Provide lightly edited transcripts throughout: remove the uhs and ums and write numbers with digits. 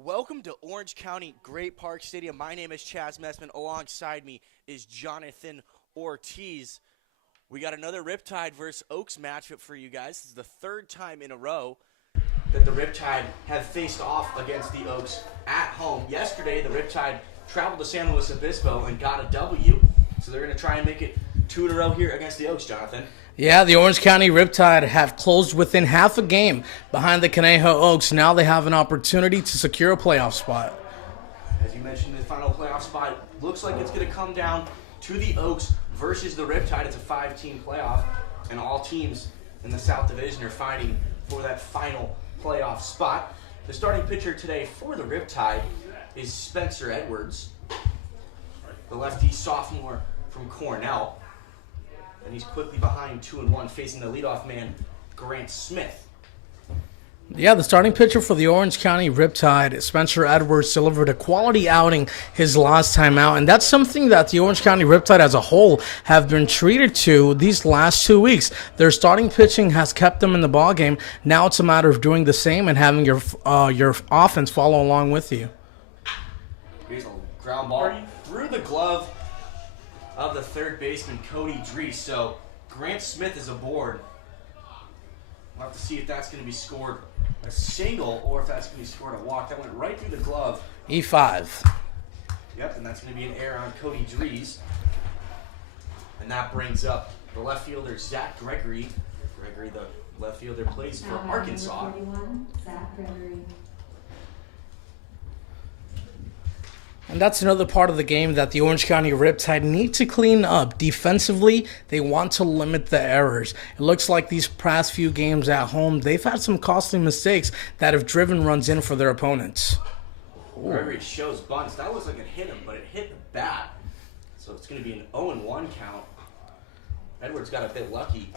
Welcome to Orange County Great Park Stadium. My name is Chaz Messman. Alongside me is Jonathan Ortiz. We got another Riptide versus Oaks matchup for you guys. This is the third time in a row that the Riptide have faced off against the Oaks at home. Yesterday, the Riptide traveled to San Luis Obispo and got a W. So they're going to try and make it two in a row here against the Oaks, Jonathan. Yeah, the Orange County Riptide have closed within half a game behind the Conejo Oaks. Now they have an opportunity to secure a playoff spot. As you mentioned, the final playoff spot looks like it's going to come down to the Oaks versus the Riptide. It's a 5-team playoff, and all teams in the South Division are fighting for that final playoff spot. The starting pitcher today for the Riptide is Spencer Edwards, the lefty sophomore from Cornell. And he's quickly behind 2-1, facing the leadoff man, Grant Smith. Yeah, the starting pitcher for the Orange County Riptide, Spencer Edwards, delivered a quality outing his last time out, and that's something that the Orange County Riptide as a whole have been treated to these last 2 weeks. Their starting pitching has kept them in the ballgame. Now it's a matter of doing the same and having your offense follow along with you. Here's a ground ball through the glove of the third baseman, Cody Dries. So Grant Smith is aboard. We'll have to see if that's going to be scored a single or if that's going to be scored a walk. That went right through the glove. E5. Yep, and that's going to be an error on Cody Dries. And that brings up the left fielder, Zach Gregory. Gregory, the left fielder, plays for Arkansas. Zach Gregory. And that's another part of the game that the Orange County Riptide need to clean up. Defensively, they want to limit the errors. It looks like these past few games at home, they've had some costly mistakes that have driven runs in for their opponents. Gregory shows bunts. That looks like it hit him, but it hit the bat. So it's going to be an 0-1 count. Edwards got a bit lucky.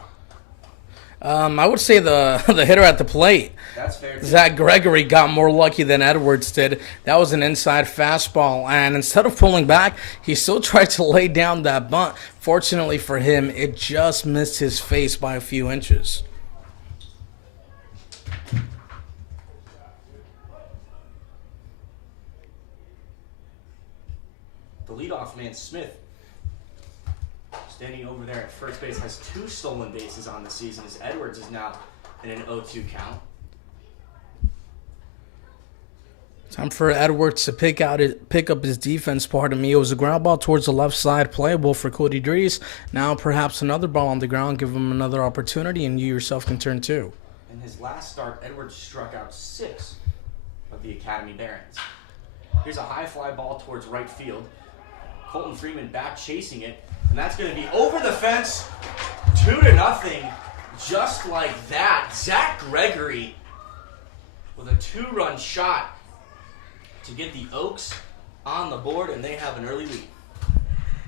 I would say the hitter at the plate, That's fair. Zach Gregory, got more lucky than Edwards did. That was an inside fastball, and instead of pulling back, he still tried to lay down that bunt. Fortunately for him, it just missed his face by a few inches. The leadoff man, Smith, standing over there at first base, has 2 stolen bases on the season as Edwards is now in an 0-2 count. Time for Edwards to pick up his defense. Pardon me. It was a ground ball towards the left side, playable for Cody Dries. Now perhaps another ball on the ground, give him another opportunity, and you yourself can turn 2. In his last start, Edwards struck out 6 of the Academy Barons. Here's a high fly ball towards right field. Colton Freeman back chasing it, and that's going to be over the fence, 2-0, just like that. Zach Gregory with a 2-run shot to get the Oaks on the board, and they have an early lead.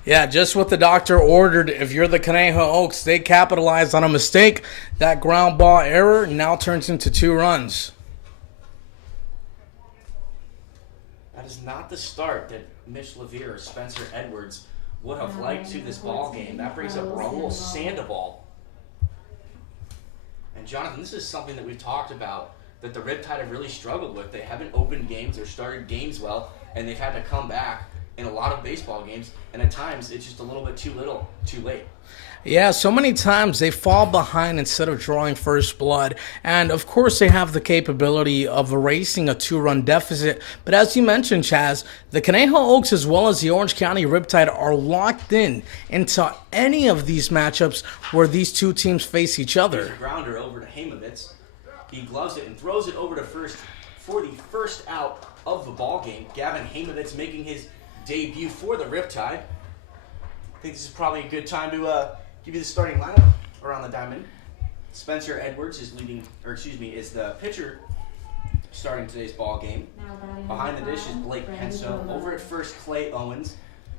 Yeah, just what the doctor ordered. If you're the Conejo Oaks, they capitalized on a mistake. That ground ball error now turns into 2 runs. That is not the start that Mitch Levere or Spencer Edwards would have liked to this ball game. That brings up Raul Sandoval. And Jonathan, this is something that we've talked about that the Riptide have really struggled with. They haven't opened games or started games well, and they've had to come back in a lot of baseball games, and at times it's just a little bit too little, too late. Yeah, so many times they fall behind instead of drawing first blood. And, of course, they have the capability of erasing a 2-run deficit. But as you mentioned, Chaz, the Conejo Oaks as well as the Orange County Riptide are locked in into any of these matchups where these two teams face each other. There's a grounder over to Hamovitz. He gloves it and throws it over to first for the first out of the ball game. Gavin Hamovitz making his debut for the Riptide. I think this is probably a good time to give you the starting lineup around the diamond. Spencer Edwards is is the pitcher starting today's ball game. Behind the dish is Blake Penso. Over at first, Clay Owens.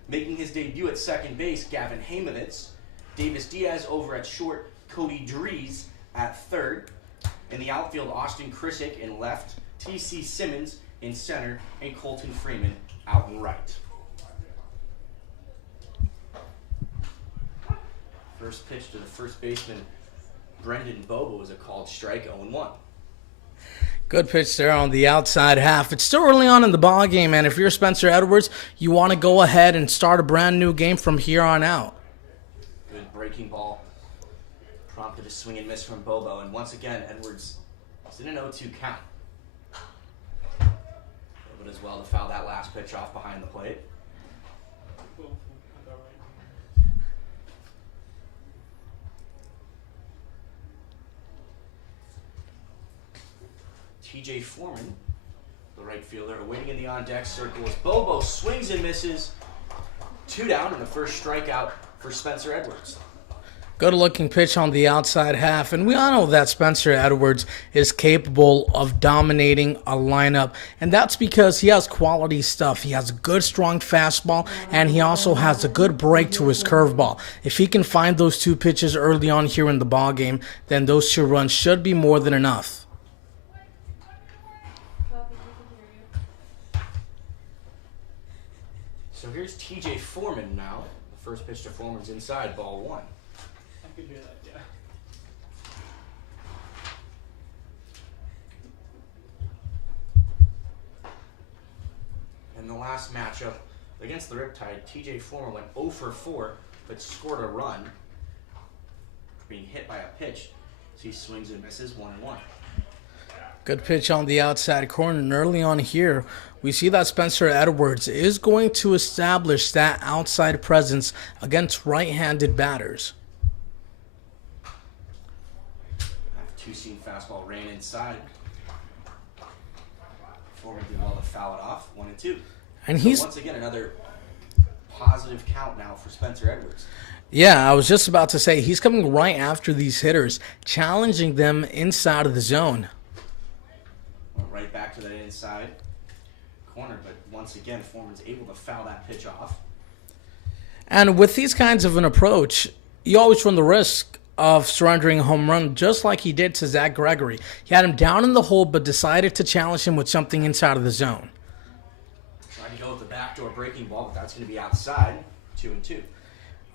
Making his debut at second base, Gavin Hamovitz. Davis Diaz over at short, Cody Dries at third. In the outfield, Austin Krisick in left, T.C. Simmons in center, and Colton Freeman out in right. First pitch to the first baseman, Brendan Bobo, is a called strike, 0-1. Good pitch there on the outside half. It's still early on in the ball game, and if you're Spencer Edwards, you want to go ahead and start a brand new game from here on out. Good breaking ball. Prompted a swing and miss from Bobo, and once again, Edwards is in an 0-2 count. But as well to foul that last pitch off behind the plate. TJ Foreman, the right fielder, awaiting in the on-deck circle as Bobo swings and misses. 2 down and the first strikeout for Spencer Edwards. Good looking pitch on the outside half, and we all know that Spencer Edwards is capable of dominating a lineup, and that's because he has quality stuff. He has a good strong fastball, and he also has a good break to his curveball. If he can find those 2 pitches early on here in the ball game, then those 2 runs should be more than enough. So here's TJ Foreman now. The first pitch to Foreman's inside, ball 1. I could hear that, yeah. In the last matchup against the Riptide, TJ Foreman went 0 for 4, but scored a run, being hit by a pitch. So he swings and misses 1-1. Good pitch on the outside corner, and early on here, we see that Spencer Edwards is going to establish that outside presence against right-handed batters. Two-seam fastball ran inside. Foreman did well to foul it off, 1-2. And so he's once again another positive count now for Spencer Edwards. Yeah, I was just about to say, he's coming right after these hitters, challenging them inside of the zone. Went right back to that inside corner, but once again, Foreman's able to foul that pitch off. And with these kinds of an approach, you always run the risk of surrendering a home run, just like he did to Zach Gregory. He had him down in the hole, but decided to challenge him with something inside of the zone. Trying to go with the backdoor breaking ball, but that's going to be outside, 2-2.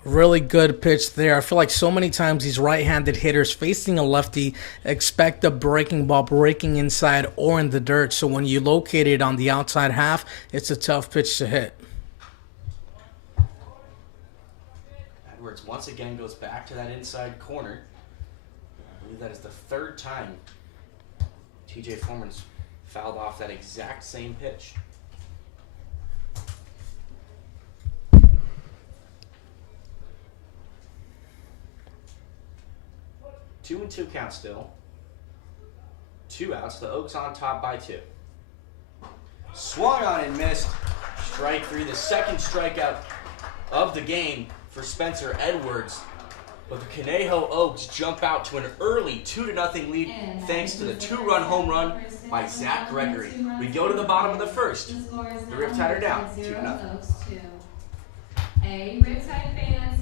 Really good pitch there. I feel like so many times these right-handed hitters facing a lefty expect a breaking ball breaking inside or in the dirt. So when you locate it on the outside half, it's a tough pitch to hit. Edwards once again goes back to that inside corner. I believe that is the 3rd time TJ Foreman's fouled off that exact same pitch. 2-2 count still. 2 outs. The Oaks on top by 2. Swung on and missed. Strike 3. The second strikeout of the game for Spencer Edwards. But the Conejo Oaks jump out to an early 2-0 lead thanks to the 2-run home run by Zach Gregory. We go to the bottom of the first. The Riptide are down 2-0. A Riptide fans.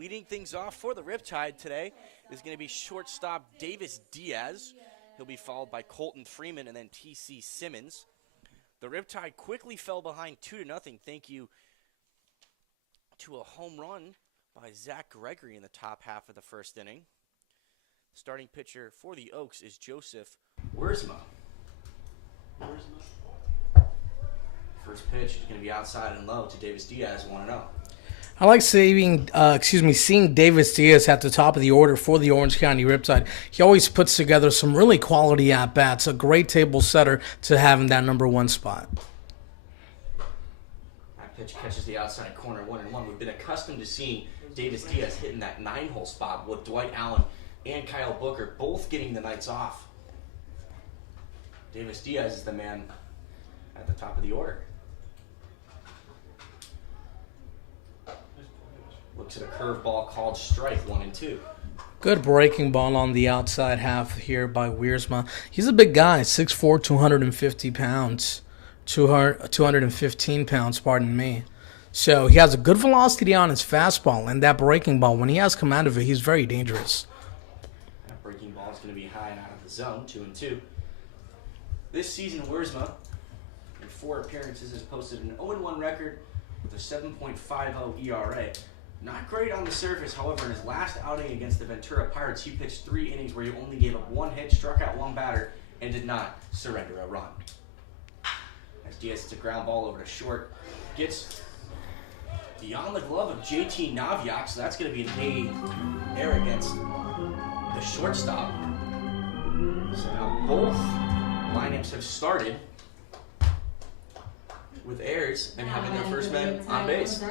Leading things off for the Riptide today is going to be shortstop Davis Diaz. He'll be followed by Colton Freeman and then T.C. Simmons. The Riptide quickly fell behind 2-0. Thank you to a home run by Zach Gregory in the top half of the first inning. Starting pitcher for the Oaks is Joseph Wiersma. First pitch is going to be outside and low to Davis Diaz, 1-0. I like seeing Davis Diaz at the top of the order for the Orange County Riptide. He always puts together some really quality at-bats, a great table setter to have in that number one spot. That pitch catches the outside corner, 1-1. We've been accustomed to seeing Davis Diaz hitting that 9-hole spot with Dwight Allen and Kyle Booker both getting the nights off. Davis Diaz is the man at the top of the order. Looks at a curveball called strike, 1-2. Good breaking ball on the outside half here by Wiersma. He's a big guy, 6'4", 250 pounds. 215 pounds, pardon me. So he has a good velocity on his fastball, and that breaking ball, when he has command of it, he's very dangerous. That breaking ball is going to be high and out of the zone, 2-2. This season, Wiersma, in 4 appearances, has posted an 0-1 record with a 7.50 ERA. Not great on the surface, however, in his last outing against the Ventura Pirates, he pitched 3 innings where he only gave up 1 hit, struck out 1 batter, and did not surrender a run. As Diaz hits a ground ball over to short, gets beyond the glove of JT Naviak, so that's going to be an A error against the shortstop. So now both lineups have started with errors and having their first man on base.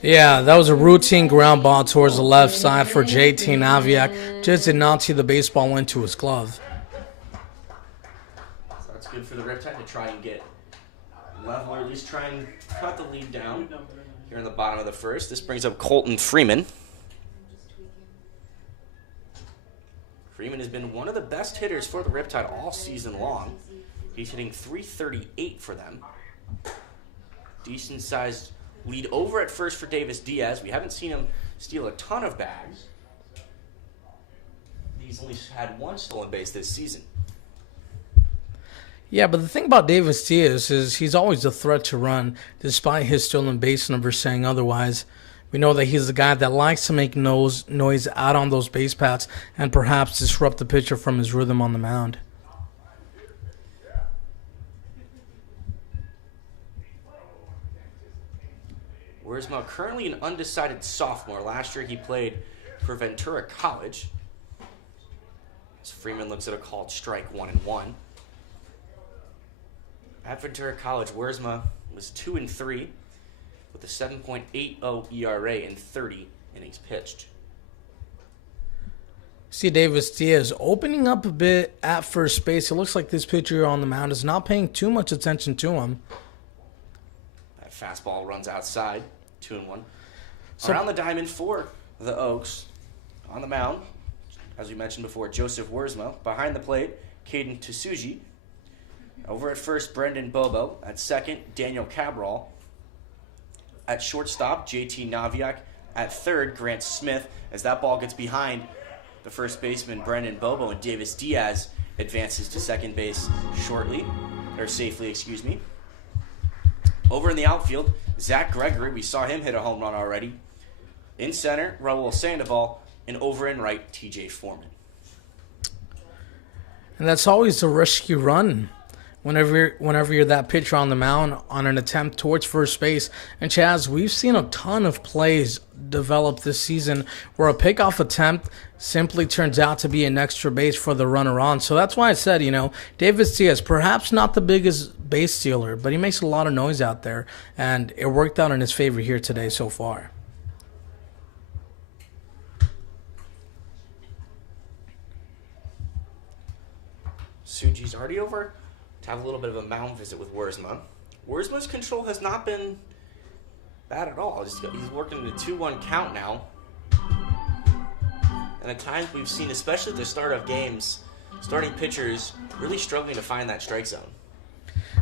Yeah, that was a routine ground ball towards the left side for JT Naviak. Just did not see the baseball into his glove. So that's good for the Riptide to try and get level, or at least try and cut the lead down here in the bottom of the first. This brings up Colton Freeman. Freeman has been one of the best hitters for the Riptide all season long. He's hitting .338 for them. Decent-sized lead over at first for Davis Diaz. We haven't seen him steal a ton of bags. He's only had 1 stolen base this season. Yeah, but the thing about Davis Diaz is he's always a threat to run, despite his stolen base numbers saying otherwise. We know that he's the guy that likes to make noise out on those base paths and perhaps disrupt the pitcher from his rhythm on the mound. Wiersma, currently an undecided sophomore. Last year he played for Ventura College. As Freeman looks at a called strike, 1-1. At Ventura College, Wiersma was 2-3 with a 7.80 ERA in 30 innings pitched. See Davis Diaz opening up a bit at first base. It looks like this pitcher on the mound is not paying too much attention to him. That fastball runs outside, 2-1. So, around the diamond for the Oaks, on the mound, as we mentioned before, Joseph Wiersma. Behind the plate, Caden Tsuji. Over at first, Brendan Bobo. At second, Daniel Cabral. At shortstop, JT Naviak. At third, Grant Smith. As that ball gets behind the first baseman, Brendan Bobo, and Davis Diaz advances to second base safely, excuse me. Over in the outfield, Zach Gregory. We saw him hit a home run already. In center, Raul Sandoval. And over in right, TJ Foreman. And that's always a risky run whenever you're that pitcher on the mound on an attempt towards first base. And Chaz, we've seen a ton of plays develop this season where a pickoff attempt simply turns out to be an extra base for the runner on. So that's why I said, Davis Diaz, perhaps not the biggest base stealer, but he makes a lot of noise out there. And it worked out in his favor here today so far. Suji's already over to have a little bit of a mound visit with Wiersma. Wiersma's control has not been bad at all. He's working in a 2-1 count now. And at times we've seen, especially at the start of games, starting pitchers really struggling to find that strike zone.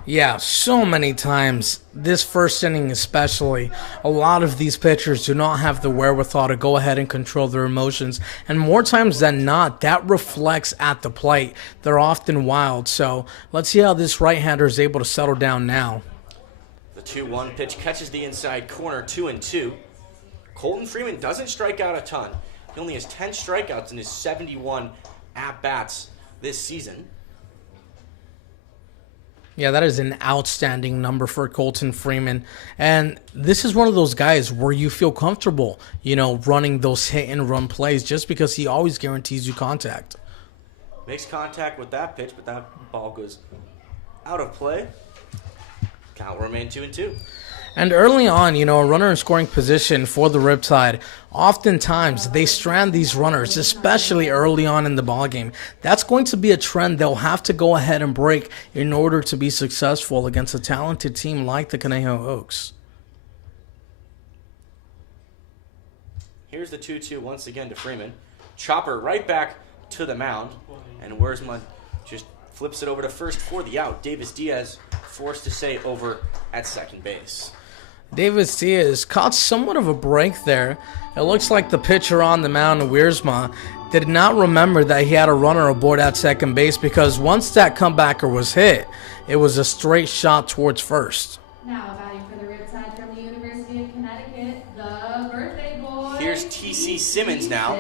Yeah, so many times. This first inning, especially, a lot of these pitchers do not have the wherewithal to go ahead and control their emotions. And more times than not, that reflects at the plate. They're often wild. So let's see how this right-hander is able to settle down now. The 2-1 pitch catches the inside corner, 2-2. Colton Freeman doesn't strike out a ton. He only has 10 strikeouts in his 71 at-bats this season. Yeah, that is an outstanding number for Colton Freeman. And this is one of those guys where you feel comfortable, running those hit and run plays just because he always guarantees you contact. Makes contact with that pitch, but that ball goes out of play. Count will remain 2-2. And early on, a runner in scoring position for the Riptide, oftentimes they strand these runners, especially early on in the ballgame. That's going to be a trend they'll have to go ahead and break in order to be successful against a talented team like the Conejo Oaks. Here's the 2-2 once again to Freeman. Chopper right back to the mound. And Wiersma just flips it over to first for the out. Davis Diaz forced to stay over at second base. Davis Diaz caught somewhat of a break there. It looks like the pitcher on the mound, Wiersma, did not remember that he had a runner aboard at second base because once that comebacker was hit, it was a straight shot towards first. Now batting for the Riptide from the University of Connecticut, the birthday boy. Here's T.C. Simmons now.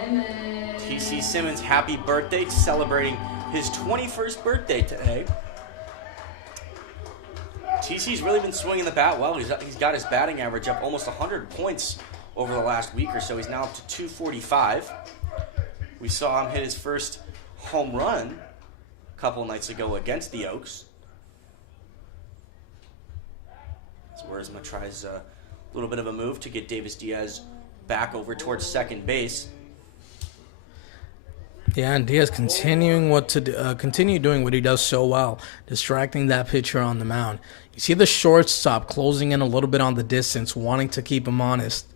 T.C. Simmons, happy birthday, celebrating his 21st birthday today. TC's really been swinging the bat well. He's got his batting average up almost 100 points over the last week or so. He's now up to 245. We saw him hit his first home run a couple nights ago against the Oaks. So Wiersma tries a little bit of a move to get Davis Diaz back over towards second base. Yeah, and Diaz continue doing what he does so well, distracting that pitcher on the mound. You see the shortstop closing in a little bit on the distance, wanting to keep him honest.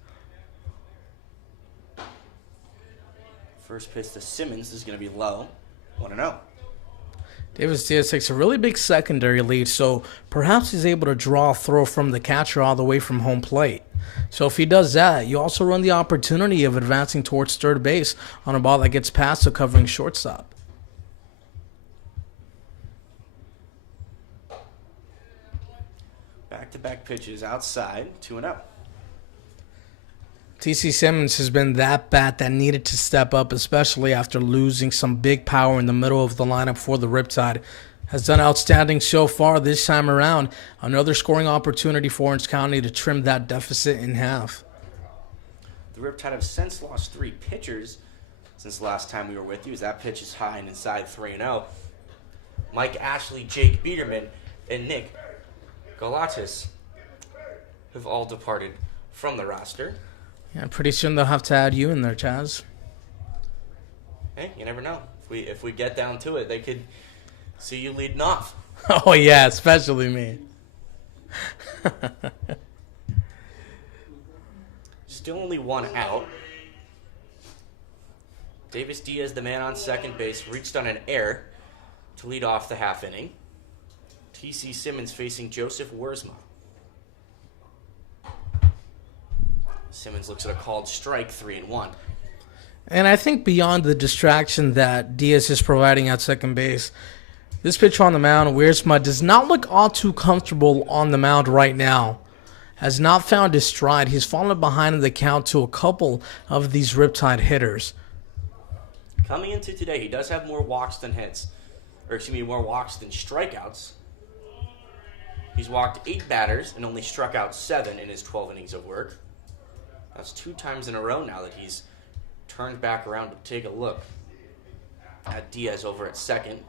First pitch to Simmons is going to be low. 1-0. Davis Diaz takes a really big secondary lead, so perhaps he's able to draw a throw from the catcher all the way from home plate. So if he does that, you also run the opportunity of advancing towards third base on a ball that gets past the covering shortstop. Back-to-back pitches outside, 2-0. T.C. Simmons has been that bat that needed to step up, especially after losing some big power in the middle of the lineup for the Riptide. Has done outstanding so far this time around. Another scoring opportunity for Orange County to trim that deficit in half. The Riptide have since lost 3 pitchers since the last time we were with you, as that pitch is high and inside 3-0. Mike Ashley, Jake Biederman, and Nick Galatis have all departed from the roster. Yeah, pretty soon they'll have to add you in there, Chaz. Hey, you never know. If we get down to it, they could see you leading off. Oh, yeah, especially me. Still only one out. Davis Diaz, the man on second base, reached on an error to lead off the half inning. T.C. Simmons facing Joseph Wiersma. Simmons looks at a called strike, 3-1. And I think beyond the distraction that Diaz is providing at second base, this pitcher on the mound, Wiersma, does not look all too comfortable on the mound right now. Has not found his stride. He's fallen behind in the count to a couple of these Riptide hitters. Coming into today, he does have more walks than hits. More walks than strikeouts. He's walked 8 batters and only struck out 7 in his 12 innings of work. That's 2 times in a row now that he's turned back around to take a look at Diaz over at second.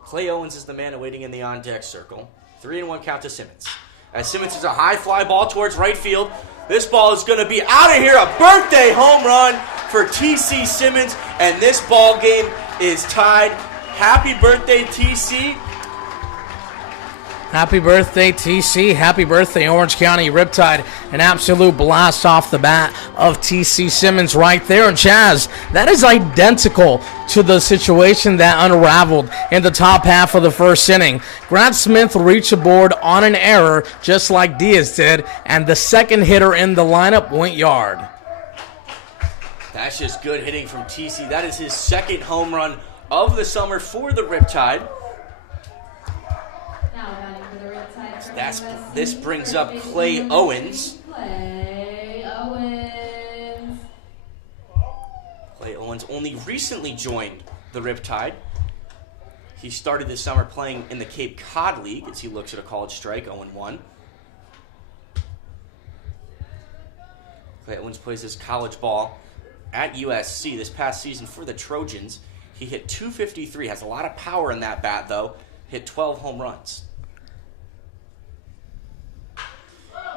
Clay Owens is the man awaiting in the on-deck circle. 3-1 count to Simmons. As Simmons is a high fly ball towards right field. This ball is going to be out of here. A birthday home run for T.C. Simmons. And this ball game is tied. Happy birthday, T.C. Happy birthday, TC. Happy birthday, Orange County Riptide. An absolute blast off the bat of TC Simmons right there. And Chaz, that is identical to the situation that unraveled in the top half of the first inning. Grant Smith reached the board on an error, just like Diaz did, and the second hitter in the lineup went yard. That's just good hitting from TC. That is his second home run of the summer for the Riptide. Now batting for the Riptide from This USC, brings up Christian Clay Owens. Clay Owens. Clay Owens only recently joined the Riptide. He started this summer playing in the Cape Cod League as he looks at a college strike, 0-1. Clay Owens plays his college ball at USC this past season for the Trojans. He hit .253, has a lot of power in that bat though, hit 12 home runs.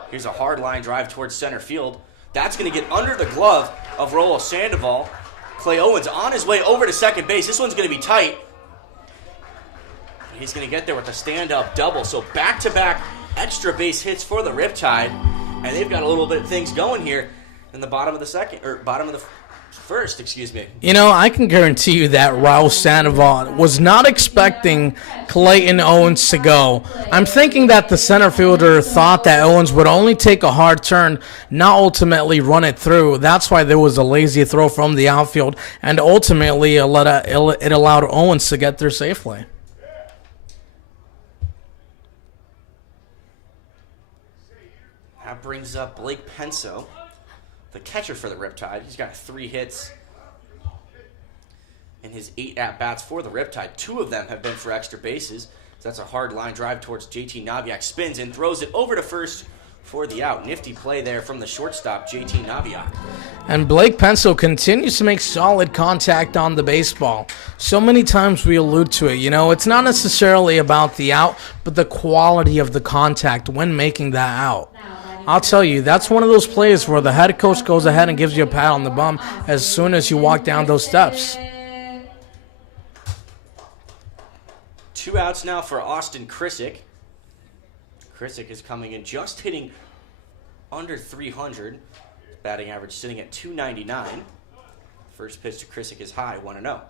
Here's a hard line drive towards center field. That's going to get under the glove of Rolo Sandoval. Clay Owens on his way over to second base. This one's going to be tight. He's going to get there with a stand-up double. So back-to-back extra base hits for the Riptide. And they've got a little bit of things going here in the bottom of the first, excuse me. You know, I can guarantee you that Raul Sandoval was not expecting Clayton Owens to go. I'm thinking that the center fielder thought that Owens would only take a hard turn, not ultimately run it through. That's why there was a lazy throw from the outfield, and ultimately it allowed Owens to get there safely. That brings up Blake Penso, the catcher for the Riptide. He's got 3 hits in his 8 at-bats for the Riptide. 2 of them have been for extra bases. So that's a hard line drive towards JT Naviak. Spins and throws it over to first for the out. Nifty play there from the shortstop, JT Naviak. And Blake Penso continues to make solid contact on the baseball. So many times we allude to it. You know, it's not necessarily about the out, but the quality of the contact when making that out. I'll tell you, that's one of those plays where the head coach goes ahead and gives you a pat on the bum as soon as you walk down those steps. 2 outs now for Austin Krissick. Krissick is coming in just hitting under 300. His batting average sitting at 299. First pitch to Krissick is high, 1-0.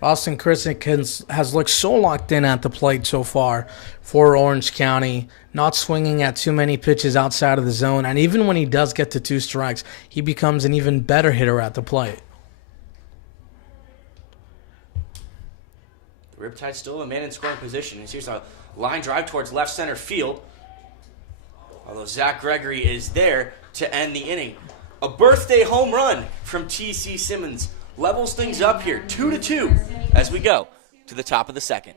Austin Krissick has looked so locked in at the plate so far for Orange County, not swinging at too many pitches outside of the zone, and even when he does get to 2 strikes, he becomes an even better hitter at the plate. The Riptide still a man in scoring position. And here's a line drive towards left center field. Although Zach Gregory is there to end the inning. A birthday home run from TC Simmons levels things up here, 2-2, as we go to the top of the second.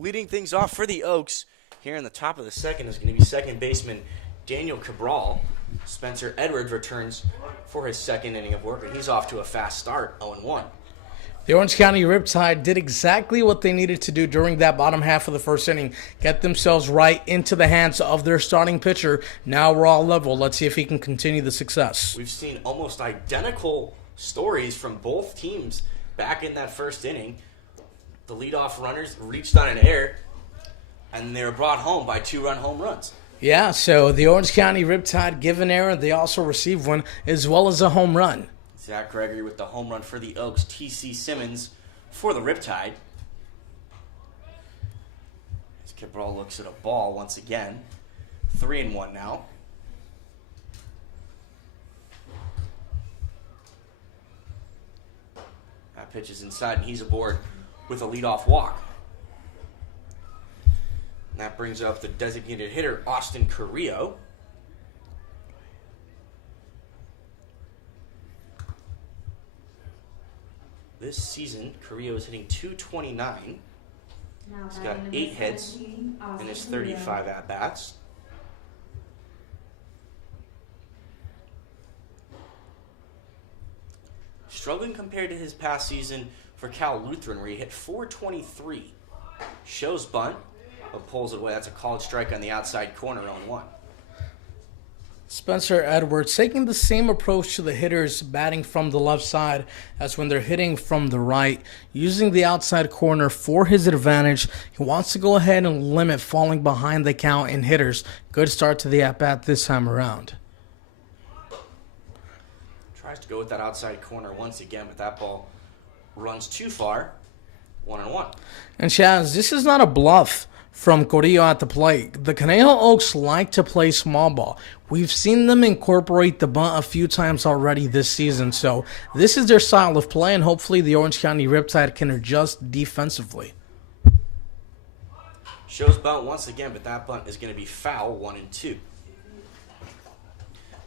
Leading things off for the Oaks here in the top of the second is going to be second baseman Daniel Cabral. Spencer Edwards returns for his second inning of work, and he's off to a fast start, 0-1. The Orange County Riptide did exactly what they needed to do during that bottom half of the first inning. Get themselves right into the hands of their starting pitcher. Now we're all level. Let's see if he can continue the success. We've seen almost identical stories from both teams back in that first inning. The leadoff runners reached on an error, and they were brought home by 2-run home runs. Yeah, so the Orange County Riptide give an error. They also receive one as well as a home run. Zach Gregory with the home run for the Oaks. T.C. Simmons for the Riptide. As Cabral looks at a ball once again. 3-1 now. That pitch is inside, and he's aboard with a leadoff walk. And that brings up the designated hitter, Austin Carrillo. This season, Carrillo is hitting .229. He's got 8 hits in his 35 at-bats. Struggling compared to his past season for Cal Lutheran, where he hit .423. Shows bunt, but pulls it away. That's a called strike on the outside corner, 0-1. Spencer Edwards taking the same approach to the hitters batting from the left side as when they're hitting from the right, using the outside corner for his advantage. He wants to go ahead and limit falling behind the count in hitters. Good start to the at-bat this time around. Tries to go with that outside corner once again, but that ball runs too far. 1-1. And Chaz, this is not a bluff from Corillo at the plate. The Conejo Oaks like to play small ball. We've seen them incorporate the bunt a few times already this season, so this is their style of play, and hopefully the Orange County Riptide can adjust defensively. Shows bunt once again, but that bunt is going to be foul, 1-2.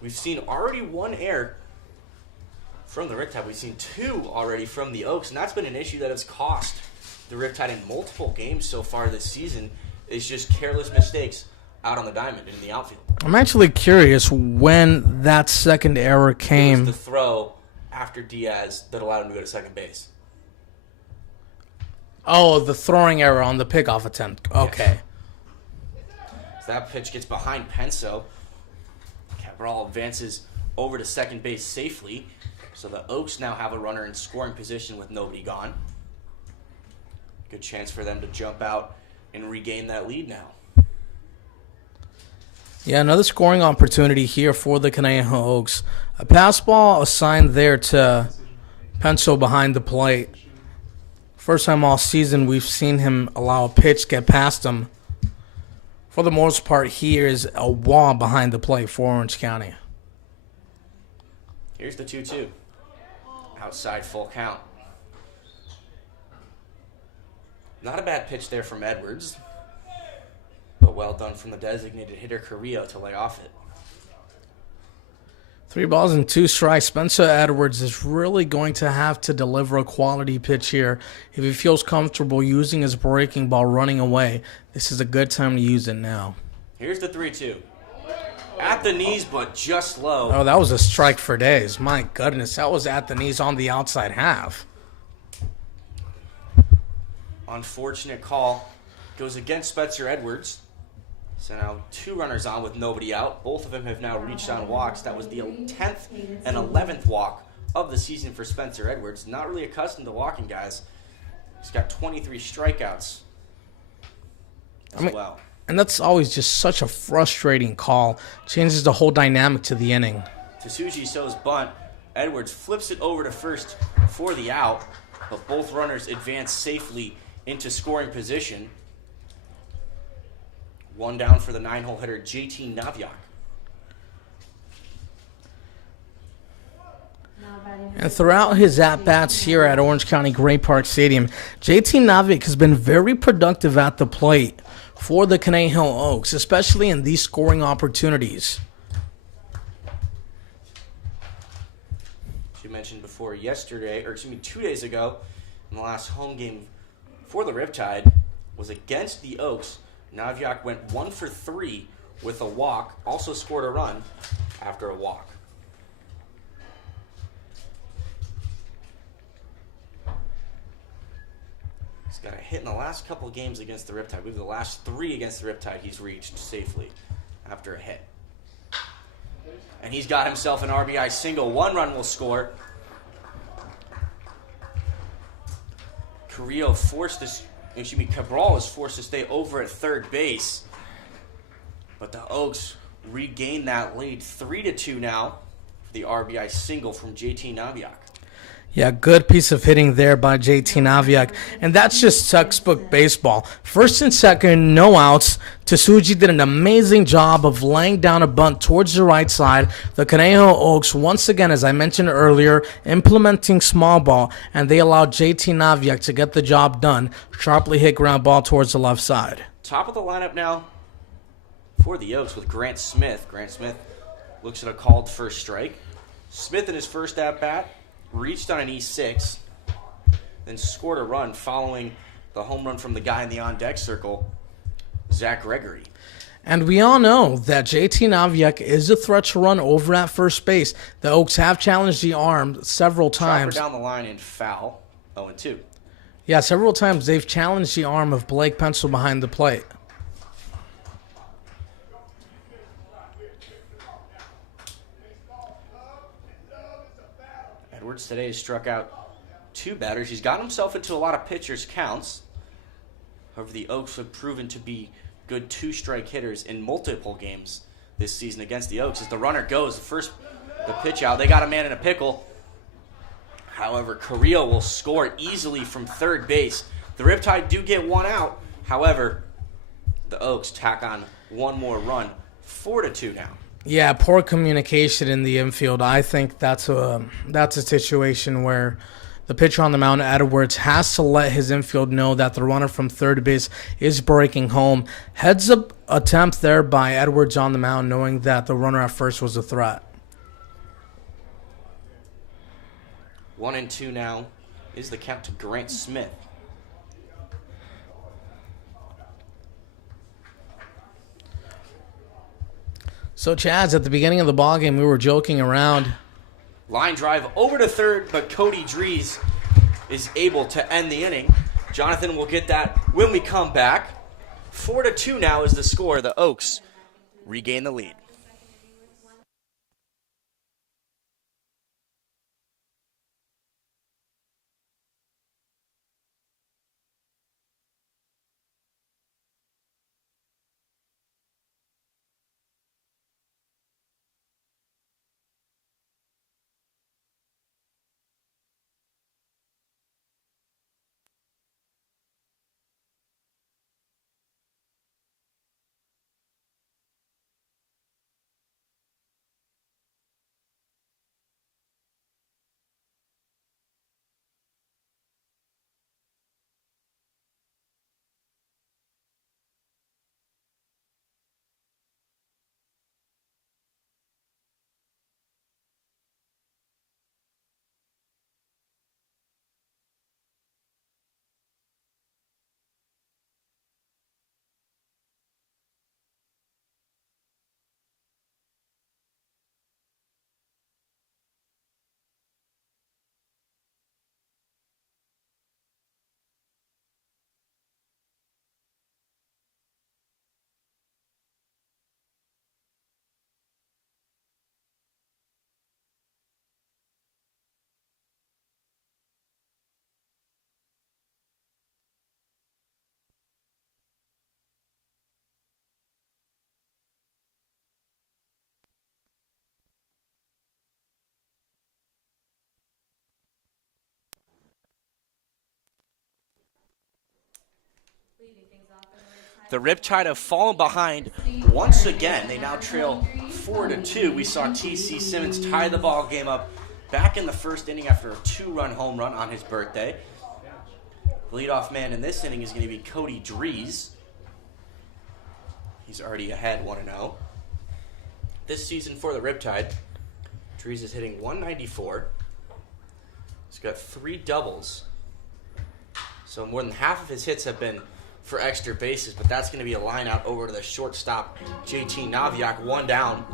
We've seen already one error from the Riptide. We've seen 2 already from the Oaks, and that's been an issue that has cost the Riptide in multiple games so far this season. Is just careless mistakes out on the diamond in the outfield. I'm actually curious when that second error It came. was the throw after Diaz that allowed him to go to second base. Oh, the throwing error on the pickoff attempt. Okay. So that pitch gets behind Penso. Cabral advances over to second base safely. So the Oaks now have a runner in scoring position with nobody gone. Good chance for them to jump out and regain that lead now. Yeah, another scoring opportunity here for the Conejo Oaks. A pass ball assigned there to Penso behind the plate. First time all season we've seen him allow a pitch get past him. For the most part, here is a wall behind the plate for Orange County. Here's the 2-2. Outside full count. Not a bad pitch there from Edwards, but well done from the designated hitter Carrillo to lay off it. 3 balls and 2 strikes. Spencer Edwards is really going to have to deliver a quality pitch here. If he feels comfortable using his breaking ball running away, this is a good time to use it now. Here's the 3-2. At the knees, but just low. Oh, that was a strike for days. My goodness, that was at the knees on the outside half. Unfortunate call. Goes against Spencer Edwards. So now 2 runners on with nobody out. Both of them have now reached on walks. That was the 10th and 11th walk of the season for Spencer Edwards. Not really accustomed to walking, guys. He's got 23 strikeouts as well. And that's always just such a frustrating call. Changes the whole dynamic to the inning. Tsuji shows bunt. Edwards flips it over to first for the out, but both runners advance safely into scoring position. 1 down for the 9-hole hitter, JT Naviak. And throughout his at-bats here at Orange County Great Park Stadium, JT Naviak has been very productive at the plate for the Conejo Oaks, especially in these scoring opportunities. As you mentioned before, 2 days ago, in the last home game for the Riptide, was against the Oaks. Naviak went 1 for 3 with a walk, also scored a run after a walk. He's got a hit in the last couple of games against the Riptide. I believe the last 3 against the Riptide he's reached safely after a hit. And he's got himself an RBI single. 1 run will score. Cabral is forced to stay over at third base. But the Oaks regain that lead 3-2 now for the RBI single from JT Naviak. Yeah, good piece of hitting there by JT Naviak. And that's just textbook baseball. First and second, no outs. Tsuji did an amazing job of laying down a bunt towards the right side. The Conejo Oaks, once again, as I mentioned earlier, implementing small ball, and they allowed JT Naviak to get the job done. Sharply hit ground ball towards the left side. Top of the lineup now for the Oaks with Grant Smith. Grant Smith looks at a called first strike. Smith in his first at-bat reached on an E6, then scored a run following the home run from the guy in the on-deck circle, Zach Gregory. And we all know that JT Naviak is a threat to run over at first base. The Oaks have challenged the arm several times. Chopper down the line and foul, 0-2. Yeah, several times they've challenged the arm of Blake Pencil behind the plate. Edwards today has struck out 2 batters. He's gotten himself into a lot of pitchers' counts. However, the Oaks have proven to be good 2-strike hitters in multiple games this season against the Oaks. As the runner goes, the pitch out, they got a man in a pickle. However, Carrillo will score easily from third base. The Riptide do get 1 out. However, the Oaks tack on 1 more run, 4-2 now. Yeah, poor communication in the infield. I think that's a situation where the pitcher on the mound, Edwards, has to let his infield know that the runner from third base is breaking home. Heads up attempt there by Edwards on the mound, knowing that the runner at first was a threat. 1-2 now is the count to Grant Smith. So, Chaz, at the beginning of the ballgame, we were joking around. Line drive over to third, but Cody Dries is able to end the inning. Jonathan will get that when we come back. 4-2 now is the score. The Oaks regain the lead. The Riptide have fallen behind once again. They now trail 4-2. We saw T.C. Simmons tie the ball game up back in the first inning after a 2-run home run on his birthday. The leadoff man in this inning is going to be Cody Dries. He's already ahead 1-0. This season for the Riptide, Dries is hitting .194. He's got 3 doubles. So more than half of his hits have been for extra bases, but that's going to be a line out over to the shortstop, JT Naviak, one down.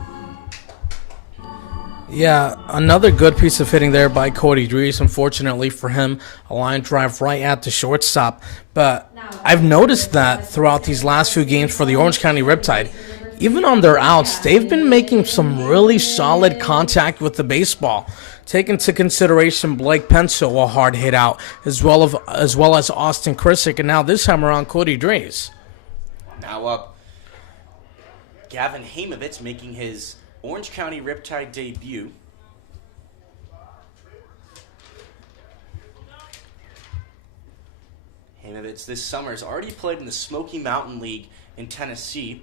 Yeah, another good piece of hitting there by Cody Dries. Unfortunately for him, a line drive right at the shortstop. But I've noticed that throughout these last few games for the Orange County Riptide, even on their outs, they've been making some really solid contact with the baseball. Take into consideration Blake Penso, a hard hit out, as well as Austin Krisick, and now this time around Cody Dries. Now up, Gavin Hamovitz making his Orange County Riptide debut. Hamovitz this summer has already played in the Smoky Mountain League in Tennessee,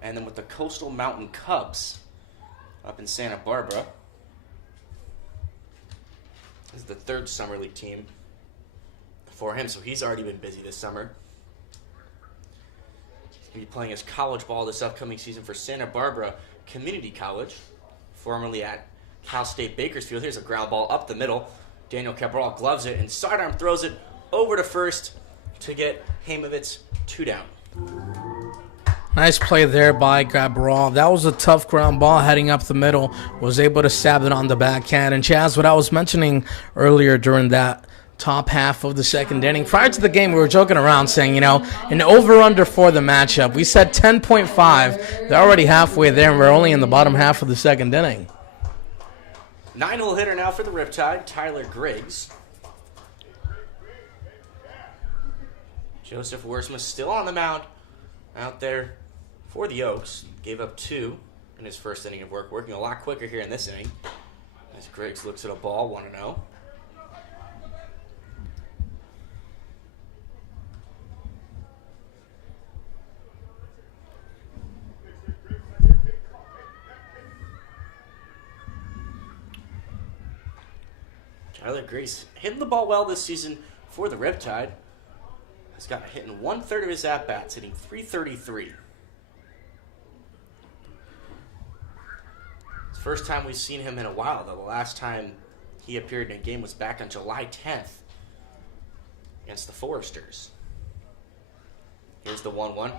and then with the Coastal Mountain Cubs up in Santa Barbara. This is the third summer league team for him, so he's already been busy this summer. He's going to be playing his college ball this upcoming season for Santa Barbara Community College, formerly at Cal State Bakersfield. Here's a ground ball up the middle. Daniel Cabral gloves it and sidearm throws it over to first to get Hamovitz 2 down. Nice play there by Cabral. That was a tough ground ball heading up the middle. Was able to stab it on the backhand. And Chaz, what I was mentioning earlier during that top half of the second inning, prior to the game, we were joking around saying, an over-under for the matchup. We said 10.5. They're already halfway there, and we're only in the bottom half of the second inning. 9-hole hitter now for the Riptide, Tyler Griggs. Joseph Worsma still on the mound out there for the Oaks. Gave up 2 in his first inning of work, working a lot quicker here in this inning. As Griggs looks at a ball, 1-0. Tyler Griggs hitting the ball well this season for the Riptide. He's got a hit in 1/3 of his at-bats, hitting .333. It's the first time we've seen him in a while, though. The last time he appeared in a game was back on July 10th against the Foresters. Here's the 1-1.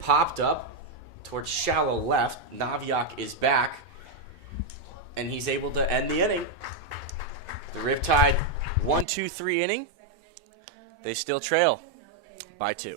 Popped up towards shallow left. Naviak is back, and he's able to end the inning. The Riptide 1-2-3 inning. They still trail by 2.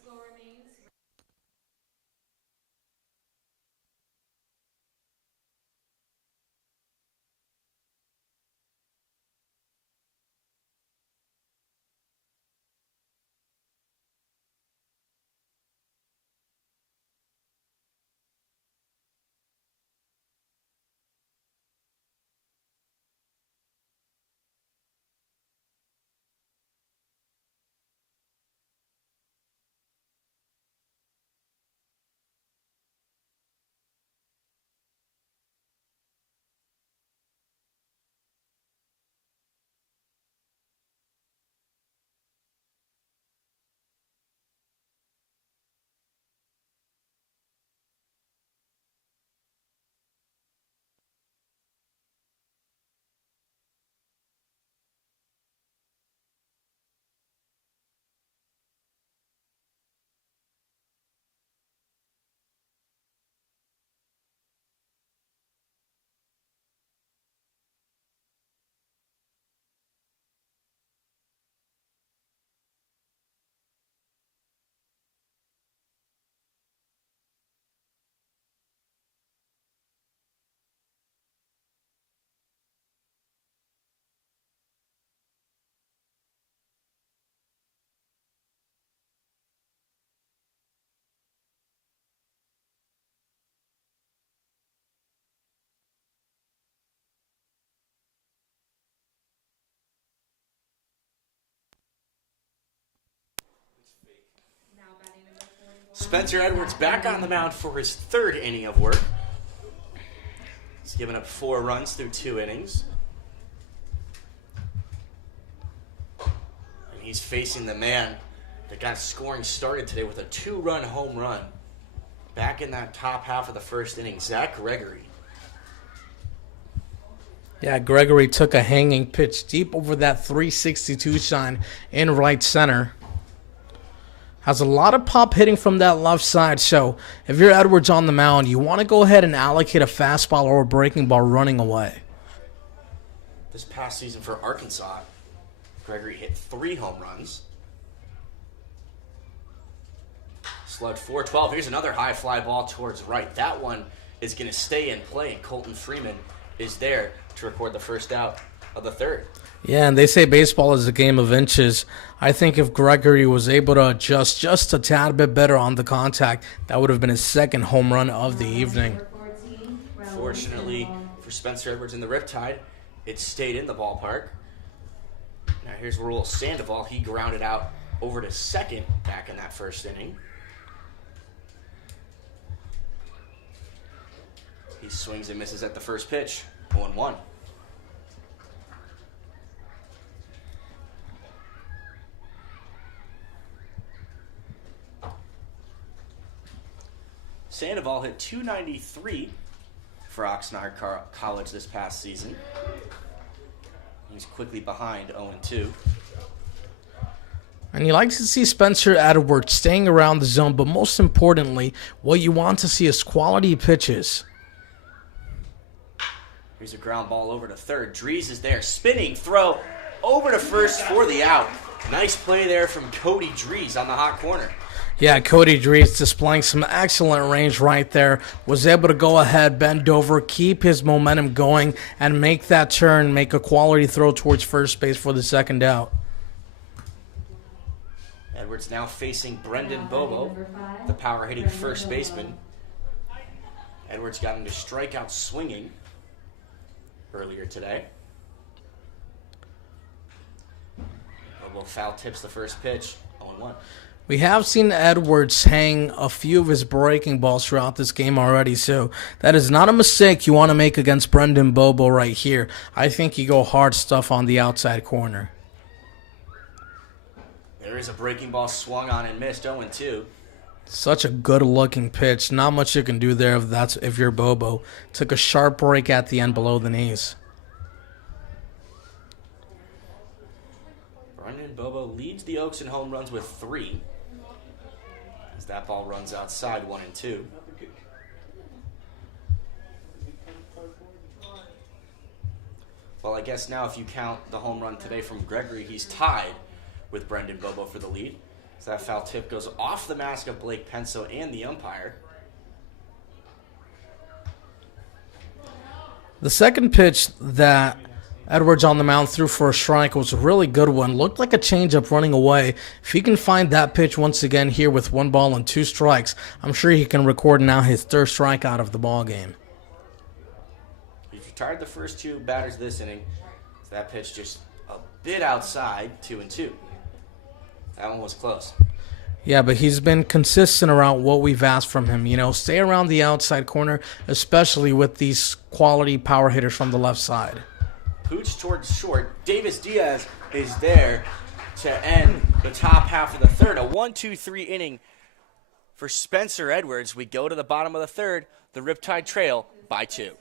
Spencer Edwards back on the mound for his 3rd inning of work. He's given up 4 runs through 2 innings. And he's facing the man that got scoring started today with a 2-run home run. Back in that top half of the first inning, Zach Gregory. Yeah, Gregory took a hanging pitch deep over that 362 sign in right center. Has a lot of pop hitting from that left side, so if you're Edwards on the mound, you want to go ahead and allocate a fastball or a breaking ball running away. This past season for Arkansas, Gregory hit 3 home runs. Slugged .412. Here's another high fly ball towards right. That one is going to stay in play, and Colton Freeman is there to record the first out of the third. Yeah, and they say baseball is a game of inches. I think if Gregory was able to adjust just a tad bit better on the contact, that would have been his second home run of the evening. Fortunately for Spencer Edwards in the Riptide, it stayed in the ballpark. Now here's Raul Sandoval. He grounded out over to second back in that first inning. He swings and misses at the first pitch. 0-1. Sandoval hit .293 for Oxnard College this past season. He's quickly behind 0-2. And you like to see Spencer Edwards staying around the zone, but most importantly, what you want to see is quality pitches. Here's a ground ball over to third. Dries is there. Spinning throw over to first for the out. Nice play there from Cody Dries on the hot corner. Yeah, Cody Dries displaying some excellent range right there. Was able to go ahead, bend over, keep his momentum going, and make that turn, make a quality throw towards first base for the second out. Edwards now facing Brendan Bobo, the power-hitting first baseman. Edwards got him to strike out swinging earlier today. Bobo foul tips the first pitch, 0-1. We have seen Edwards hang a few of his breaking balls throughout this game already, so that is not a mistake you want to make against Brendan Bobo right here. I think you go hard stuff on the outside corner. There is a breaking ball swung on and missed, 0-2. Such a good-looking pitch. Not much you can do there if you're Bobo. Took a sharp break at the end below the knees. Brendan Bobo leads the Oaks in home runs with 3. As that ball runs outside, 1-2. Well, I guess now if you count the home run today from Gregory, he's tied with Brendan Bobo for the lead. So that foul tip goes off the mask of Blake Penso and the umpire. The second pitch that Edwards on the mound threw for a strike was a really good one. Looked like a changeup running away. If he can find that pitch once again here with 1 ball and 2 strikes, I'm sure he can record now his 3rd strikeout of the ball game. He's retired the first 2 batters this inning. So that pitch just a bit outside, 2-2. That one was close. Yeah, but he's been consistent around what we've asked from him. You know, stay around the outside corner, especially with these quality power hitters from the left side. Pooch towards short. Davis Diaz is there to end the top half of the third. A 1-2-3 inning for Spencer Edwards. We go to the bottom of the third. The Riptide trail by 2.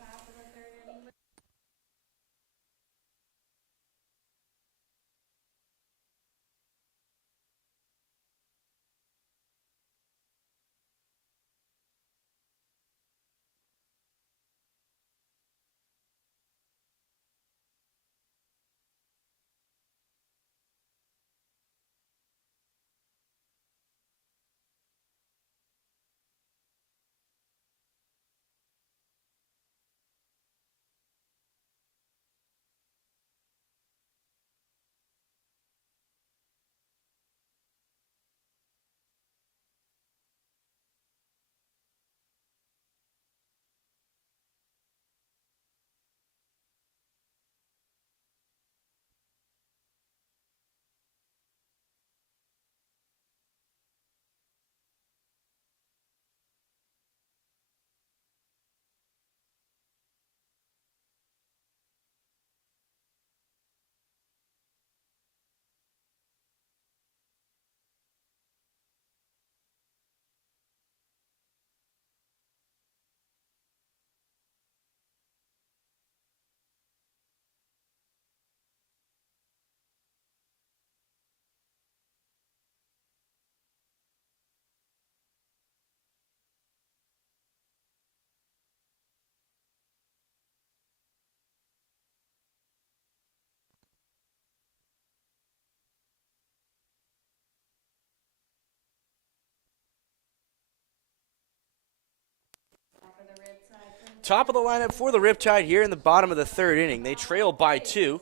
top of the lineup for the Riptide here in the bottom of the third inning. They trail by 2.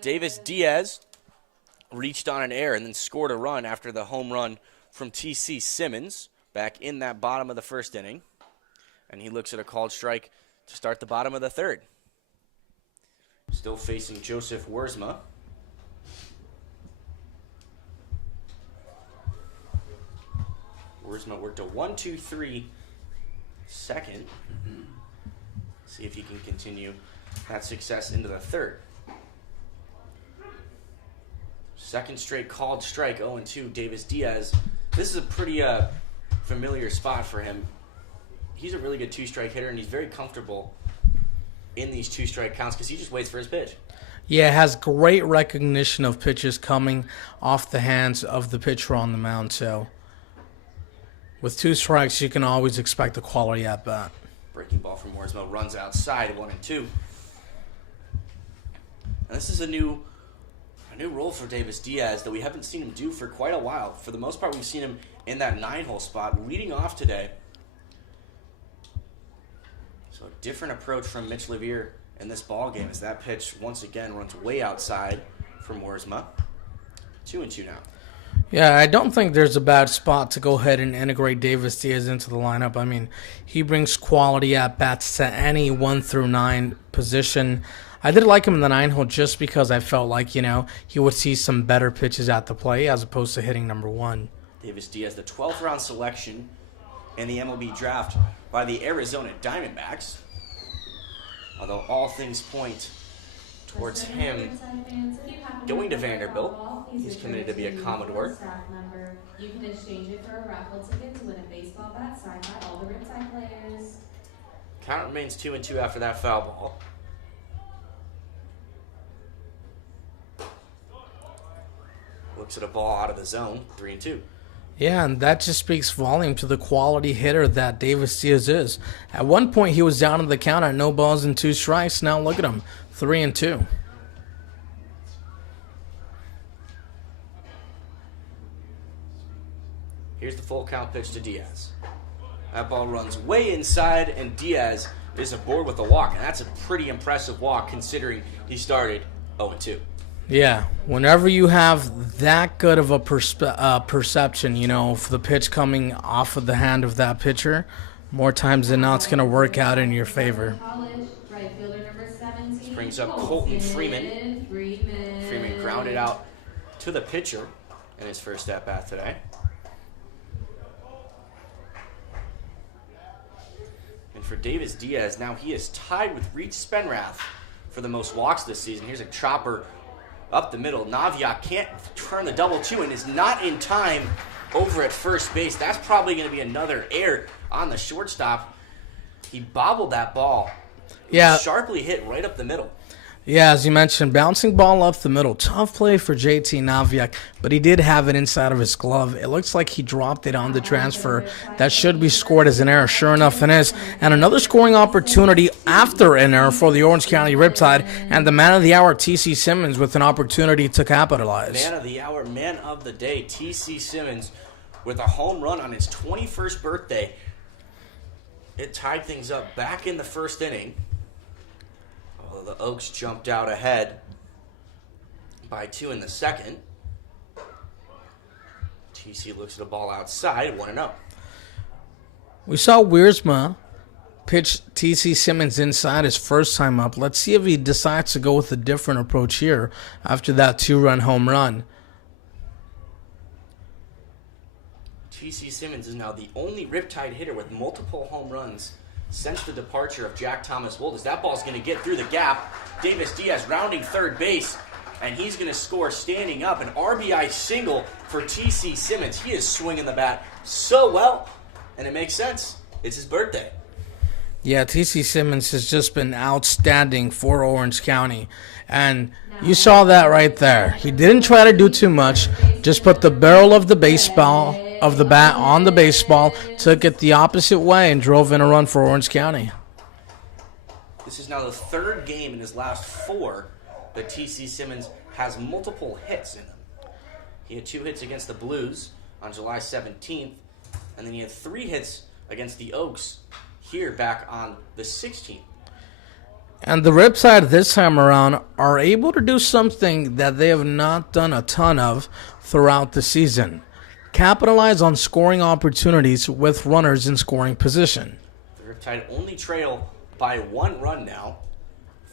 Davis Diaz reached on an error and then scored a run after the home run from T.C. Simmons back in that bottom of the first inning. And he looks at a called strike to start the bottom of the third. Still facing Joseph Wiersma. Wiersma worked a 1-2-3 second. See if he can continue that success into the third. Second straight called strike, 0-2, Davis Diaz. This is a pretty familiar spot for him. He's a really good two-strike hitter, and he's very comfortable in these two-strike counts because he just waits for his pitch. Yeah, has great recognition of pitches coming off the hands of the pitcher on the mound. So with 2 strikes, you can always expect a quality at-bat. Breaking ball from Wiersma runs outside, 1-2. And this is a new role for Davis Diaz that we haven't seen him do for quite a while. For the most part, we've seen him in that 9-hole spot, leading off today. So a different approach from Mitch Levere in this ball game as that pitch once again runs way outside from Wiersma. 2-2 now. Yeah, I don't think there's a bad spot to go ahead and integrate Davis Diaz into the lineup. I mean, he brings quality at-bats to any 1 through 9 position. I did like him in the 9-hole just because I felt like, he would see some better pitches at the plate as opposed to hitting number 1. Davis Diaz, the 12th round selection in the MLB draft by the Arizona Diamondbacks. Although all things point towards him going to Vanderbilt. He's committed to be a Commodore. You can exchange it for a raffle ticket to win a baseball bat signed by all the Riptide players. Count remains 2-2 after that foul ball. Looks at a ball out of the zone, 3-2. Yeah, and that just speaks volume to the quality hitter that Davis Diaz is. At one point, he was down on the count at no balls and 2 strikes. Now look at him, 3-2. Here's the full count pitch to Diaz. That ball runs way inside, and Diaz is aboard with a walk. And that's a pretty impressive walk considering he started 0-2. Yeah, whenever you have that good of a perception, for the pitch coming off of the hand of that pitcher, more times than not, it's going to work out in your favor. This brings up Colton Freeman. Freeman grounded out to the pitcher in his first at-bat today. And for Davis Diaz, now he is tied with Reed Spenrath for the most walks this season. Here's a chopper up the middle. Naviak can't turn the double 2 and is not in time over at first base. That's probably going to be another error on the shortstop. He bobbled that ball. Yeah. Sharply hit right up the middle. Yeah, as you mentioned, bouncing ball up the middle. Tough play for JT Naviak, but he did have it inside of his glove. It looks like he dropped it on the transfer. That should be scored as an error. Sure enough, it is. And another scoring opportunity after an error for the Orange County Riptide, and the man of the hour, T.C. Simmons, with an opportunity to capitalize. Man of the hour, man of the day, T.C. Simmons, with a home run on his 21st birthday. It tied things up back in the first inning. The Oaks jumped out ahead by 2 in the second. TC looks at the ball outside, 1-0. We saw Wiersma pitch T.C. Simmons inside his first time up. Let's see if he decides to go with a different approach here after that 2-run home run. T.C. Simmons is now the only Riptide hitter with multiple home runs since the departure of Jack Thomas Wold. As that ball's going to get through the gap. Davis Diaz rounding third base, and he's going to score standing up. An RBI single for T.C. Simmons. He is swinging the bat so well, and it makes sense. It's his birthday. Yeah, T.C. Simmons has just been outstanding for Orange County, and you saw that right there. He didn't try to do too much, just put the barrel of the baseball of the bat on the baseball, took it the opposite way, and drove in a run for Orange County. This is now the third game in his last 4 that T.C. Simmons has multiple hits in them. He had 2 hits against the Blues on July 17th, and then he had 3 hits against the Oaks here back on the 16th. And the Riptide this time around are able to do something that they have not done a ton of throughout the season. Capitalize on scoring opportunities with runners in scoring position. The Riptide only trail by 1 run now.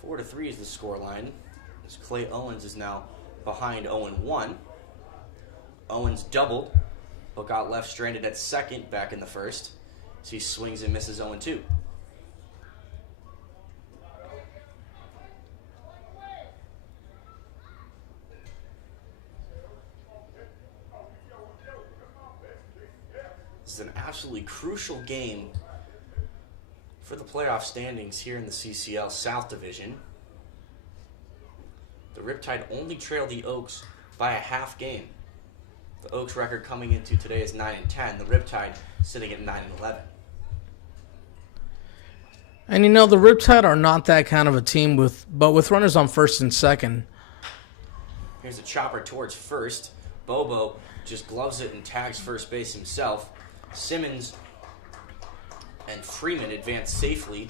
4-3 is the scoreline. As Clay Owens is now behind 0-1. Owens doubled, but got left stranded at second back in the first. So he swings and misses 0-2. This is an absolutely crucial game for the playoff standings here in the CCL South Division. The Riptide only trail the Oaks by a half game. The Oaks record coming into today is 9-10. The Riptide sitting at 9-11. And the Riptide are not that kind of a team but with runners on first and second. Here's a chopper towards first. Bobo just gloves it and tags first base himself. Simmons and Freeman advance safely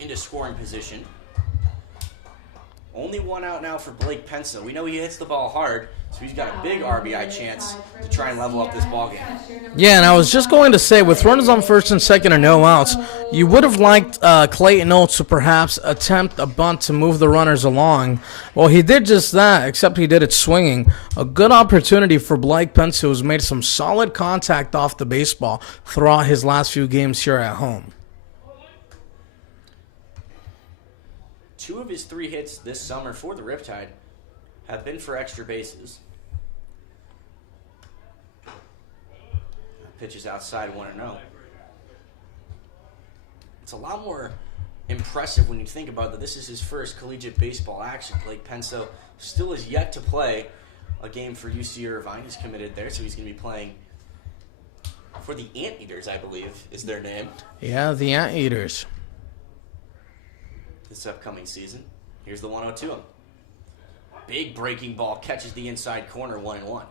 into scoring position. Only 1 out now for Blake Pensa. We know he hits the ball hard, so he's got a big RBI chance to try and level up this ball game. Yeah, and I was just going to say, with runners on first and second and no outs, you would have liked Clayton Oates to perhaps attempt a bunt to move the runners along. Well, he did just that, except he did it swinging. A good opportunity for Blake Pensa, who's made some solid contact off the baseball throughout his last few games here at home. 2 of his 3 hits this summer for the Riptide have been for extra bases. Pitches outside 1-0. It's a lot more impressive when you think about that this is his first collegiate baseball action. Blake Pensa still is yet to play a game for UC Irvine. He's committed there, so he's going to be playing for the Anteaters, I believe, is their name. Yeah, the Anteaters. This upcoming season. Here's the 1-0 to him. Big breaking ball catches the inside corner 1-1.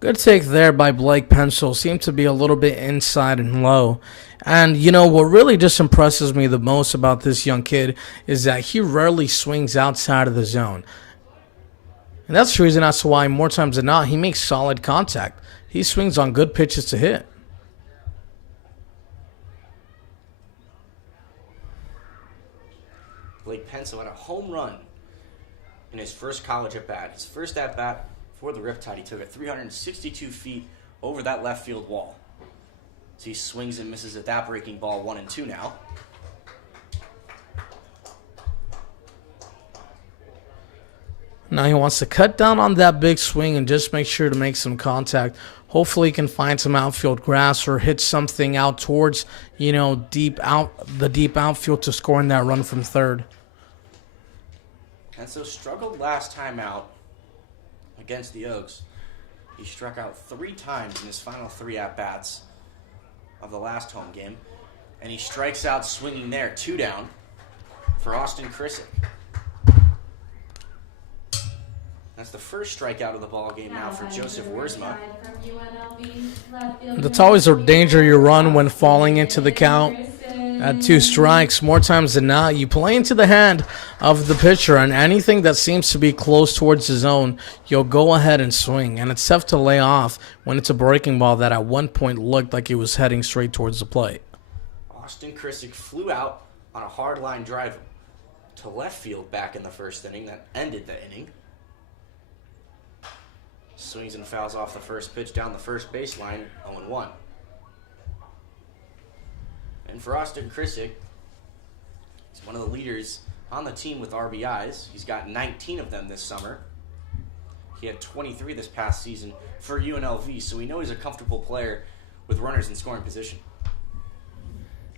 Good take there by Blake Pensa. Seemed to be a little bit inside and low. And, what really just impresses me the most about this young kid is that he rarely swings outside of the zone. And that's the reason as to why, more times than not, he makes solid contact. He swings on good pitches to hit. Blake Pensa had a home run in his first college at-bat. His first at-bat for the Riptide, he took it 362 feet over that left field wall. So he swings and misses at that breaking ball 1-2 now. Now he wants to cut down on that big swing and just make sure to make some contact. Hopefully he can find some outfield grass or hit something out towards, the deep outfield to score in that run from third. And so struggled last time out against the Oaks. He struck out 3 times in his final 3 at-bats of the last home game. And he strikes out swinging there, 2 down for Austin Krissick. That's the first strikeout of the ball game now for Joseph Wiersma. That's always a danger you run when falling into the count at 2 strikes. More times than not, you play into the hand of the pitcher, and anything that seems to be close towards the zone, you'll go ahead and swing. And it's tough to lay off when it's a breaking ball that at one point looked like it was heading straight towards the plate. Austin Krissick flew out on a hard line drive to left field back in the first inning. That ended the inning. Swings and fouls off the first pitch down the first baseline, 0-1. And for Austin Krissick, he's one of the leaders on the team with RBIs. He's got 19 of them this summer. He had 23 this past season for UNLV, so we know he's a comfortable player with runners in scoring position.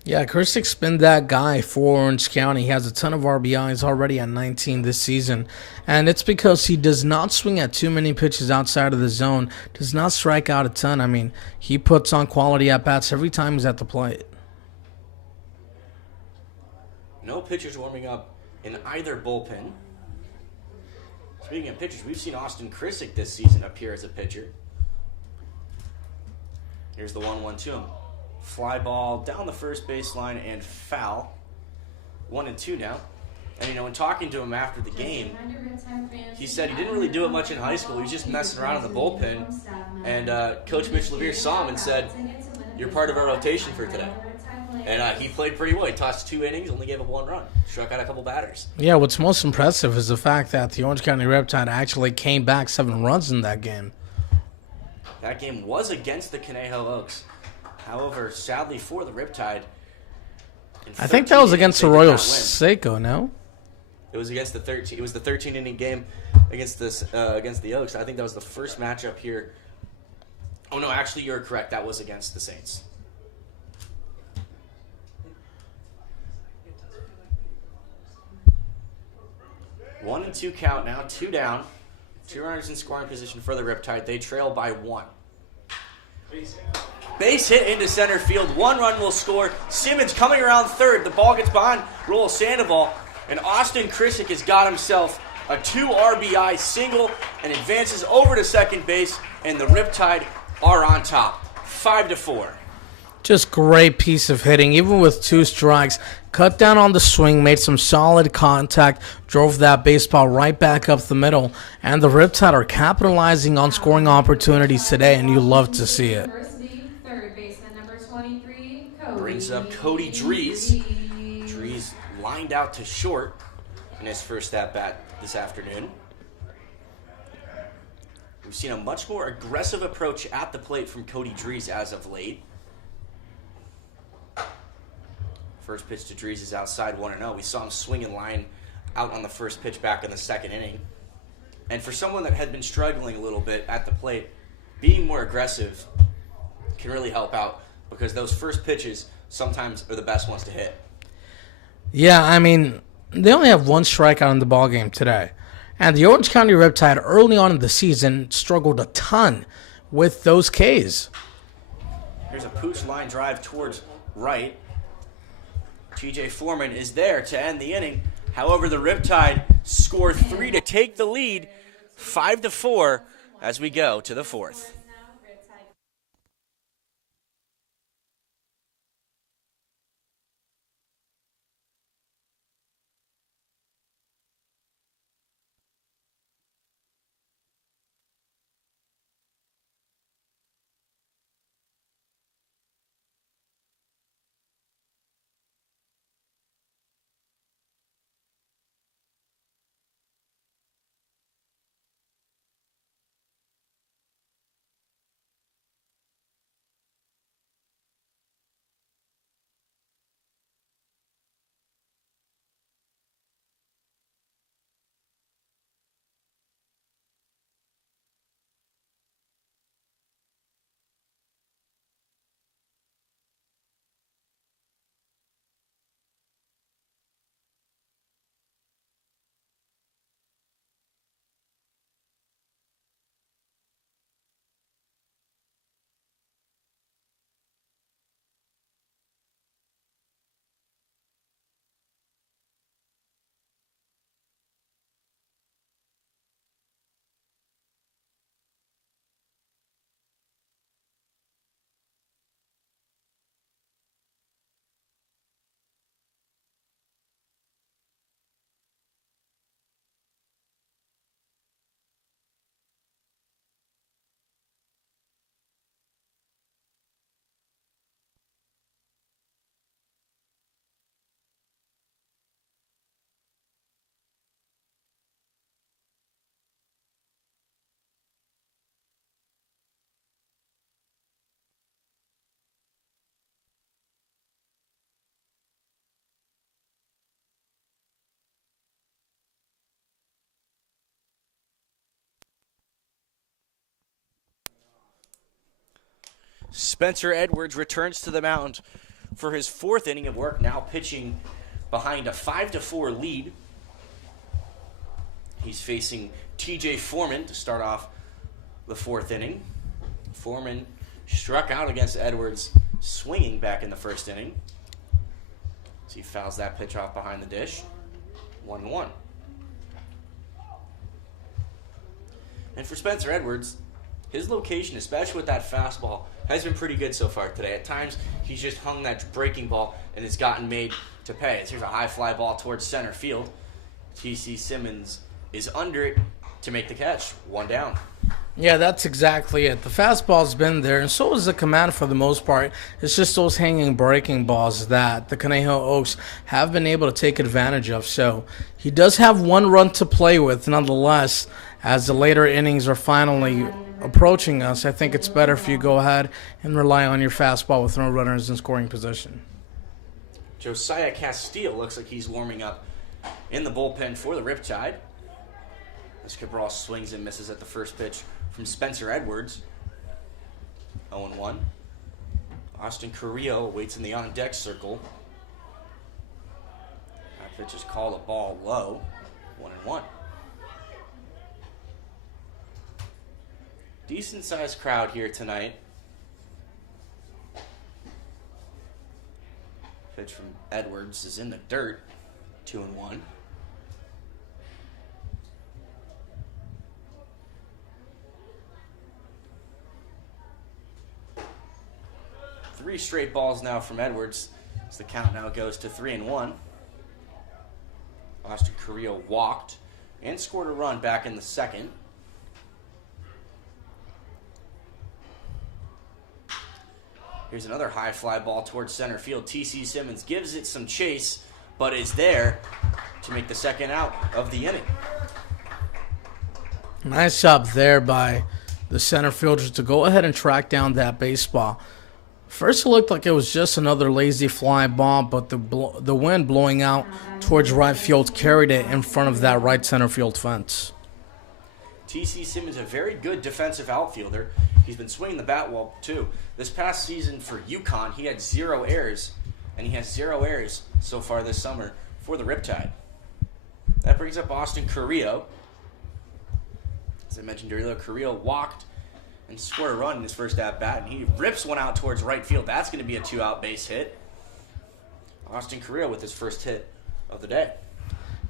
Yeah, Krissick's been that guy for Orange County. He has a ton of RBIs already at 19 this season. And it's because he does not swing at too many pitches outside of the zone, does not strike out a ton. I mean, he puts on quality at-bats every time he's at the plate. No pitchers warming up in either bullpen. Speaking of pitchers, we've seen Austin Krissick this season appear as a pitcher. Here's the 1-1 to him. Fly ball down the first baseline and foul. 1-2 now. And, in talking to him after the game, he said he didn't really do it much in high school. He was just messing around in the bullpen. And Coach Mitch Levere saw him and said, "You're part of our rotation for today." And he played pretty well. He tossed 2 innings, only gave up 1 run. Struck out a couple batters. Yeah, what's most impressive is the fact that the Orange County Riptide actually came back 7 runs in that game. That game was against the Conejo Oaks. However, sadly for the Riptide, I think that was against the Royal Seiko, no? It was against the 13. It was the 13-inning game against the Oaks. I think that was the first matchup here. Oh no, actually you're correct. That was against the Saints. One and 2 count now. 2 down. 2 runners in scoring position for the Riptide. They trail by 1. Base hit into center field. 1 run will score. Simmons coming around third. The ball gets behind Roel Sandoval. And Austin Krisick has got himself a 2 RBI single and advances over to second base. And the Riptide are on top. 5-4. Just great piece of hitting, even with 2 strikes. Cut down on the swing, made some solid contact, drove that baseball right back up the middle. And the Riptide are capitalizing on scoring opportunities today, and you love to see it. Brings up Cody Drees. Drees lined out to short in his first at-bat this afternoon. We've seen a much more aggressive approach at the plate from Cody Drees as of late. First pitch to Drees is outside 1-0. We saw him swing and line out on the first pitch back in the second inning. And for someone that had been struggling a little bit at the plate, being more aggressive can really help out because those first pitches sometimes are the best ones to hit. Yeah, I mean, they only have 1 strikeout in the ballgame today. And the Orange County Riptide early on in the season struggled a ton with those Ks. Here's a Pooch line drive towards right. TJ Foreman is there to end the inning. However, the Riptide score 3 to take the lead, 5-4 as we go to the 4th. Spencer Edwards returns to the mound for his 4th inning of work, now pitching behind a 5-4 lead. He's facing TJ Foreman to start off the 4th inning. Foreman struck out against Edwards, swinging back in the 1st inning. So he fouls that pitch off behind the dish. 1-1. And for Spencer Edwards, his location, especially with that fastball, has been pretty good so far today. At times, he's just hung that breaking ball and it's gotten made to pay. Here's a high fly ball towards center field. T.C. Simmons is under it to make the catch. 1 down. Yeah, that's exactly it. The fastball's been there, and so is the command for the most part. It's just those hanging breaking balls that the Conejo Oaks have been able to take advantage of. So he does have 1 run to play with. Nonetheless, as the later innings are finally approaching us, I think it's better if you go ahead and rely on your fastball with no runners in scoring position. Josiah Castile looks like he's warming up in the bullpen for the Riptide. As Cabral swings and misses at the first pitch from Spencer Edwards. 0-1. Austin Carrillo waits in the on-deck circle. That pitch is called a ball low. 1-1. Decent-sized crowd here tonight. Pitch from Edwards is in the dirt. 2-1. Three straight balls now from Edwards as the count now goes to 3-1. Austin Carrillo walked and scored a run back in the second. Here's another high fly ball towards center field. T.C. Simmons gives it some chase, but is there to make the second out of the inning. Nice job there by the center fielder to go ahead and track down that baseball. First, it looked like it was just another lazy fly ball, but the wind blowing out towards right field carried it in front of that right center field fence. T.C. Simmons, a very good defensive outfielder. He's been swinging the bat well, too. This past season for UConn, he had 0 errors, and he has 0 errors so far this summer for the Riptide. That brings up Austin Carrillo. As I mentioned earlier, Carrillo walked and scored a run in his first at-bat, and he rips one out towards right field. That's going to be a 2-out base hit. Austin Carrillo with his first hit of the day.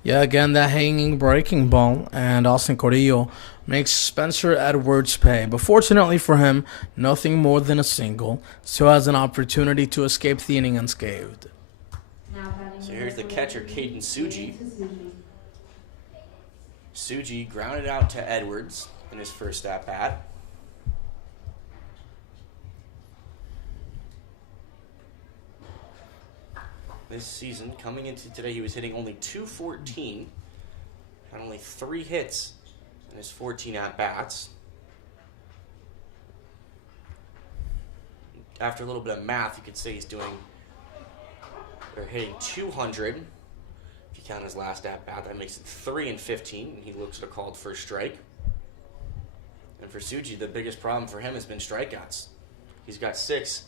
Yeah, again, that hanging breaking ball, and Austin Carrillo makes Spencer Edwards pay. But fortunately for him, nothing more than a single, so has an opportunity to escape the inning unscathed. So here's the catcher, Caden Suji. Suji grounded out to Edwards in his first at-bat. This season, coming into today, he was hitting only .214, had only 3 hits in his 14 at-bats. After a little bit of math, you could say he's hitting 200. If you count his last at-bat, that makes it 3-15, and he looks at a called first strike. And for Suji, the biggest problem for him has been strikeouts. He's got 6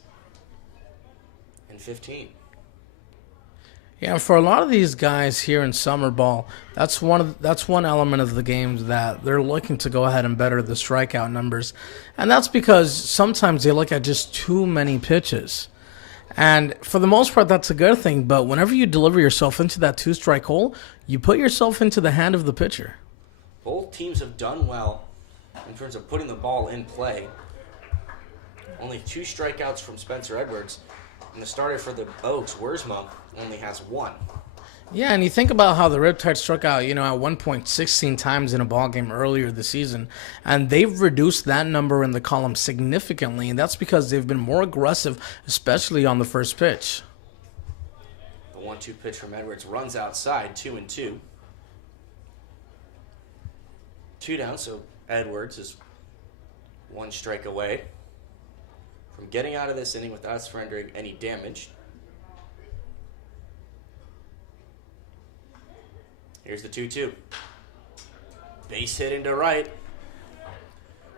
and 15. Yeah, and for a lot of these guys here in summer ball, that's one element of the game that they're looking to go ahead and better the strikeout numbers. And that's because sometimes they look at just too many pitches. And for the most part, that's a good thing. But whenever you deliver yourself into that 2-strike hole, you put yourself into the hand of the pitcher. Both teams have done well in terms of putting the ball in play. Only 2 strikeouts from Spencer Edwards. And the starter for the Oaks, Wiersma, only has 1. Yeah, and you think about how the Riptide struck out, at one point 16 times in a ball game earlier this season, and they've reduced that number in the column significantly, and that's because they've been more aggressive, especially on the first pitch. The 1-2 pitch from Edwards runs outside, 2-2. 2 down, so Edwards is 1 strike away from getting out of this inning without surrendering any damage. Here's the 2-2. Base hit into right.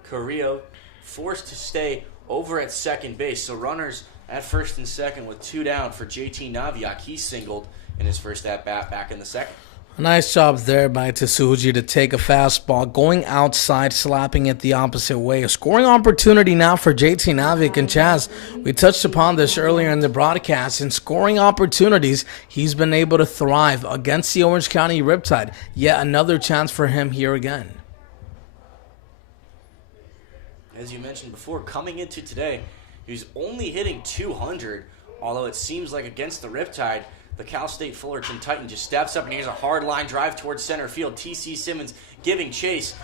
Carrillo forced to stay over at second base. So runners at first and second with 2 down for JT Naviak. He singled in his first at-bat back in the second. A nice job there by Tsuji to take a fastball, going outside, slapping it the opposite way. A scoring opportunity now for JT Naviak and Chaz. We touched upon this earlier in the broadcast. In scoring opportunities, he's been able to thrive against the Orange County Riptide. Yet another chance for him here again. as you mentioned before, coming into today, he was only hitting 200, although it seems like against the Riptide, the Cal State Fullerton Titan just steps up and here's a hard line drive towards center field. T.C. Simmons giving chase.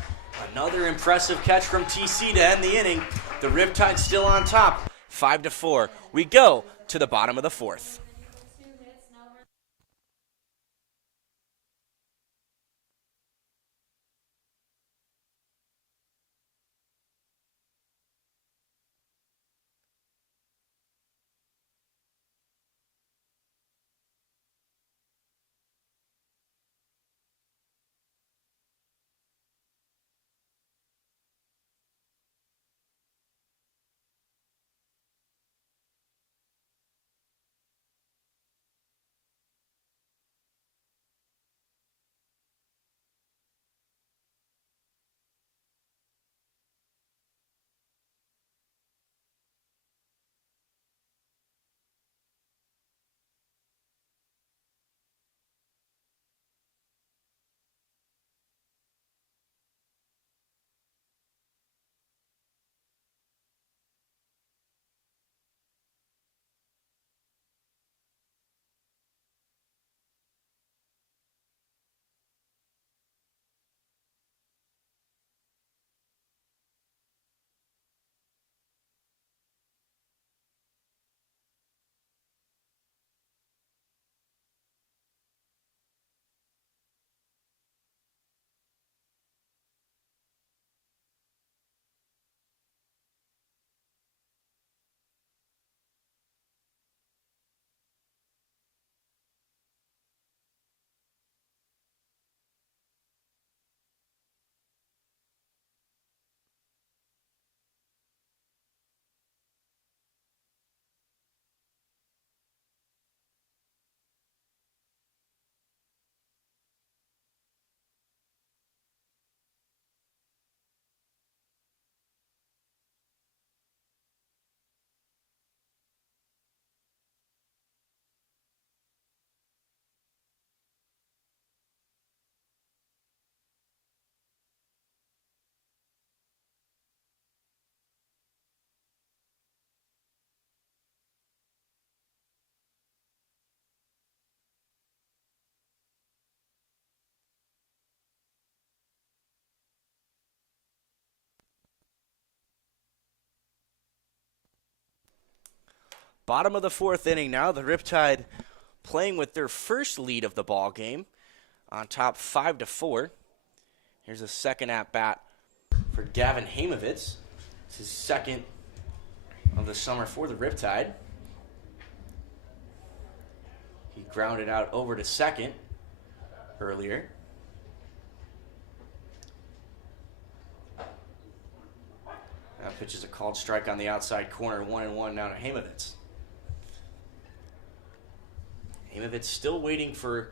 Another impressive catch from TC to end the inning. The Riptide still on top, 5-4. We go to the bottom of the fourth. Bottom of the fourth inning now. The Riptide playing with their first lead of the ball game, on top 5-4. Here's a second at bat for Gavin Hamovitz. It's his second of the summer for the Riptide. He grounded out over to second earlier. Now pitches a called strike on the outside corner, 1-1 now to Hamovitz. Hamovitz still waiting for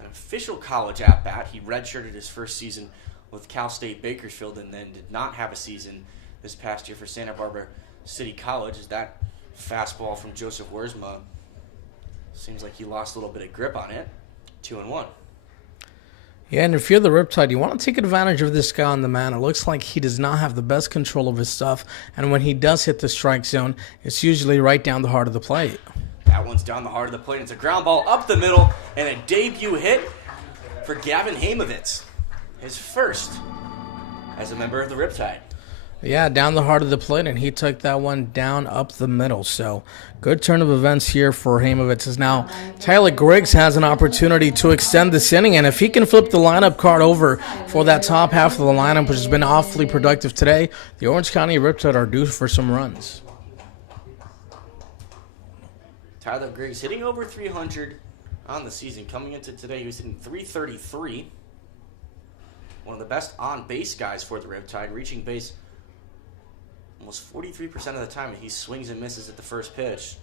an official college at-bat. He redshirted his first season with Cal State Bakersfield and then did not have a season this past year for Santa Barbara City College. As that fastball from Joseph Wiersma seems like he lost a little bit of grip on it. 2-1. Yeah, and if you're the Riptide, you want to take advantage of this guy on the mound. It looks like he does not have the best control of his stuff, and when he does hit the strike zone, it's usually right down the heart of the plate. That one's down the heart of the plate. It's a ground ball up the middle and a debut hit for Gavin Hamovitz. His first as a member of the Riptide. Yeah, down the heart of the plate, and he took that one down up the middle. So, good turn of events here for Hamovitz. As now Tyler Griggs has an opportunity to extend this inning, and if he can flip the lineup card over for that top half of the lineup, which has been awfully productive today, the Orange County Riptide are due for some runs. Tyler Griggs hitting over 300 on the season. Coming into today, he was hitting 333. One of the best on-base guys for the Riptide, reaching base almost 43% of the time, and he swings and misses at the first pitch.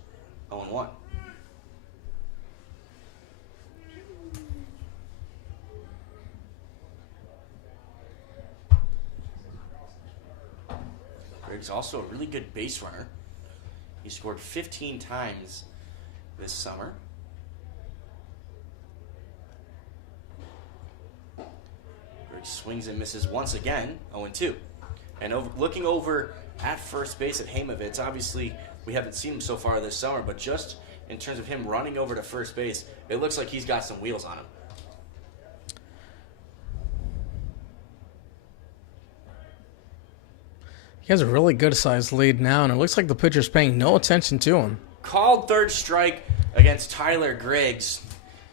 0-1. Griggs also a really good base runner. He scored 15 times this summer. Griggs swings and misses once again. 0-2. And looking over at first base at Heimovitz, obviously we haven't seen him so far this summer, but just in terms of him running over to first base, it looks like he's got some wheels on him. He has a really good-sized lead now, and it looks like the pitcher's paying no attention to him. Called third strike against Tyler Griggs.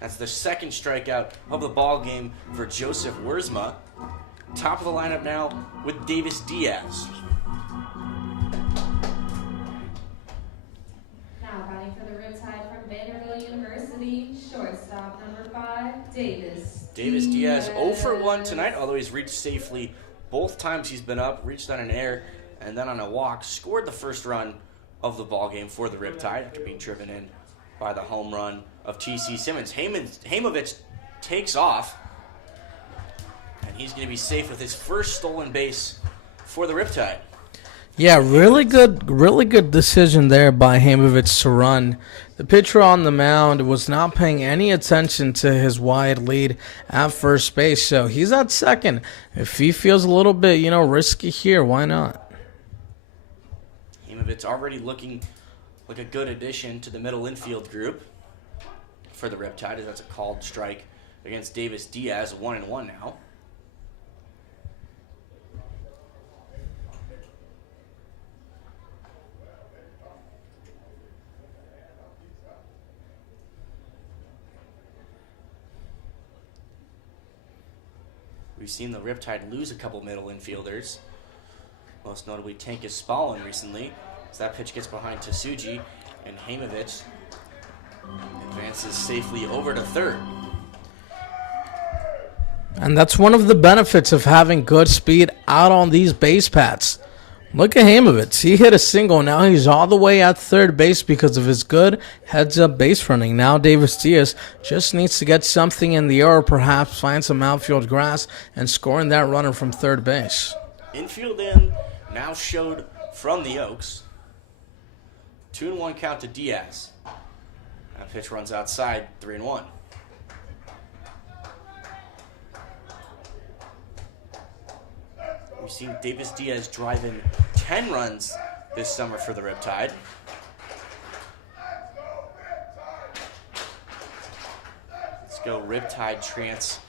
That's the second strikeout of the ball game for Joseph Wiersma. Top of the lineup now with Davis Diaz. Now batting for the Riptide from Vanderbilt University, shortstop number 5, Davis. Davis Diaz 0 for 1 tonight, although he's reached safely both times he's been up, reached on an error, and then on a walk, scored the first run of the ball game for the Riptide after being driven in by the home run of T.C. Simmons. Heimovitz takes off, and he's going to be safe with his first stolen base for the Riptide. Yeah, really good decision there by Heimovitz to run. The pitcher on the mound was not paying any attention to his wide lead at first base, so he's at second. If he feels a little bit, risky here, why not? Heimovitz already looking like a good addition to the middle infield group for the Riptide, as that's a called strike against Davis Diaz, 1-1 now. We've seen the Riptide lose a couple middle infielders, most notably Tankus Spallin recently, as that pitch gets behind Tasuji, and Heimovitz advances safely over to third. And that's one of the benefits of having good speed out on these base paths. Look at Heimovitz. He hit a single. Now he's all the way at third base because of his good heads-up base running. Now Davis Diaz just needs to get something in the air, or perhaps find some outfield grass and scoring that runner from third base. Infield in now showed from the Oaks. 2-1 count to Diaz. That pitch runs outside, 3-1. We've seen Davis Diaz drive in 10 runs this summer for the Riptide. Let's go Riptide Trance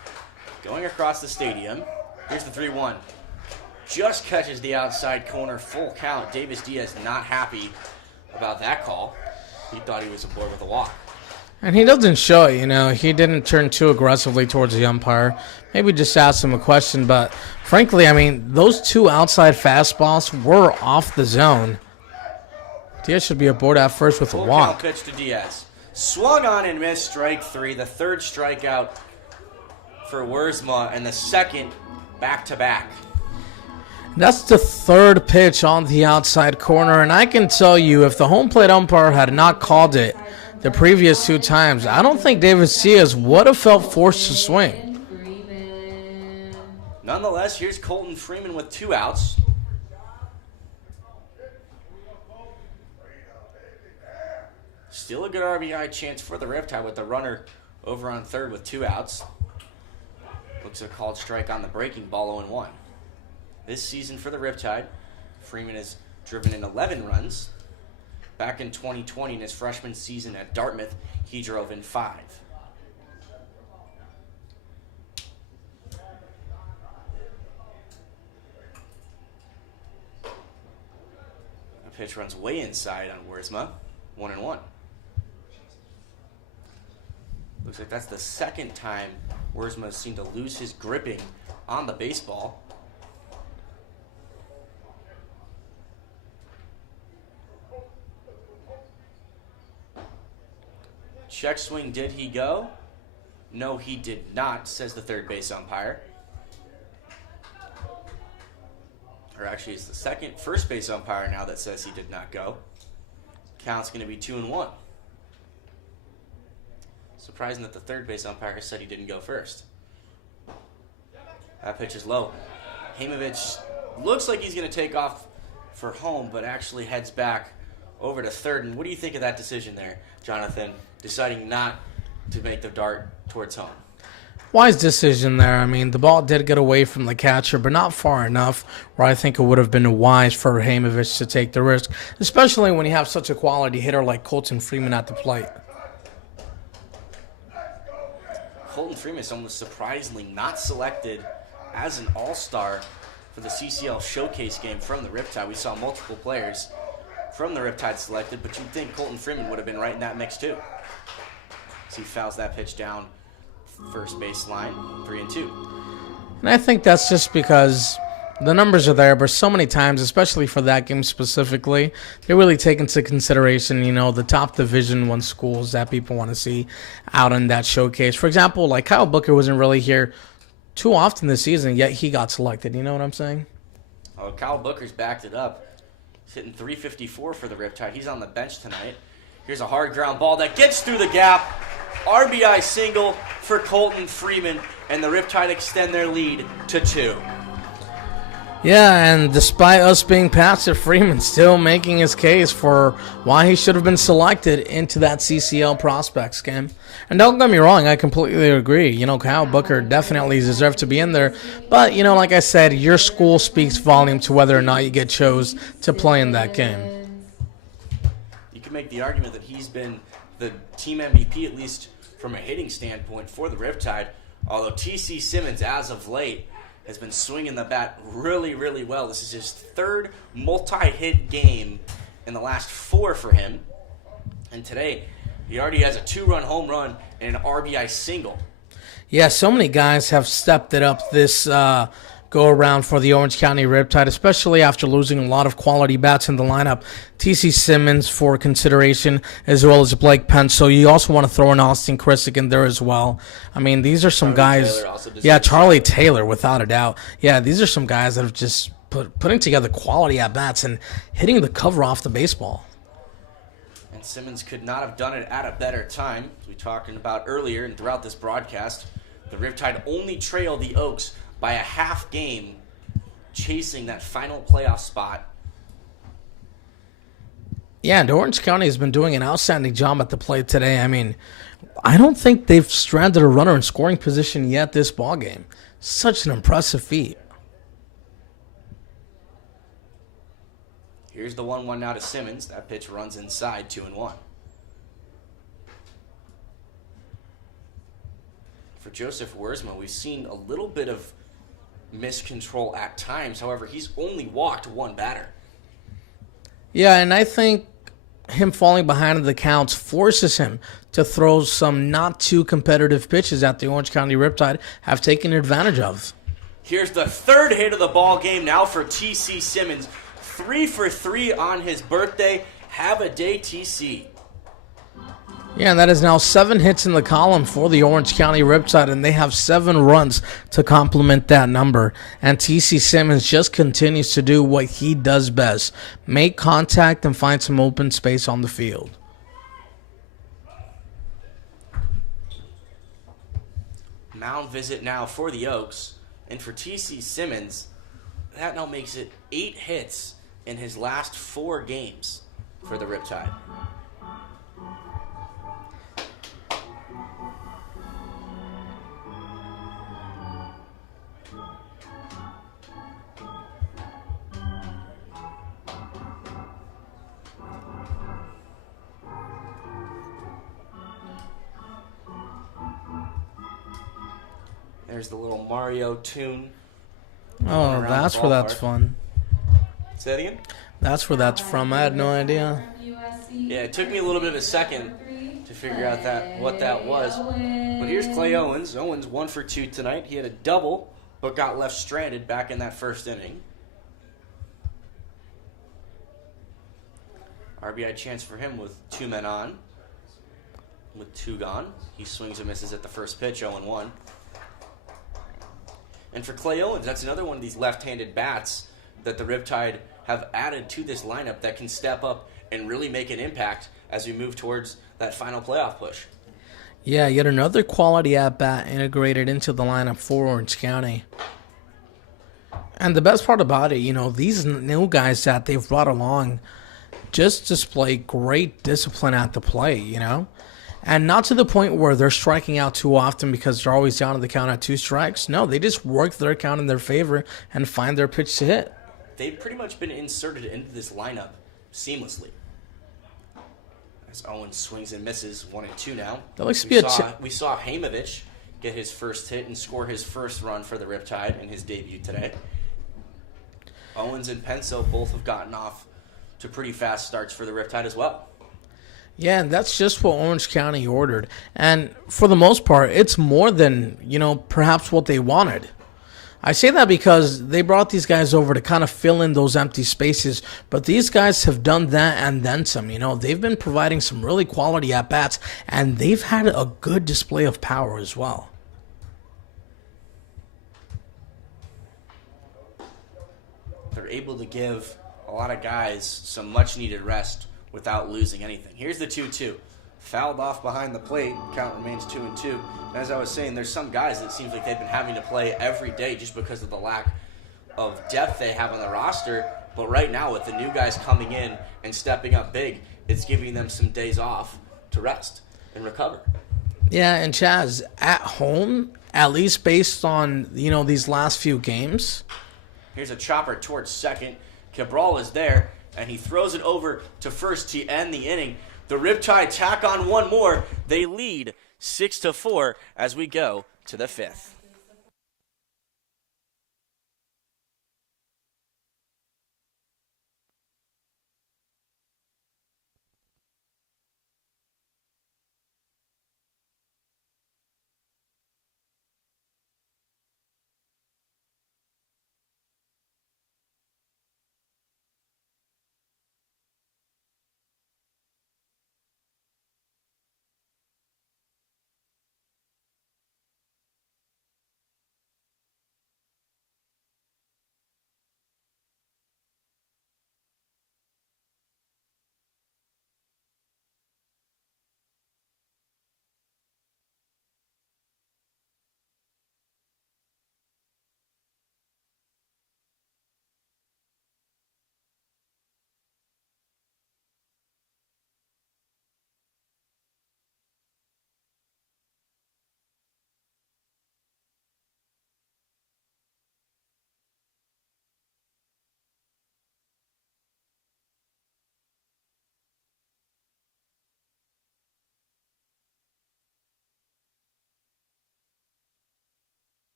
going across the stadium. Here's the 3-1. Just catches the outside corner, full count. Davis Diaz not happy about that call. He thought he was aboard with a walk. And he doesn't show it, He didn't turn too aggressively towards the umpire. Maybe just asked him a question, but frankly, those two outside fastballs were off the zone. Diaz should be aboard at first with a Full walk. count pitch to Diaz. Swung on and missed, strike 3. The third strikeout for Wiersma, and the second back-to-back. That's the third pitch on the outside corner, and I can tell you, if the home plate umpire had not called it the previous 2 times, I don't think Davis Diaz would have felt forced to swing. Nonetheless, here's Colton Freeman with 2 outs. Still a good RBI chance for the Riptide with the runner over on third with 2 outs. Looks a called strike on the breaking ball, 0-1. This season for the Riptide, Freeman has driven in 11 runs. Back in 2020, in his freshman season at Dartmouth, he drove in 5. The pitch runs way inside on Wiersma, 1-1. Looks like that's the second time Wiersma seemed to lose his gripping on the baseball. Check swing, did he go? No, he did not, says the third base umpire. Or actually, it's the second first base umpire now that says he did not go. Count's going to be 2-1. Surprising that the third base umpire said he didn't go first. That pitch is low. Heimovitz looks like he's going to take off for home, but actually heads back over to third. And what do you think of that decision there, Jonathan, deciding not to make the dart towards home? Wise decision there. I mean, the ball did get away from the catcher, but not far enough where I think it would have been wise for Hamovich to take the risk, especially when you have such a quality hitter like Colton Freeman at the plate. Colton Freeman is almost surprisingly not selected as an all-star for the CCL Showcase game from the Riptide. We saw multiple players from the Riptide selected, but you'd think Colton Freeman would have been right in that mix too. So he fouls that pitch down first baseline, 3-2. And I think that's just because the numbers are there, but so many times, especially for that game specifically, they really take into consideration, the top Division I schools that people want to see out in that showcase. For example, like Kyle Booker wasn't really here too often this season, yet he got selected. You know what I'm saying? Oh, Kyle Booker's backed it up. He's hitting .354 for the Riptide. He's on the bench tonight. Here's a hard ground ball that gets through the gap. RBI single for Colton Freeman, and the Riptide extend their lead to 2. Yeah, and despite us being passive, Freeman still making his case for why he should have been selected into that CCL prospects game. And don't get me wrong, I completely agree. Kyle Booker definitely deserved to be in there. But, like I said, your school speaks volume to whether or not you get chose to play in that game. You can make the argument that he's been the team MVP, at least from a hitting standpoint, for the Riptide. Although T.C. Simmons, as of late, has been swinging the bat really, really well. This is his third multi-hit game in the last 4 for him. And today, he already has a 2-run home run and an RBI single. Yeah, so many guys have stepped it up this go-around for the Orange County Riptide, especially after losing a lot of quality bats in the lineup. T.C. Simmons for consideration, as well as Blake Pence. So you also want to throw in Austin Christick in there as well. I mean, these are some guys. Yeah, Charlie Taylor, without a doubt. Yeah, these are some guys that have just putting together quality at-bats and hitting the cover off the baseball. And Simmons could not have done it at a better time. As we talked about earlier and throughout this broadcast, the Riptide only trail the Oaks by a half game, chasing that final playoff spot. Yeah, and Orange County has been doing an outstanding job at the plate today. I mean, I don't think they've stranded a runner in scoring position yet this ballgame. Such an impressive feat. Here's the 1-1 now to Simmons. That pitch runs inside, 2-1. For Joseph Wiersma, we've seen a little bit of miscontrol at times. However, he's only walked 1 batter. Yeah, and I think him falling behind in the counts forces him to throw some not too competitive pitches that the Orange County Riptide have taken advantage of. Here's the 3rd hit of the ball game now for T.C. Simmons. 3 for 3 on his birthday. Have a day, T.C. Yeah, and that is now 7 hits in the column for the Orange County Riptide, and they have 7 runs to complement that number. And T.C. Simmons just continues to do what he does best, make contact and find some open space on the field. Mound visit now for the Oaks, and for T.C. Simmons, that now makes it 8 hits in his last 4 games for the Riptide. There's the little Mario tune. Oh, that's where that's fun. Say that again? That's where that's from. I had no idea. Yeah, it took me a little bit of a second to figure out what that was. But here's Clay Owens. Owens 1 for 2 tonight. He had a double, but got left stranded back in that first inning. RBI chance for him with 2 men on. With 2 gone. He swings and misses at the first pitch, 0-1. And for Clay Owens, that's another one of these left-handed bats that the Riptide have added to this lineup that can step up and really make an impact as we move towards that final playoff push. Yeah, yet another quality at-bat integrated into the lineup for Orange County. And the best part about it, these new guys that they've brought along just display great discipline at the plate, And not to the point where they're striking out too often because they're always down to the count at 2 strikes. No, they just work their count in their favor and find their pitch to hit. They've pretty much been inserted into this lineup seamlessly. As Owen swings and misses, 1-2 now. That looks to be we saw Hamovich get his first hit and score his first run for the Riptide in his debut today. Owens and Penso both have gotten off to pretty fast starts for the Riptide as well. Yeah, and that's just what Orange County ordered. And for the most part, it's more than, perhaps what they wanted. I say that because they brought these guys over to kind of fill in those empty spaces, but these guys have done that and then some. They've been providing some really quality at-bats, and they've had a good display of power as well. They're able to give a lot of guys some much-needed rest without losing anything. Here's the 2-2. Fouled off behind the plate. Count remains 2-2. And as I was saying, there's some guys that seems like they've been having to play every day just because of the lack of depth they have on the roster. But right now, with the new guys coming in and stepping up big, it's giving them some days off to rest and recover. Yeah, and Chaz, at home, at least based on, these last few games. Here's a chopper towards second. Cabral is there, and he throws it over to first to end the inning. The Riptide tack on one more. They lead 6-4 as we go to the 5th.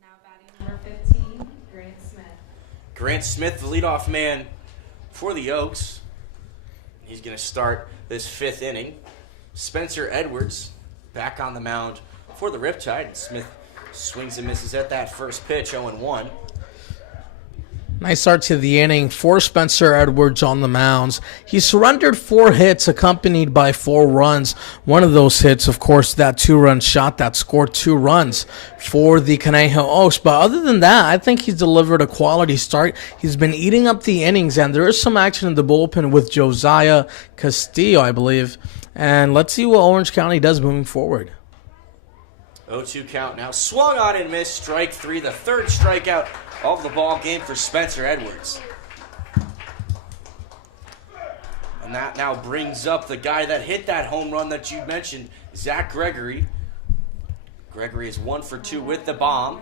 Now batting number 15, Grant Smith. Grant Smith, the leadoff man for the Oaks. He's going to start this 5th inning. Spencer Edwards back on the mound for the Riptide. Smith swings and misses at that first pitch, 0-1. Nice start to the inning for Spencer Edwards on the mounds. He surrendered 4 hits accompanied by 4 runs. One of those hits, of course, that 2-run shot that scored 2 runs for the Conejo Oaks. But other than that, I think he's delivered a quality start. He's been eating up the innings, and there is some action in the bullpen with Josiah Castillo, I believe. And let's see what Orange County does moving forward. 0-2 count now. Swung on and missed. Strike 3, the 3rd strikeout of the ball game for Spencer Edwards. And that now brings up the guy that hit that home run that you mentioned, Zach Gregory. Gregory is 1 for 2 with the bomb.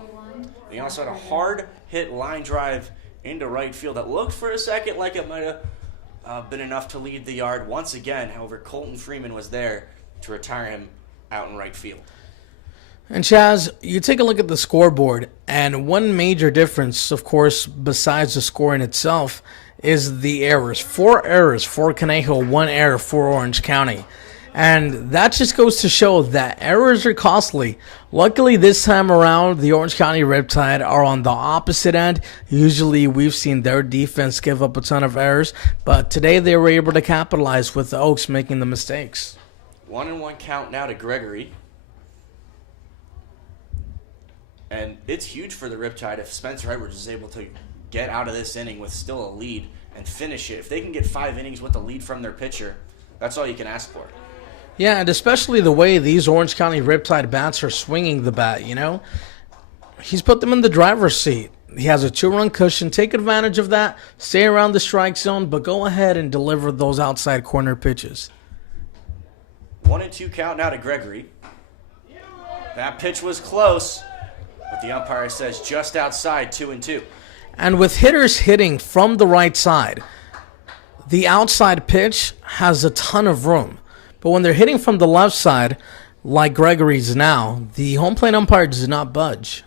He also had a hard hit line drive into right field that looked for a second like it might have been enough to lead the yard once again. However, Colton Freeman was there to retire him out in right field. And Chaz, you take a look at the scoreboard, and one major difference, of course, besides the scoring itself, is the errors. 4 errors for Conejo, 1 error for Orange County. And that just goes to show that errors are costly. Luckily, this time around, the Orange County Riptide are on the opposite end. Usually, we've seen their defense give up a ton of errors, but today they were able to capitalize with the Oaks making the mistakes. 1-1 count now to Gregory. And it's huge for the Riptide if Spencer Edwards is able to get out of this inning with still a lead and finish it. If they can get 5 innings with a lead from their pitcher, that's all you can ask for. Yeah, and especially the way these Orange County Riptide bats are swinging the bat, you know? He's put them in the driver's seat. He has a 2-run cushion. Take advantage of that. Stay around the strike zone, but go ahead and deliver those outside corner pitches. 1-2 count now to Gregory. That pitch was close, but the umpire says just outside, 2-2. And with hitters hitting from the right side, the outside pitch has a ton of room. But when they're hitting from the left side, like Gregory's now, the home plate umpire does not budge.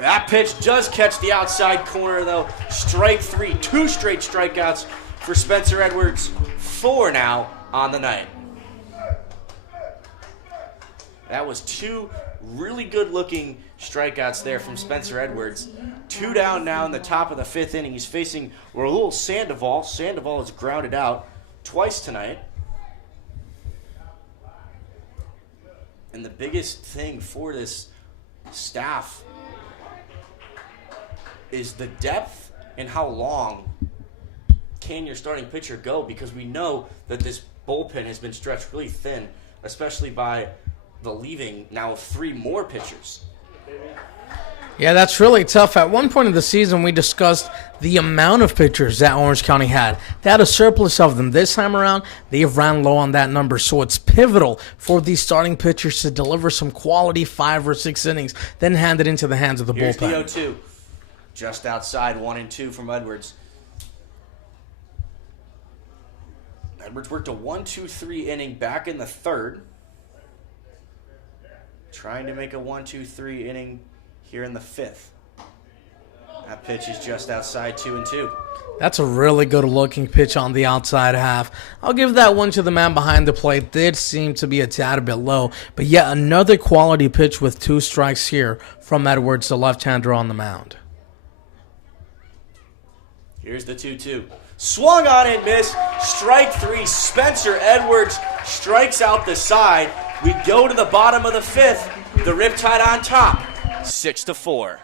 That pitch does catch the outside corner, though. Strike 3, 2 straight strikeouts for Spencer Edwards. 4 now on the night. That was 2 really good-looking strikeouts there from Spencer Edwards. 2 down now in the top of the 5th inning. He's facing Raul Sandoval. Sandoval is grounded out twice tonight. And the biggest thing for this staff is the depth and how long can your starting pitcher go, because we know that this bullpen has been stretched really thin, especially by the leaving now of 3 more pitchers. Yeah, that's really tough. At one point in the season, we discussed the amount of pitchers that Orange County had. They had a surplus of them. This time around, they've ran low on that number. So it's pivotal for these starting pitchers to deliver some quality 5 or 6 innings, then hand it into the hands of the Here's bullpen. Here's the 0-2. Just outside, 1-2 from Edwards. Edwards worked a 1-2-3 inning back in the 3rd. Trying to make a 1-2-3 inning here in the 5th. That pitch is just outside, 2-2. That's a really good-looking pitch on the outside half. I'll give that one to the man behind the plate. Did seem to be a tad bit low, but yet another quality pitch with 2 strikes here from Edwards, the left-hander on the mound. Here's the 2-2. Swung on and missed. Strike 3. Spencer Edwards strikes out the side. We go to the bottom of the 5th. The Riptide on top, 6-4.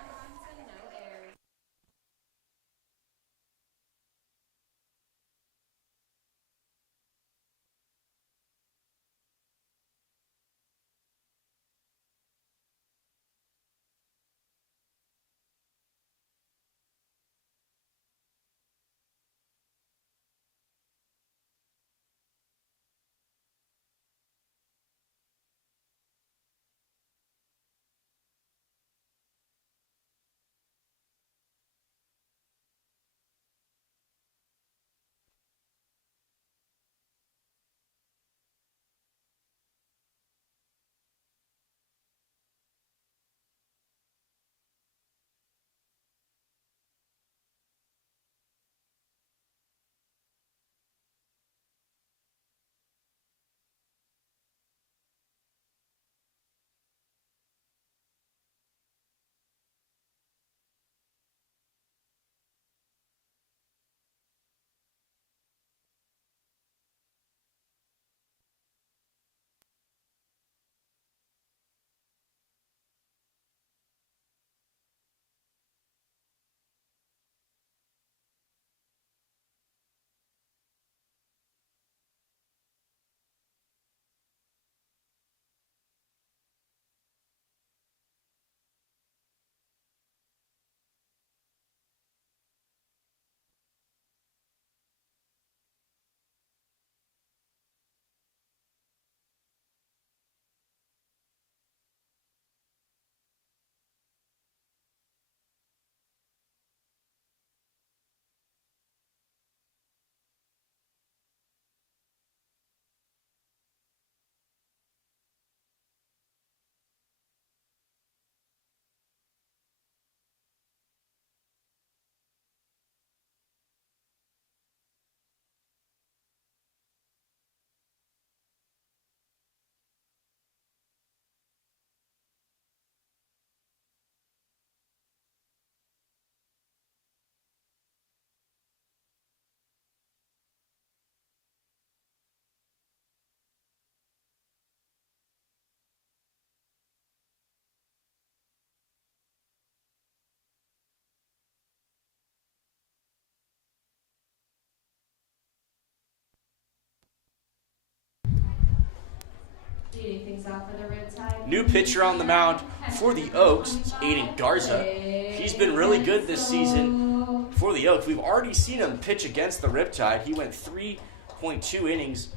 off for the Riptide. New pitcher on the mound for the Oaks, it's Aiden Garza. He's been really good this season for the Oaks. We've already seen him pitch against the Riptide. He went 3.2 innings,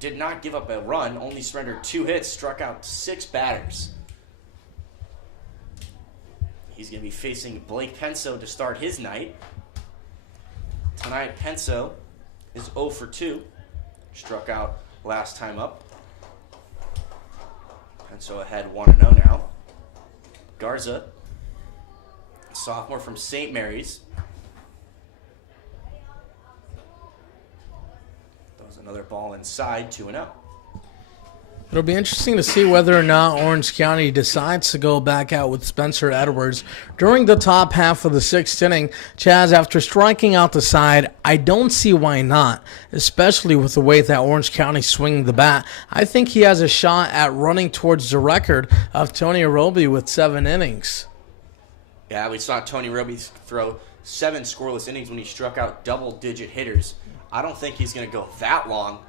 did not give up a run, only surrendered 2 hits, struck out 6 batters. He's going to be facing Blake Penso to start his night. Tonight, Penso is 0 for 2. Struck out last time up. Penso ahead 1-0 now. Garza, sophomore from St. Mary's. Throws another ball inside, 2-0. It'll be interesting to see whether or not Orange County decides to go back out with Spencer Edwards during the top half of the 6th inning. Chaz, after striking out the side, I don't see why not, especially with the way that Orange County swinging the bat. I think he has a shot at running towards the record of Tony Arobi with 7 innings. Yeah, we saw Tony Arobi throw 7 scoreless innings when he struck out double-digit hitters. I don't think he's going to go that long,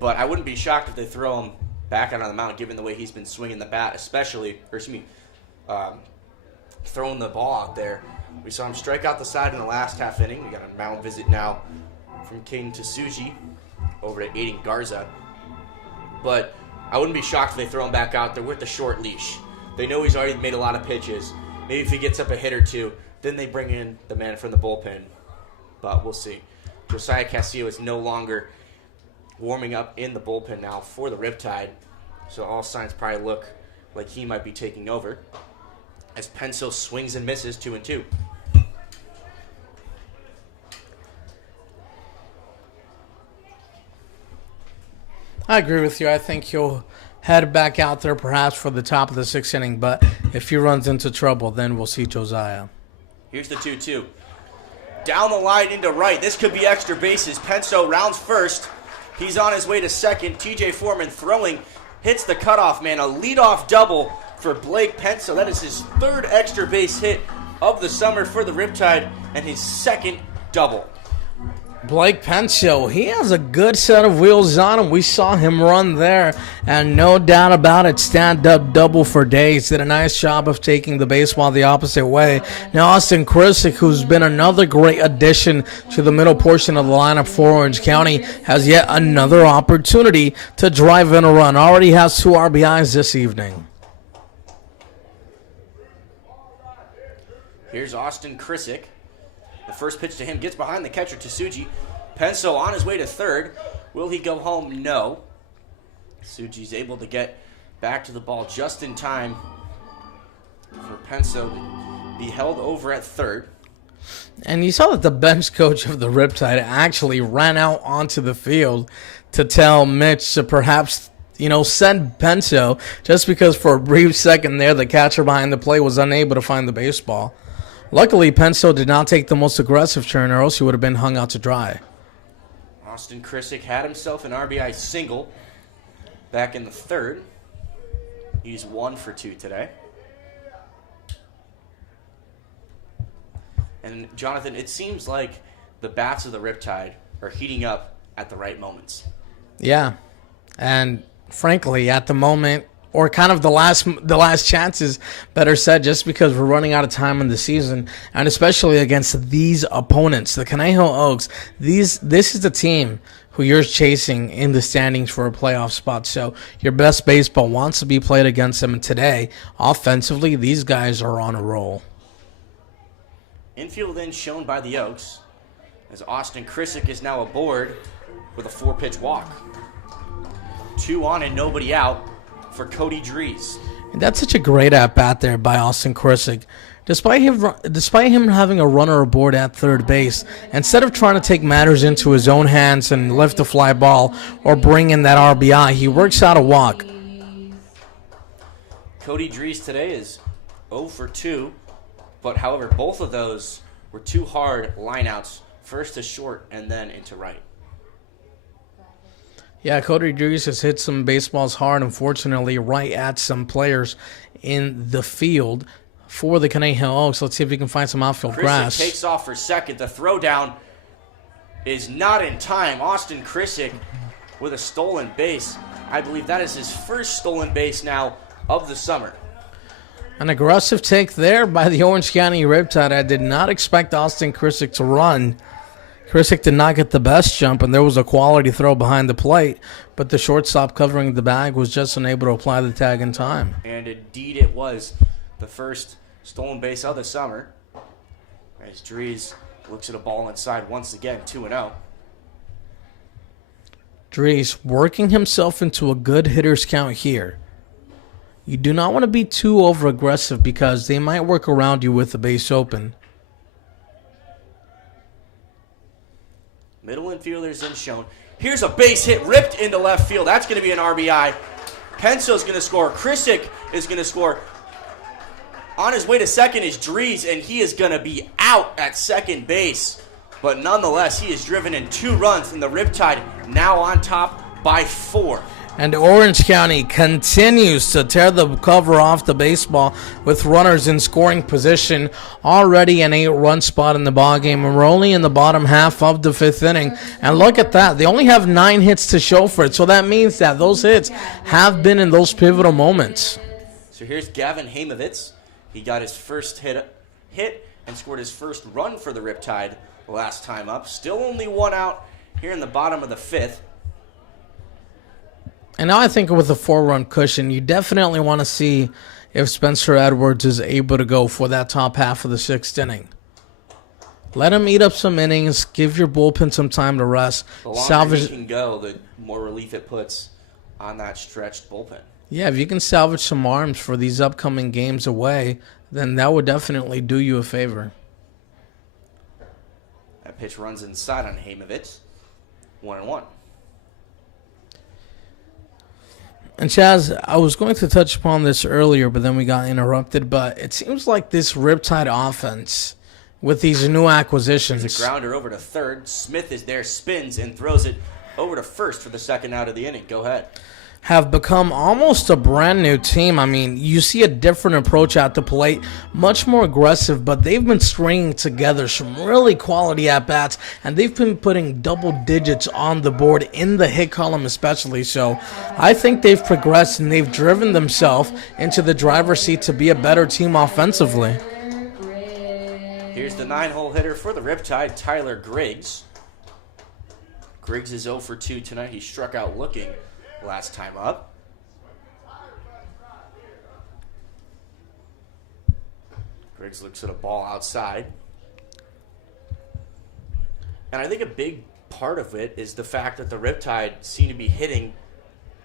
but I wouldn't be shocked if they throw him back out on the mound, given the way he's been swinging the bat, throwing the ball out there. We saw him strike out the side in the last half inning. We got a mound visit now from Caden Tsuji over to Aiden Garza. But I wouldn't be shocked if they throw him back out there with the short leash. They know he's already made a lot of pitches. Maybe if he gets up a hit or two, then they bring in the man from the bullpen. But we'll see. Josiah Castillo is no longer warming up in the bullpen now for the Riptide. So all signs probably look like he might be taking over as Penso swings and misses 2-2. I agree with you. I think he'll head back out there perhaps for the top of the 6th inning, but if he runs into trouble, then we'll see Josiah. Here's the 2-2. Down the line into right. This could be extra bases. Penso rounds first. He's on his way to second. TJ Foreman throwing, hits the cutoff man. A leadoff double for Blake Penso. That is his 3rd extra base hit of the summer for the Riptide and his 2nd double. Blake Penso, he has a good set of wheels on him. We saw him run there, and no doubt about it, stand-up double for days. Did a nice job of taking the baseball the opposite way. Now Austin Krisick, who's been another great addition to the middle portion of the lineup for Orange County, has yet another opportunity to drive in a run. Already has 2 RBIs this evening. Here's Austin Krisick. The first pitch to him gets behind the catcher, Tsuji. Penso on his way to third. Will he go home? No. Tsuji's able to get back to the ball just in time for Penso to be held over at third. And you saw that the bench coach of the Riptide actually ran out onto the field to tell Mitch to perhaps, send Penso, just because for a brief second there, the catcher behind the plate was unable to find the baseball. Luckily, Penso did not take the most aggressive turn, or else he would have been hung out to dry. Austin Krisick had himself an RBI single back in the 3rd. He's 1 for 2 today. And, Jonathan, it seems like the bats of the Riptide are heating up at the right moments. Yeah, and frankly, at the moment, or kind of the last chances, better said, just because we're running out of time in the season, and especially against these opponents, the Conejo Oaks. This is the team who you're chasing in the standings for a playoff spot. So your best baseball wants to be played against them. And today, offensively, these guys are on a roll. Infield then shown by the Oaks, as Austin Krisick is now aboard with a 4-pitch walk. 2 on and nobody out for Cody Dries. And that's such a great at-bat there by Austin Krisick. Despite him having a runner aboard at third base, instead of trying to take matters into his own hands and lift a fly ball or bring in that RBI, he works out a walk. Cody Dries today is 0 for 2, but however, both of those were 2 hard lineouts, first to short and then into right. Yeah, Cody Dries has hit some baseballs hard, unfortunately, right at some players in the field for the Conejo Oaks. Let's see if we can find some outfield grass. Takes off for second. The throw down is not in time. Austin Krisick with a stolen base. I believe that is his first stolen base now of the summer. An aggressive take there by the Orange County Riptide. I did not expect Austin Krisick to run. Krisick did not get the best jump, and there was a quality throw behind the plate, but the shortstop covering the bag was just unable to apply the tag in time. And indeed it was the first stolen base of the summer. As Dries looks at a ball inside once again, 2-0. Dries working himself into a good hitter's count here. You do not want to be too over-aggressive because they might work around you with the base open. Middle infielders in shown. Here's a base hit ripped into left field. That's going to be an RBI. Penso's going to score. Krisick is going to score. On his way to second is Dries, and he is going to be out at second base. But nonetheless, he has driven in 2 runs, and the Riptide now on top by 4. And Orange County continues to tear the cover off the baseball with runners in scoring position. Already an 8-run spot in the ballgame, and we're only in the bottom half of the 5th inning. And look at that. They only have 9 hits to show for it, so that means that those hits have been in those pivotal moments. So here's Gavin Hamovitz. He got his first hit and scored his first run for the Riptide last time up. Still only 1 out here in the bottom of the 5th. And now I think with a 4-run cushion, you definitely want to see if Spencer Edwards is able to go for that top half of the 6th inning. Let him eat up some innings. Give your bullpen some time to rest. The longer he can go, the more relief it puts on that stretched bullpen. Yeah, if you can salvage some arms for these upcoming games away, then that would definitely do you a favor. That pitch runs inside on Hamovitz. 1-1. And Chaz, I was going to touch upon this earlier, but then we got interrupted. But it seems like this Riptide offense, with these new acquisitions. There's a grounder over to third. Smith is there, spins, and throws it over to first for the second out of the inning. Go ahead. Have become almost a brand new team. I mean, you see a different approach at the plate, much more aggressive, but they've been stringing together some really quality at-bats, and they've been putting double digits on the board in the hit column especially. So I think they've progressed, and they've driven themselves into the driver's seat to be a better team offensively. Here's the 9-hole hitter for the Riptide, Tyler Griggs. Griggs is 0 for 2 tonight. He struck out looking last time up. Griggs looks at a ball outside. And I think a big part of it is the fact that the Riptide seem to be hitting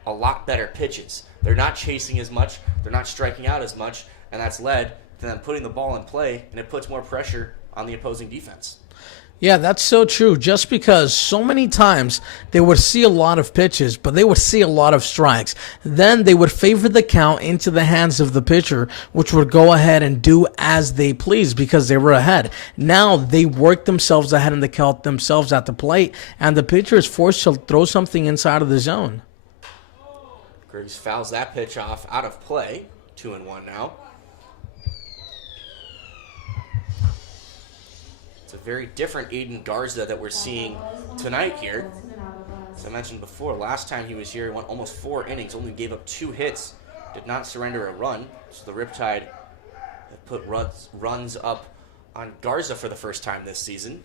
a lot better pitches. They're not chasing as much, they're not striking out as much, and that's led to them putting the ball in play, and it puts more pressure on the opposing defense. Yeah, that's so true. Just because so many times they would see a lot of pitches, but they would see a lot of strikes. Then they would favor the count into the hands of the pitcher, which would go ahead and do as they please because they were ahead. Now they work themselves ahead in the count themselves at the plate, and the pitcher is forced to throw something inside of the zone. Griggs fouls that pitch off out of play. 2-1 now. It's a very different Aiden Garza that we're seeing tonight here. As I mentioned before, last time he was here, he went almost 4 innings, only gave up 2 hits, did not surrender a run. So the Riptide have put runs up on Garza for the first time this season.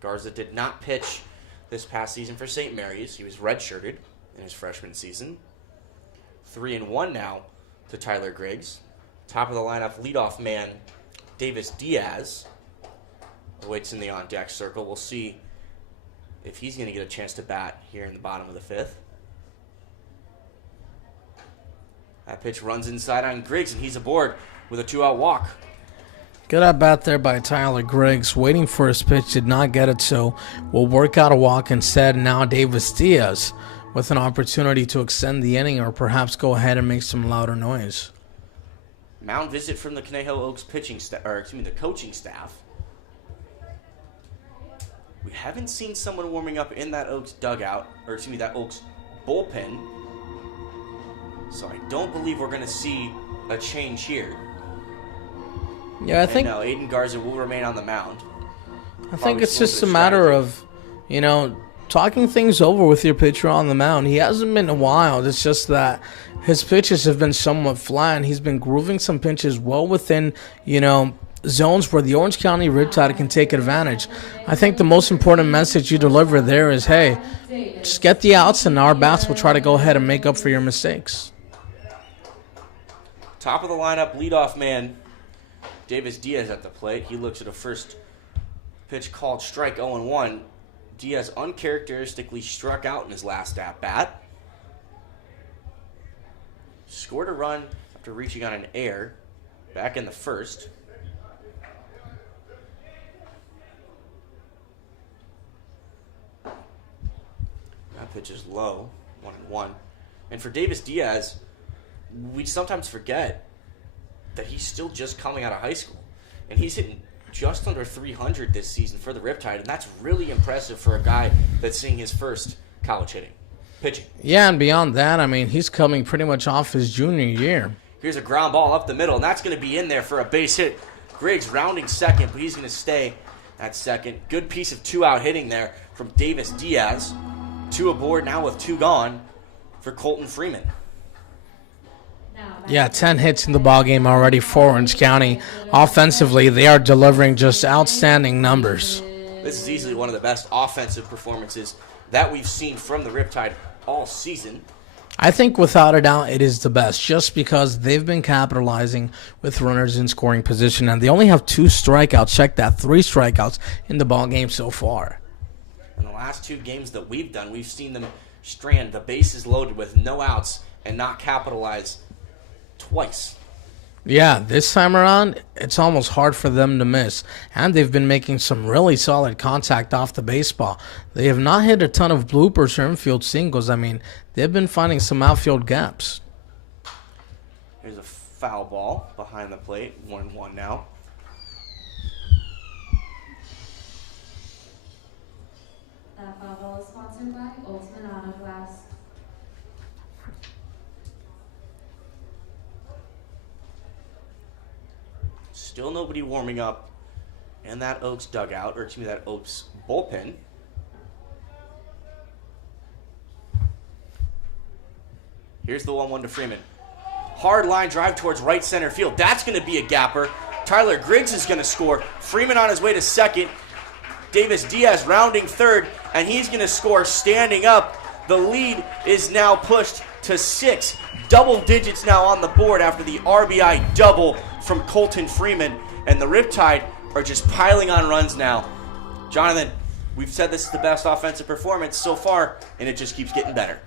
Garza did not pitch this past season for St. Mary's. He was redshirted in his freshman season. 3-1 now to Tyler Griggs. Top of the lineup, leadoff man Davis Diaz awaits in the on-deck circle. We'll see if he's going to get a chance to bat here in the bottom of the 5th. That pitch runs inside on Griggs, and he's aboard with a 2-out walk. Good at bat there by Tyler Griggs. Waiting for his pitch, did not get it, so will work out a walk instead. Now Davis Diaz with an opportunity to extend the inning or perhaps go ahead and make some louder noise. Mound visit from the Conejo Oaks the coaching staff. We haven't seen someone warming up in that Oaks dugout, that Oaks bullpen. So I don't believe we're going to see a change here. Yeah, I think. No, Aiden Garza will remain on the mound. I think it's just a matter of, talking things over with your pitcher on the mound. He hasn't been in a while. It's just that his pitches have been somewhat flat, and he's been grooving some pitches well within, zones where the Orange County Riptide can take advantage. I think the most important message you deliver there is, hey, just get the outs, and our bats will try to go ahead and make up for your mistakes. Top of the lineup, leadoff man, Davis Diaz at the plate. He looks at a first pitch called strike 0-1. Diaz uncharacteristically struck out in his last at-bat. Scored a run after reaching on an error back in the first. That pitch is low, 1-1. And for Davis Diaz, we sometimes forget that he's still just coming out of high school. And he's hitting just under 300 this season for the Riptide, and that's really impressive for a guy that's seeing his first college pitching. Yeah, and beyond that, he's coming pretty much off his junior year. Here's a ground ball up the middle, and that's going to be in there for a base hit. Griggs rounding second, but he's going to stay at second. Good piece of two-out hitting there from Davis Diaz. 2 aboard now with 2 gone for Colton Freeman. Yeah, 10 hits in the ballgame already for Orange County. Offensively, they are delivering just outstanding numbers. This is easily one of the best offensive performances that we've seen from the Riptide all season. I think without a doubt it is the best, just because they've been capitalizing with runners in scoring position, and they only have 2 strikeouts. Check that, 3 strikeouts in the ballgame so far. In the last 2 games that we've done, we've seen them strand the bases loaded with no outs and not capitalize twice. Yeah, this time around, it's almost hard for them to miss. And they've been making some really solid contact off the baseball. They have not hit a ton of bloopers or infield singles. They've been finding some outfield gaps. Here's a foul ball behind the plate, 1-1 now. That foul ball is sponsored by Ultimate Auto Glass. Still nobody warming up in that Oaks dugout, or that Oaks bullpen. Here's the 1-1 to Freeman. Hard line drive towards right center field. That's going to be a gapper. Tyler Griggs is going to score. Freeman on his way to second. Davis Diaz rounding third, and he's going to score standing up. The lead is now pushed to 6. Double digits now on the board after the RBI double from Colton Freeman, and the Riptide are just piling on runs now. Jonathan, we've said this is the best offensive performance so far, and it just keeps getting better.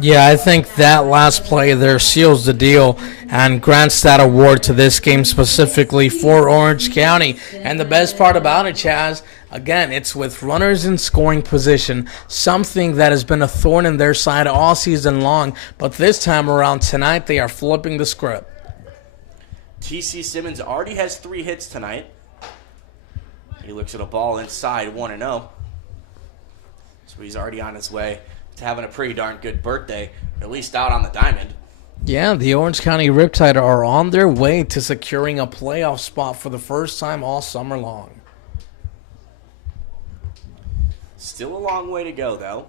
Yeah, I think that last play there seals the deal and grants that award to this game specifically for Orange County. And the best part about it, Chaz, again, it's with runners in scoring position, something that has been a thorn in their side all season long. But this time around tonight, they are flipping the script. T.C. Simmons already has 3 hits tonight. He looks at a ball inside, 1-0. So he's already on his way to having a pretty darn good birthday, at least out on the diamond. Yeah, the Orange County Riptide are on their way to securing a playoff spot for the first time all summer long. Still a long way to go, though.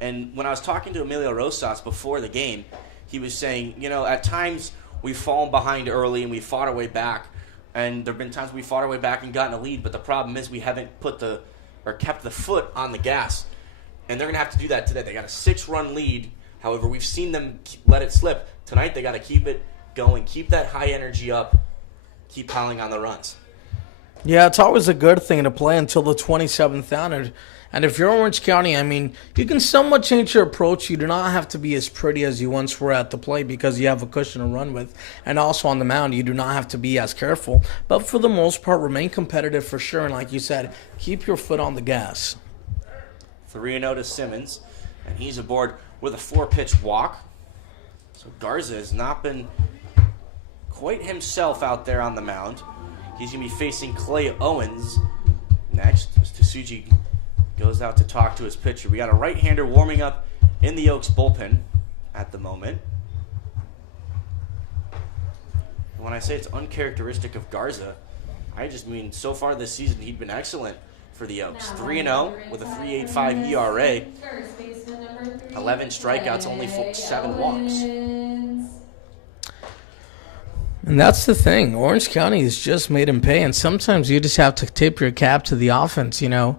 And when I was talking to Emilio Rosas before the game, he was saying, at times we've fallen behind early and we fought our way back. And there have been times we fought our way back and gotten a lead, but the problem is we haven't kept the foot on the gas. And they're going to have to do that today. They got a 6-run lead. However, we've seen them let it slip. Tonight, they got to keep it going, keep that high energy up, keep piling on the runs. Yeah, it's always a good thing to play until the 27th out. And if you're Orange County, you can somewhat change your approach. You do not have to be as pretty as you once were at the plate because you have a cushion to run with. And also on the mound, you do not have to be as careful. But for the most part, remain competitive for sure. And like you said, keep your foot on the gas. 3-0 to Simmons, and he's aboard with a 4-pitch walk. So Garza has not been quite himself out there on the mound. He's going to be facing Clay Owens next as Tsuji goes out to talk to his pitcher. We got a right-hander warming up in the Oaks bullpen at the moment. When I say it's uncharacteristic of Garza, I just mean so far this season he'd been excellent for the Oaks. 3-0 with a 3.85 ERA. 11 strikeouts, only 7 walks. And that's the thing. Orange County has just made him pay, and sometimes you just have to tip your cap to the offense, you know.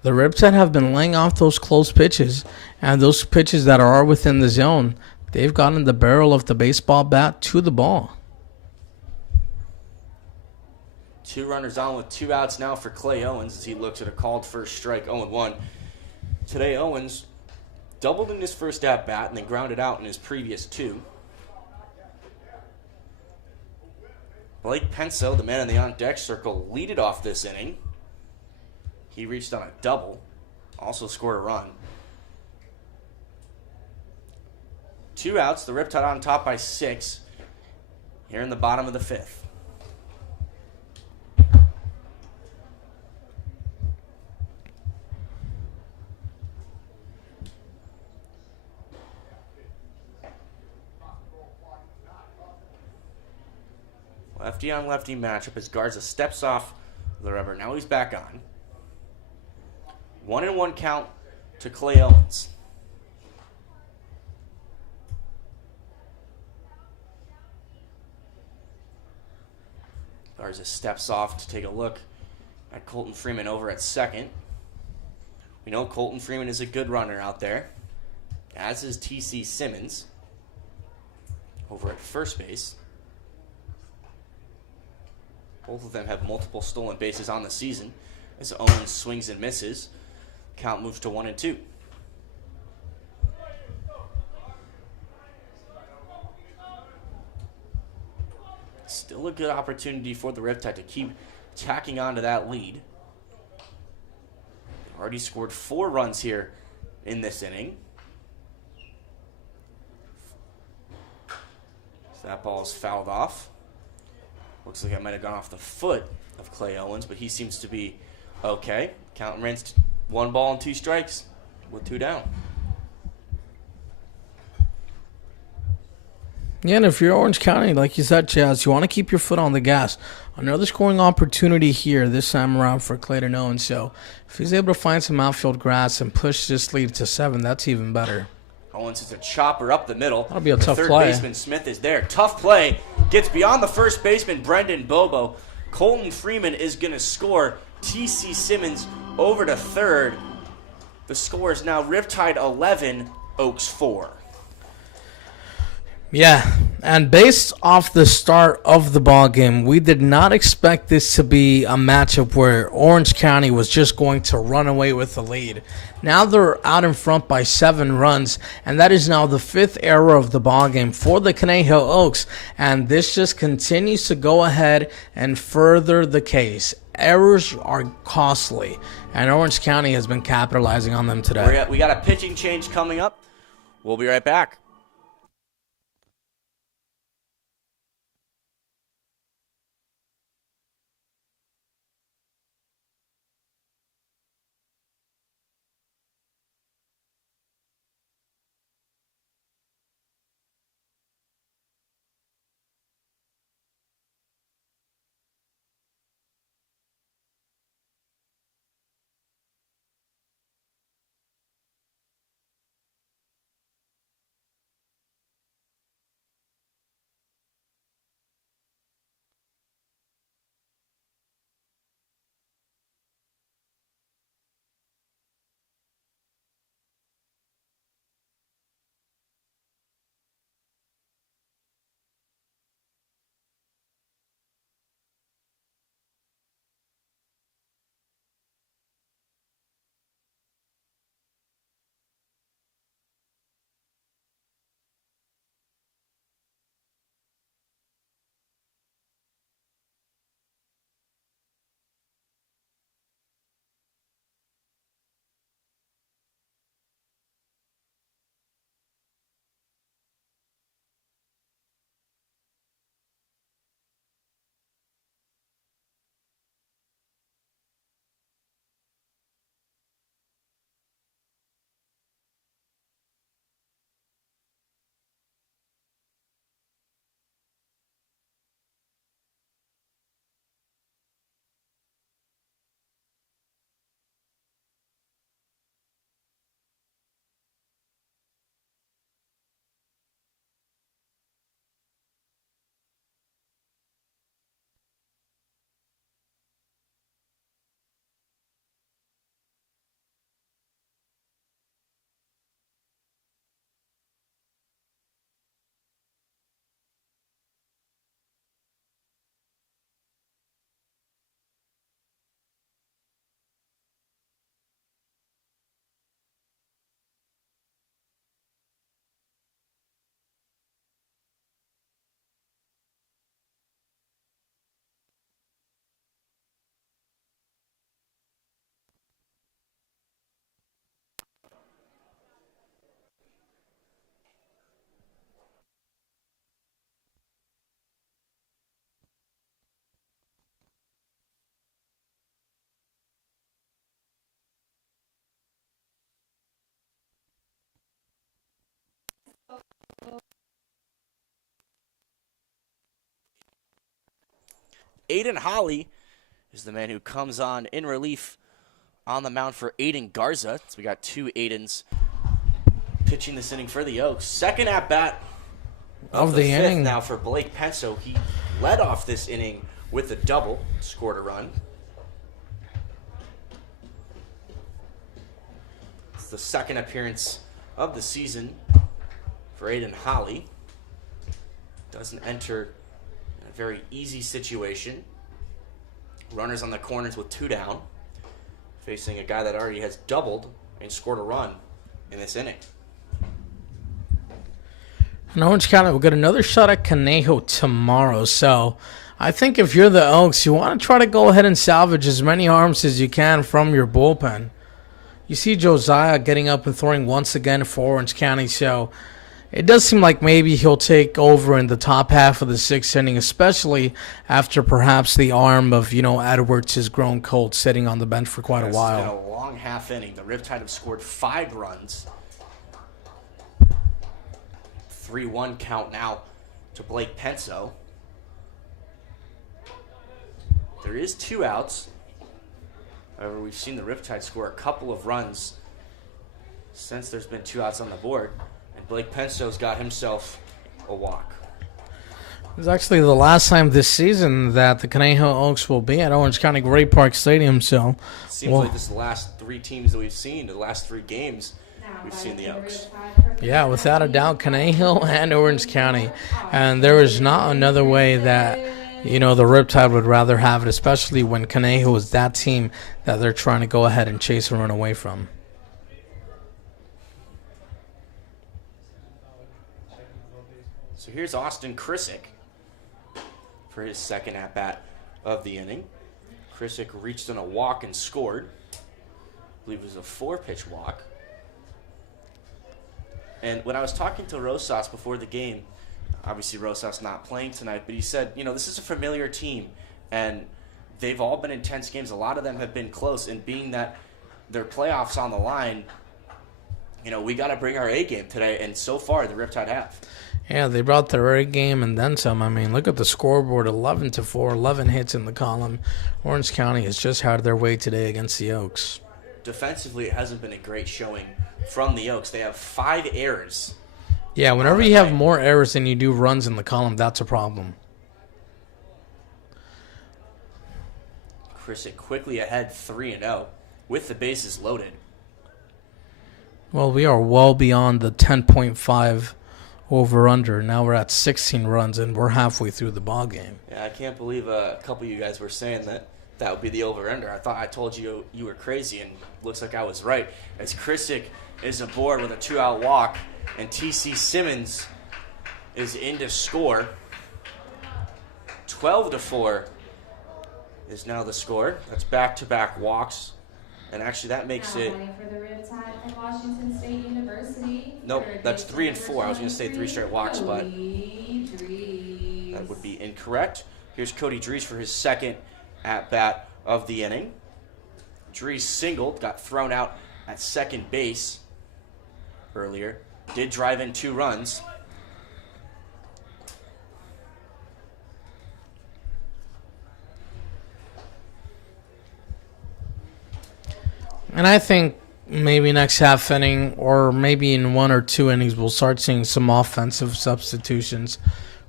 The Riptide have been laying off those close pitches, and those pitches that are within the zone, they've gotten the barrel of the baseball bat to the ball. 2 runners on with 2 outs now for Clay Owens as he looks at a called first strike, 0-1. Today, Owens doubled in his first at-bat and then grounded out in his previous 2. Blake Penso, the man in the on-deck circle, leaded off this inning. He reached on a double, also scored a run. 2 outs, the Riptide on top by 6 here in the bottom of the 5th. Lefty on lefty matchup as Garza steps off the rubber. Now he's back on. 1-1 count to Clay Owens. Garza steps off to take a look at Colton Freeman over at second. We know Colton Freeman is a good runner out there, as is T.C. Simmons over at first base. Both of them have multiple stolen bases on the season. As Owens swings and misses, count moves to 1-2. Still a good opportunity for the Riptide to keep tacking onto that lead. They've already scored 4 runs here in this inning. So that ball is fouled off. Looks like it might have gone off the foot of Clay Owens, but he seems to be okay. Count remains 1 ball and 2 strikes with 2 down. Yeah, and if you're Orange County, like you said, Chaz, you want to keep your foot on the gas. Another scoring opportunity here this time around for Clayton Owens. So if he's able to find some outfield grass and push this lead to 7, that's even better. Owens is a chopper up the middle. That'll be a the tough third play. Baseman Smith is there. Tough play. Gets beyond the first baseman, Brendan Bobo. Colton Freeman is going to score. T.C. Simmons over to third. The score is now Riptide 11, Oaks 4. Yeah, and based off the start of the ball game, we did not expect this to be a matchup where Orange County was just going to run away with the lead. Now they're out in front by 7 runs, and that is now the 5th error of the ball game for the Conejo Oaks, and this just continues to go ahead and further the case. Errors are costly, and Orange County has been capitalizing on them today. We got a pitching change coming up. We'll be right back. Aiden Holly is the man who comes on in relief on the mound for Aiden Garza. So we got 2 Aidens pitching this inning for the Oaks. Second at bat of the fifth inning now for Blake Penso. He led off this inning with a double, scored a run. It's the second appearance of the season for Aiden Holly. Doesn't enter in a very easy situation. Runners on the corners with 2 down, facing a guy that already has doubled and scored a run in this inning. in Orange County, we'll get another shot at Conejo tomorrow. So I think if you're the Oaks, you want to try to go ahead and salvage as many arms as you can from your bullpen. You see Josiah getting up and throwing once again for Orange County, so it does seem like maybe he'll take over in the top half of the 6th inning, especially after perhaps the arm of, Edwards has grown cold sitting on the bench for quite a while. It's been a long half inning. The Riptide have scored 5 runs. 3-1 count now to Blake Penso. There is 2 outs. However, we've seen the Riptide score a couple of runs since there's been 2 outs on the board. And Blake Penso's got himself a walk. It's actually the last time this season that the Conejo Oaks will be at Orange County Great Park Stadium. So seems like this is the last 3 teams that we've seen, the last 3 games we've seen the Oaks. Yeah, without a doubt, Conejo and Orange County. And there is not another way that, the Riptide would rather have it, especially when Conejo is that team that they're trying to go ahead and chase and run away from. So here's Austin Krissick for his second at-bat of the inning. Krissick reached on a walk and scored. I believe it was a 4-pitch walk. And when I was talking to Rosas before the game, obviously Rosas not playing tonight, but he said, this is a familiar team, and they've all been intense games. A lot of them have been close, and being that their playoffs on the line, we got to bring our A game today, and so far the Riptide have. Yeah, they brought their A game and then some. I mean, look at the scoreboard, 11-4, 11 hits in the column. Orange County has just had their way today against the Oaks. Defensively, it hasn't been a great showing from the Oaks. They have 5 errors. Yeah, whenever you have more errors than you do runs in the column, that's a problem. Krissick quickly ahead 3-0 with the bases loaded. Well, we are well beyond the 10.5 over-under. Now we're at 16 runs, and we're halfway through the ball game. Yeah, I can't believe a couple of you guys were saying that would be the over-under. I told you were crazy, and looks like I was right. As Krissick is aboard with a 2-out walk, and T.C. Simmons is in to score. 12-4 is now the score. That's back-to-back walks. And actually, that makes it... Nope, that's 3 and 4. I was going to say 3 straight walks, but that would be incorrect. Here's Cody Dries for his second at-bat of the inning. Dries singled, got thrown out at second base earlier. Did drive in 2 runs. And I think maybe next half inning or maybe in 1 or 2 innings we'll start seeing some offensive substitutions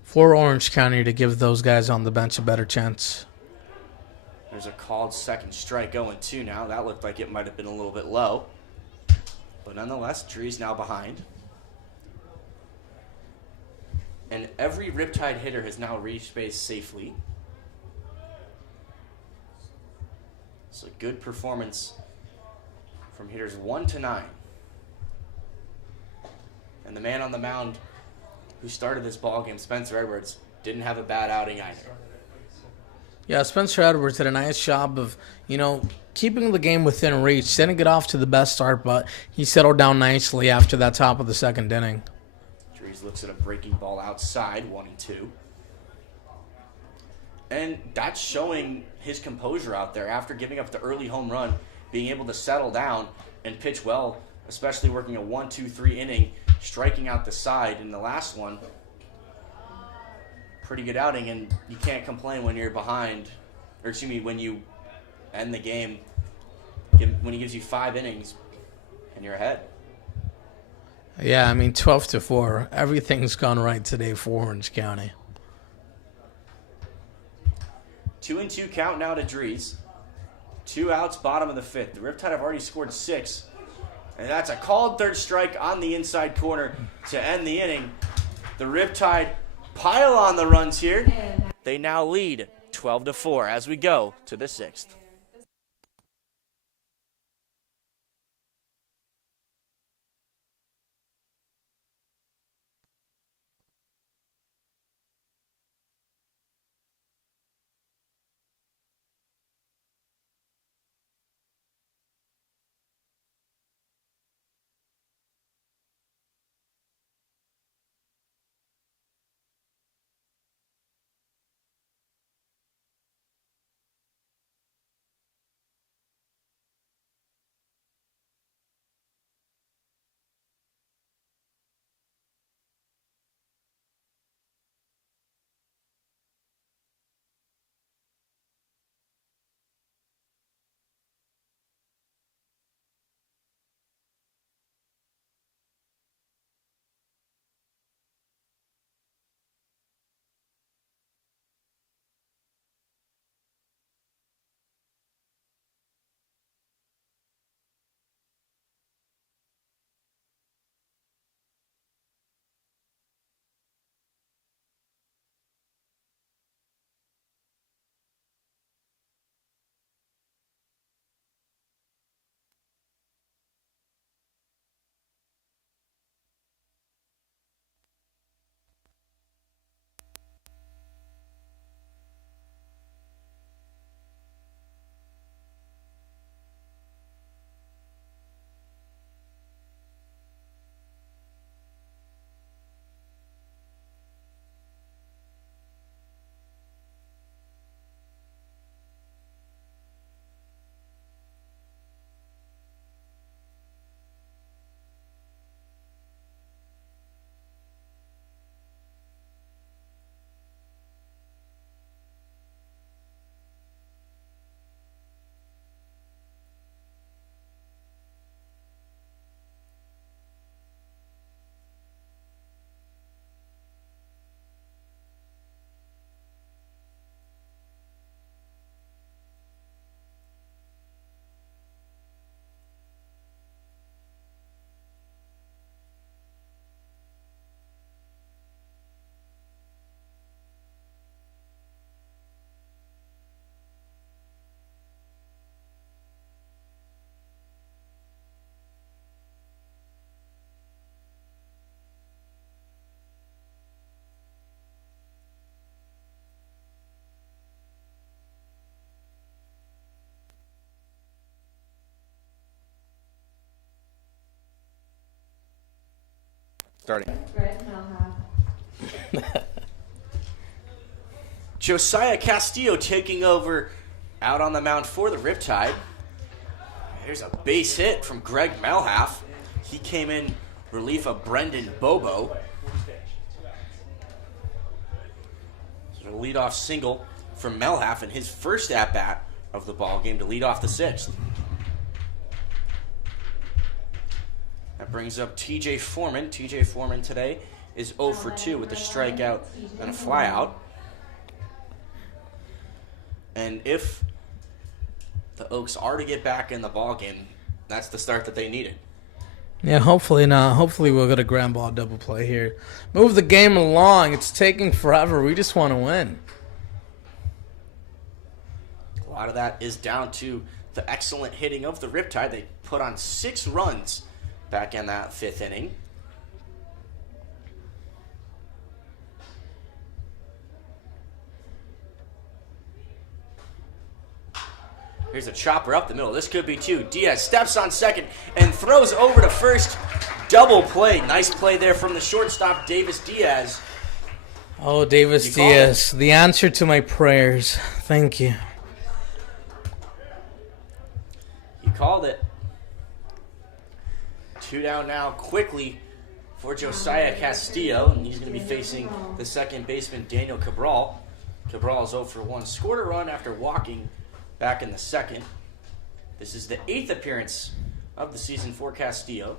for Orange County to give those guys on the bench a better chance. There's a called second strike going 2 now. That looked like it might have been a little bit low. But nonetheless, Dries now behind. And every Riptide hitter has now reached base safely. It's a good performance from hitters 1 to 9. And the man on the mound who started this ballgame, Spencer Edwards, didn't have a bad outing either. Yeah, Spencer Edwards did a nice job of, keeping the game within reach. Didn't get off to the best start, but he settled down nicely after that top of the second inning. Dries looks at a breaking ball outside, 1-2. And that's showing his composure out there after giving up the early home run, being able to settle down and pitch well, especially working a 1-2-3 inning, striking out the side in the last one. pretty good outing, and you can't complain when you're behind, or excuse me, when you end the game, when he gives you 5 innings and you're ahead. Yeah, I mean, 12-4. Everything's gone right today for Orange County. 2-2 count now to Dries. 2 outs, bottom of the 5th. The Riptide have already scored 6. And that's a called third strike on the inside corner to end the inning. The Riptide pile on the runs here. They now lead 12-4 as we go to the 6th. Starting. Josiah Castillo taking over out on the mound for the Riptide. There's a base hit from Greg Melhalf. He came in relief of Brendan Bobo. So a leadoff single from Melhalf in his first at-bat of the ball game to lead off the 6th. That brings up TJ Foreman. TJ Foreman today is 0 for 2 with a strikeout and a flyout. And if the Oaks are to get back in the ball game, that's the start that they needed. Yeah, hopefully not. Hopefully we'll get a ground ball double play here. Move the game along. It's taking forever. We just want to win. A lot of that is down to the excellent hitting of the Riptide. They put on 6 runs back in that 5th inning. Here's a chopper up the middle. This could be 2. Diaz steps on second and throws over to first. Double play. Nice play there from the shortstop, Davis Diaz. Oh, Davis Diaz, the answer to my prayers. Thank you. He called it. 2 down now quickly for Josiah Castillo, and he's going to be facing the second baseman, Daniel Cabral. Cabral is 0 for 1. Scored a run after walking back in the second. This is the 8th appearance of the season for Castillo.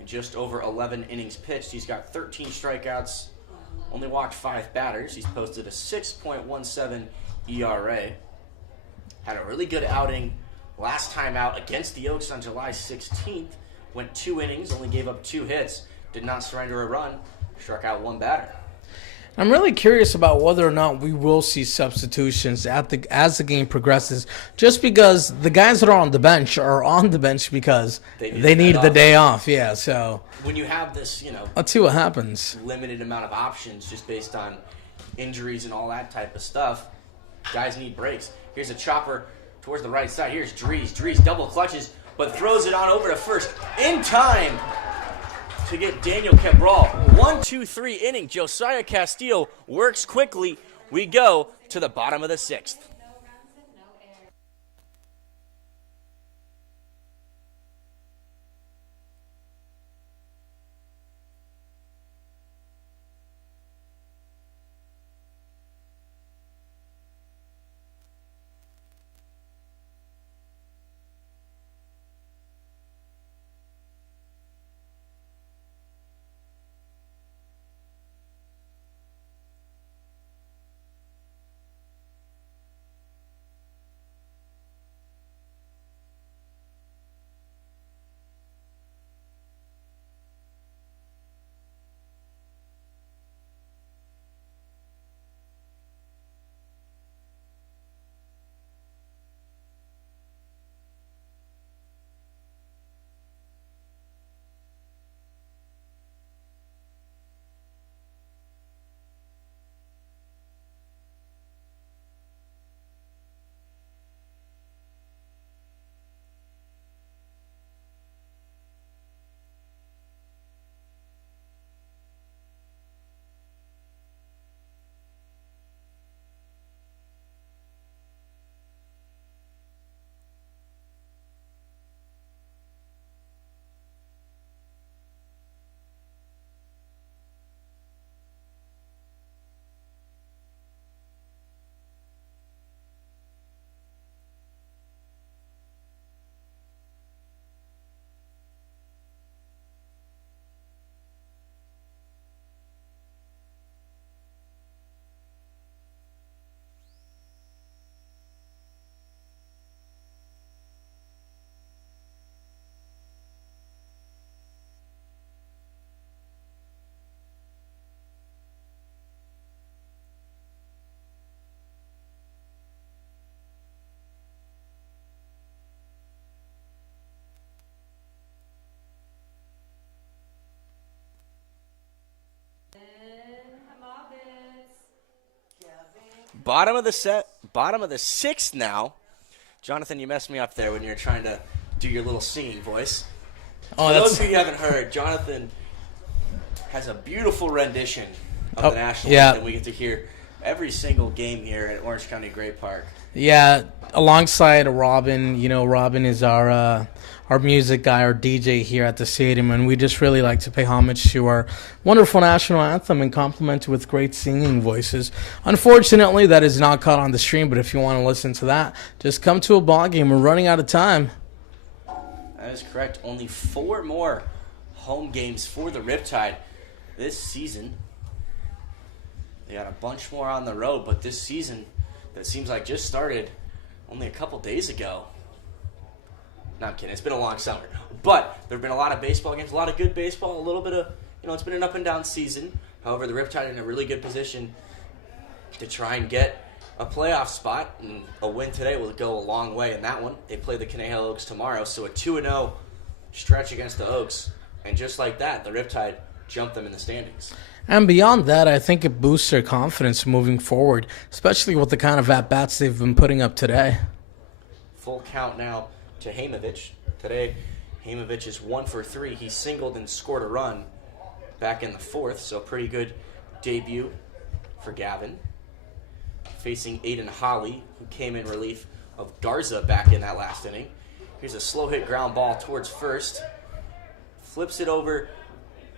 In just over 11 innings pitched, he's got 13 strikeouts, only walked 5 batters. He's posted a 6.17 ERA. Had a really good outing last time out against the Oaks on July 16th. Went 2 innings, only gave up 2 hits, did not surrender a run, struck out 1 batter. I'm really curious about whether or not we will see substitutions as the game progresses, just because the guys that are on the bench because they need the day off. Yeah, so when you have this, let's see what happens. Limited amount of options just based on injuries and all that type of stuff, guys need breaks. Here's a chopper towards the right side. Here's Dries. Dries double clutches, but throws it on over to first in time to get Daniel Cabral. 1-2-3 inning. Josiah Castillo works quickly. We go to the bottom of the 6th. Bottom of the 6th now. Jonathan, you messed me up there when you were trying to do your little singing voice. For those of you who haven't heard, Jonathan has a beautiful rendition of the national anthem we get to hear every single game here at Orange County Great Park. Yeah, alongside Robin. Robin is our music guy, our DJ here at the stadium, and we just really like to pay homage to our wonderful national anthem and compliment it with great singing voices. Unfortunately, that is not caught on the stream, but if you want to listen to that, just come to a ball game. We're running out of time. That is correct. Only 4 more home games for the Riptide this season. They got a bunch more on the road, but this season that seems like just started only a couple days ago. No, I'm kidding. It's been a long summer. But there have been a lot of baseball games, a lot of good baseball, a little bit of, it's been an up and down season. However, the Riptide are in a really good position to try and get a playoff spot, and a win today will go a long way in that one. They play the Conejo Oaks tomorrow, so a 2-0 stretch against the Oaks. And just like that, the Riptide jumped them in the standings. And beyond that, I think it boosts their confidence moving forward, especially with the kind of at-bats they've been putting up today. Full count now to Hamovich. Today, Hamovich is 1 for 3. He singled and scored a run back in the 4th, so pretty good debut for Gavin. Facing Aiden Holly, who came in relief of Garza back in that last inning. Here's a slow hit ground ball towards first Flips it over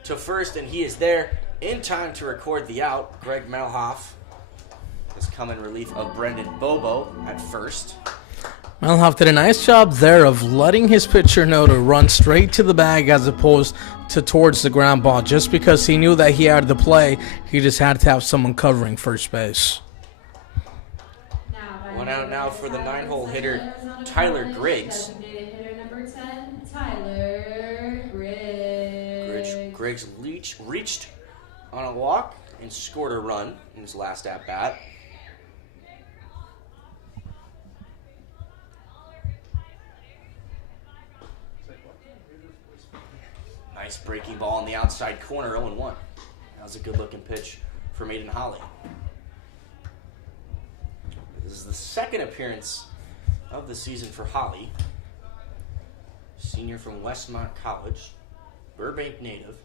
to first, and he is there in time to record the out. Greg Melhoff has come in relief of Brendan Bobo at first. Melhoff did a nice job there of letting his pitcher know to run straight to the bag as opposed to towards the ground ball. Just because he knew that he had the play, he just had to have someone covering first base. One out now for the 9-hole hitter, Tyler Griggs. Designated hitter number 10, Tyler Griggs. Griggs reached on a walk and scored a run in his last at-bat. Nice breaking ball on the outside corner, 0-1. That was a good-looking pitch for Maiden Holly. This is the second appearance of the season for Holly. Senior from Westmont College, Burbank native.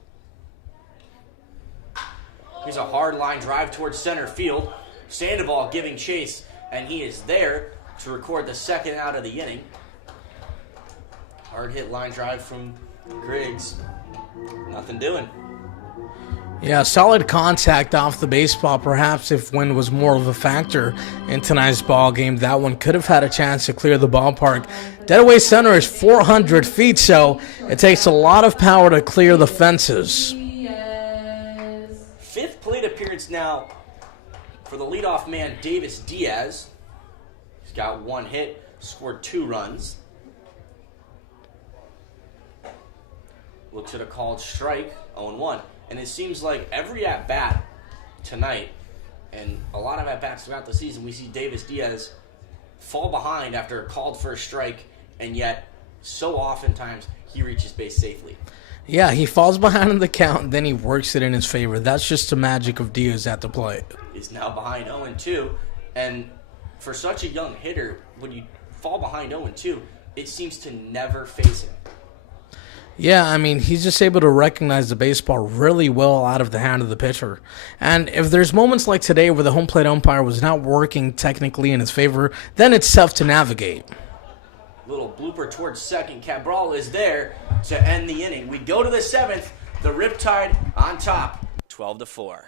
Here's a hard line drive towards center field. Sandoval giving chase, and he is there to record the second out of the inning. Hard hit line drive from Griggs. Nothing doing. Yeah, solid contact off the baseball. Perhaps if wind was more of a factor in tonight's ball game, that one could have had a chance to clear the ballpark. Deadaway center is 400 feet, so it takes a lot of power to clear the fences. Fifth plate appearance now for the leadoff man, Davis Diaz. He's got one hit, scored 2 runs. Looks at a called strike, 0-1. And it seems like every at-bat tonight, and a lot of at-bats throughout the season, we see Davis Diaz fall behind after a called first strike, and yet so oftentimes he reaches base safely. Yeah, he falls behind in the count, then he works it in his favor. That's just the magic of Diaz at the plate. He's now behind 0-2, and for such a young hitter, when you fall behind 0-2, it seems to never face him. Yeah, I mean, he's just able to recognize the baseball really well out of the hand of the pitcher. And if there's moments like today where the home plate umpire was not working technically in his favor, then it's tough to navigate. Little blooper towards second. Cabral is there to end the inning. We go to the 7th. The Riptide on top, 12-4.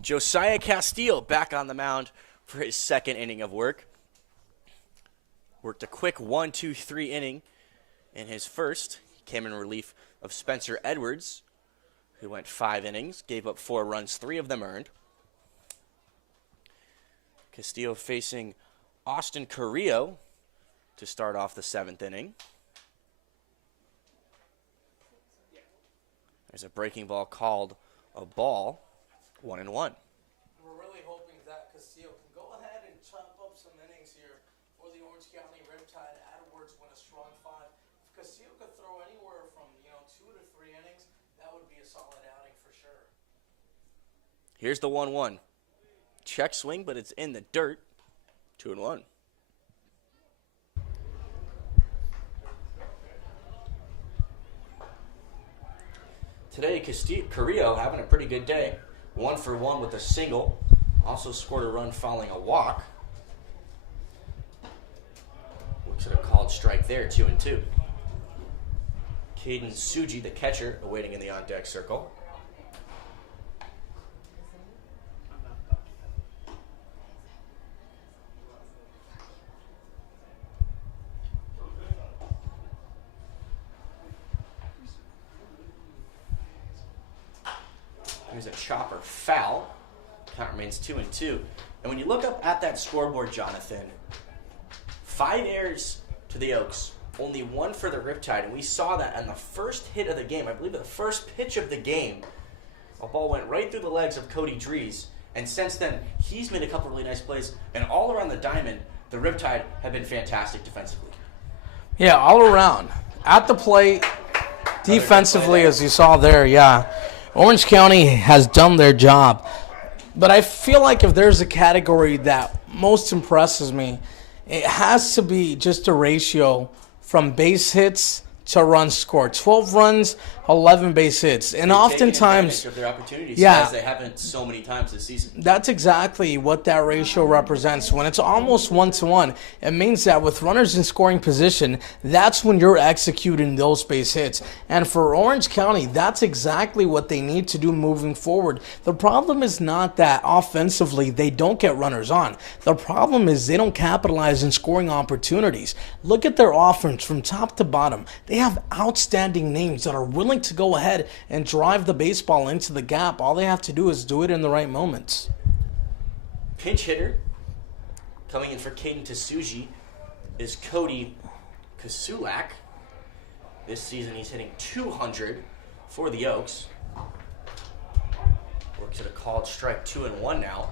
Josiah Castile back on the mound for his second inning of work. Worked a quick 1-2-3 inning in his first. He came in relief of Spencer Edwards, who went 5 innings, gave up 4 runs, 3 of them earned. Castillo facing Austin Carrillo to start off the 7th inning. There's a breaking ball called A ball, 1-1. We're really hoping that Castillo can go ahead and chop up some innings here for the Orange County Riptide. Edwards win a strong 5. If Castillo could throw anywhere from 2 to 3 innings, that would be a solid outing for sure. Here's the 1-1. Check swing, but it's in the dirt. 2-1. Today, Carrillo having a pretty good day. 1 for 1 with a single. Also scored a run following a walk. Looks at a called strike there, 2-2. Caden Suji, the catcher, awaiting in the on-deck circle. Here's a chopper foul. Count remains 2-2. And when you look up at that scoreboard, Jonathan, 5 errors to the Oaks, only 1 for the Riptide. And we saw that on the first hit of the game. I believe the first pitch of the game, a ball went right through the legs of Cody Dries. And since then, he's made a couple really nice plays. And all around the diamond, the Riptide have been fantastic defensively. Yeah, all around. At the plate, defensively, as you saw there, yeah. Orange County has done their job. But I feel like if there's a category that most impresses me, it has to be just a ratio from base hits to runs scored. 12 runs, 11 base hits. And oftentimes, of their opportunities, yeah, as they haven't so many times this season. That's exactly what that ratio represents. When it's almost 1-to-1, it means that with runners in scoring position, that's when you're executing those base hits. And for Orange County, that's exactly what they need to do moving forward. The problem is not that offensively they don't get runners on. The problem is they don't capitalize in scoring opportunities. Look at their offense from top to bottom. They have outstanding names that are willing to go ahead and drive the baseball into the gap. All they have to do is do it in the right moments. Pinch hitter coming in for Caden Tsuji is Cody Kasulak. This season he's hitting 200 for the Oaks. Works at a called strike, 2-1 now.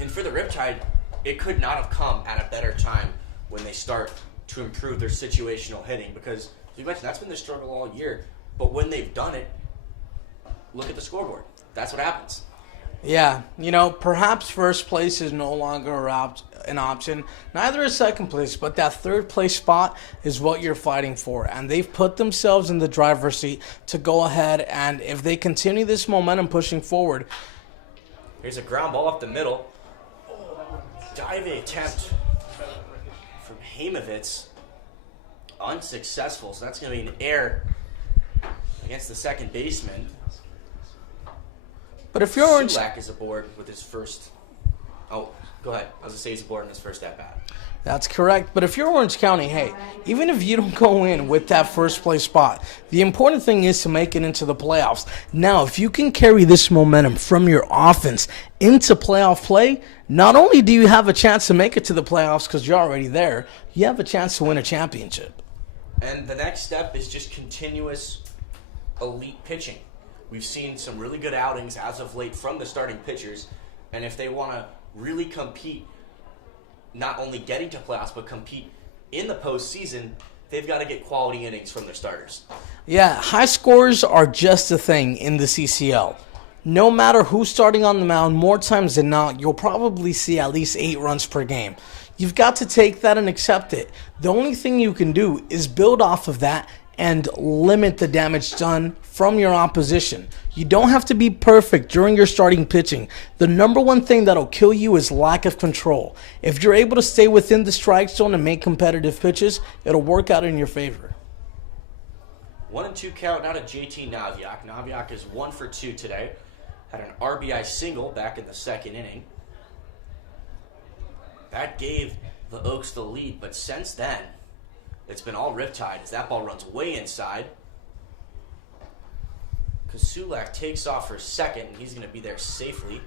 And for the Riptide, it could not have come at a better time when they start to improve their situational hitting, because as you mentioned, that's been their struggle all year. But when they've done it, look at the scoreboard. That's what happens. Yeah, perhaps first place is no longer an option. Neither is second place, but that third place spot is what you're fighting for. And they've put themselves in the driver's seat to go ahead, and if they continue this momentum pushing forward. Here's a ground ball up the middle. Diving attempt from Hamovitz. Unsuccessful, so that's going to be an error against the second baseman. But if you're Orange, Sulak is aboard with his first. Oh, go ahead. I was going to say he's aboard in his first at bat. That's correct. But if you're Orange County, hey, even if you don't go in with that first place spot, the important thing is to make it into the playoffs. Now, if you can carry this momentum from your offense into playoff play, not only do you have a chance to make it to the playoffs because you're already there, you have a chance to win a championship. And the next step is just continuous elite pitching. We've seen some really good outings as of late from the starting pitchers. And if they want to really compete, not only getting to playoffs, but compete in the postseason, they've got to get quality innings from their starters. Yeah, high scores are just a thing in the CCL. No matter who's starting on the mound, more times than not, you'll probably see at least 8 runs per game. You've got to take that and accept it. The only thing you can do is build off of that and limit the damage done from your opposition. You don't have to be perfect during your starting pitching. The number one thing that'll kill you is lack of control. If you're able to stay within the strike zone and make competitive pitches, it'll work out in your favor. 1-2 count now to JT Naviak. Naviak is 1 for 2 today. Had an RBI single back in the second inning. That gave the Oaks the lead, but since then, it's been all Riptide as that ball runs way inside. Kasulak takes off for second, and he's going to be there safely.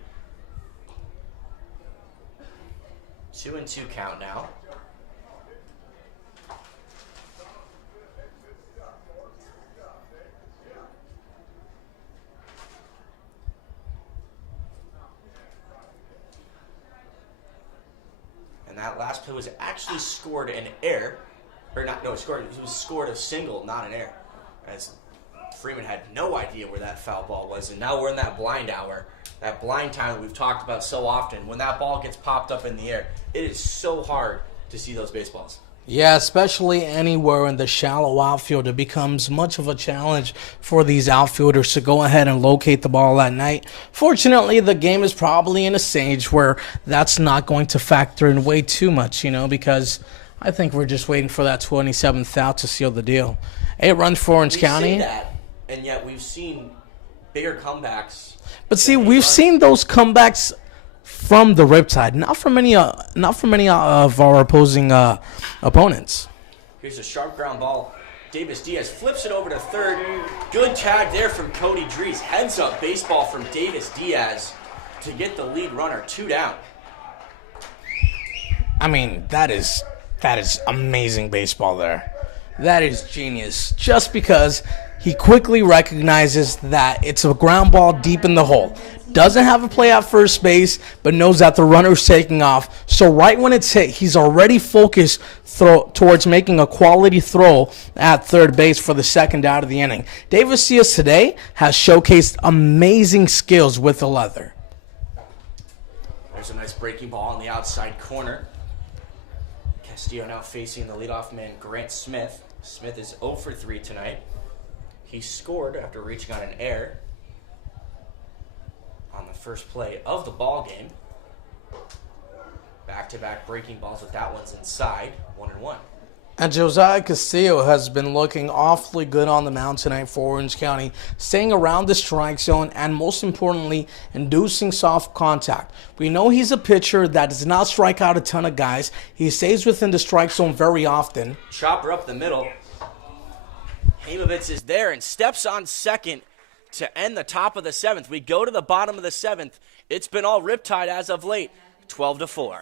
2-2 count now. And that last play was actually scored an error. Or not, no, it was scored a single, not an error. As Freeman had no idea where that foul ball was. And now we're in that blind hour, that blind time that we've talked about so often. When that ball gets popped up in the air, it is so hard to see those baseballs. Yeah, especially anywhere in the shallow outfield, it becomes much of a challenge for these outfielders to go ahead and locate the ball at night. Fortunately, the game is probably in a stage where that's not going to factor in way too much, because I think we're just waiting for that 27th out to seal the deal. 8 runs for Orange County. Say that, and yet we've seen bigger comebacks. But see, we've seen those comebacks from the Riptide, not from any of our opposing opponents. Here's a sharp ground ball. Davis Diaz flips it over to third. Good tag there from Cody Dries. Heads up baseball from Davis Diaz to get the lead runner 2 down. I mean, that is amazing baseball there. That is genius. Just because he quickly recognizes that it's a ground ball deep in the hole. Doesn't have a play at first base, but knows that the runner's taking off. So right when it's hit, he's already focused towards making a quality throw at third base for the second out of the inning. Davis Diaz today has showcased amazing skills with the leather. There's a nice breaking ball on the outside corner. Castillo now facing the leadoff man, Grant Smith. Smith is 0 for 3 tonight. He scored after reaching on an error on the first play of the ball game. Back-to-back breaking balls, but that one's inside, 1-1. And Josiah Castillo has been looking awfully good on the mound tonight for Orange County, staying around the strike zone and, most importantly, inducing soft contact. We know he's a pitcher that does not strike out a ton of guys. He stays within the strike zone very often. Chopper up the middle. Haimovitz is there and steps on second to end the top of the 7th. We go to the bottom of the 7th. It's been all Riptide as of late, 12-4.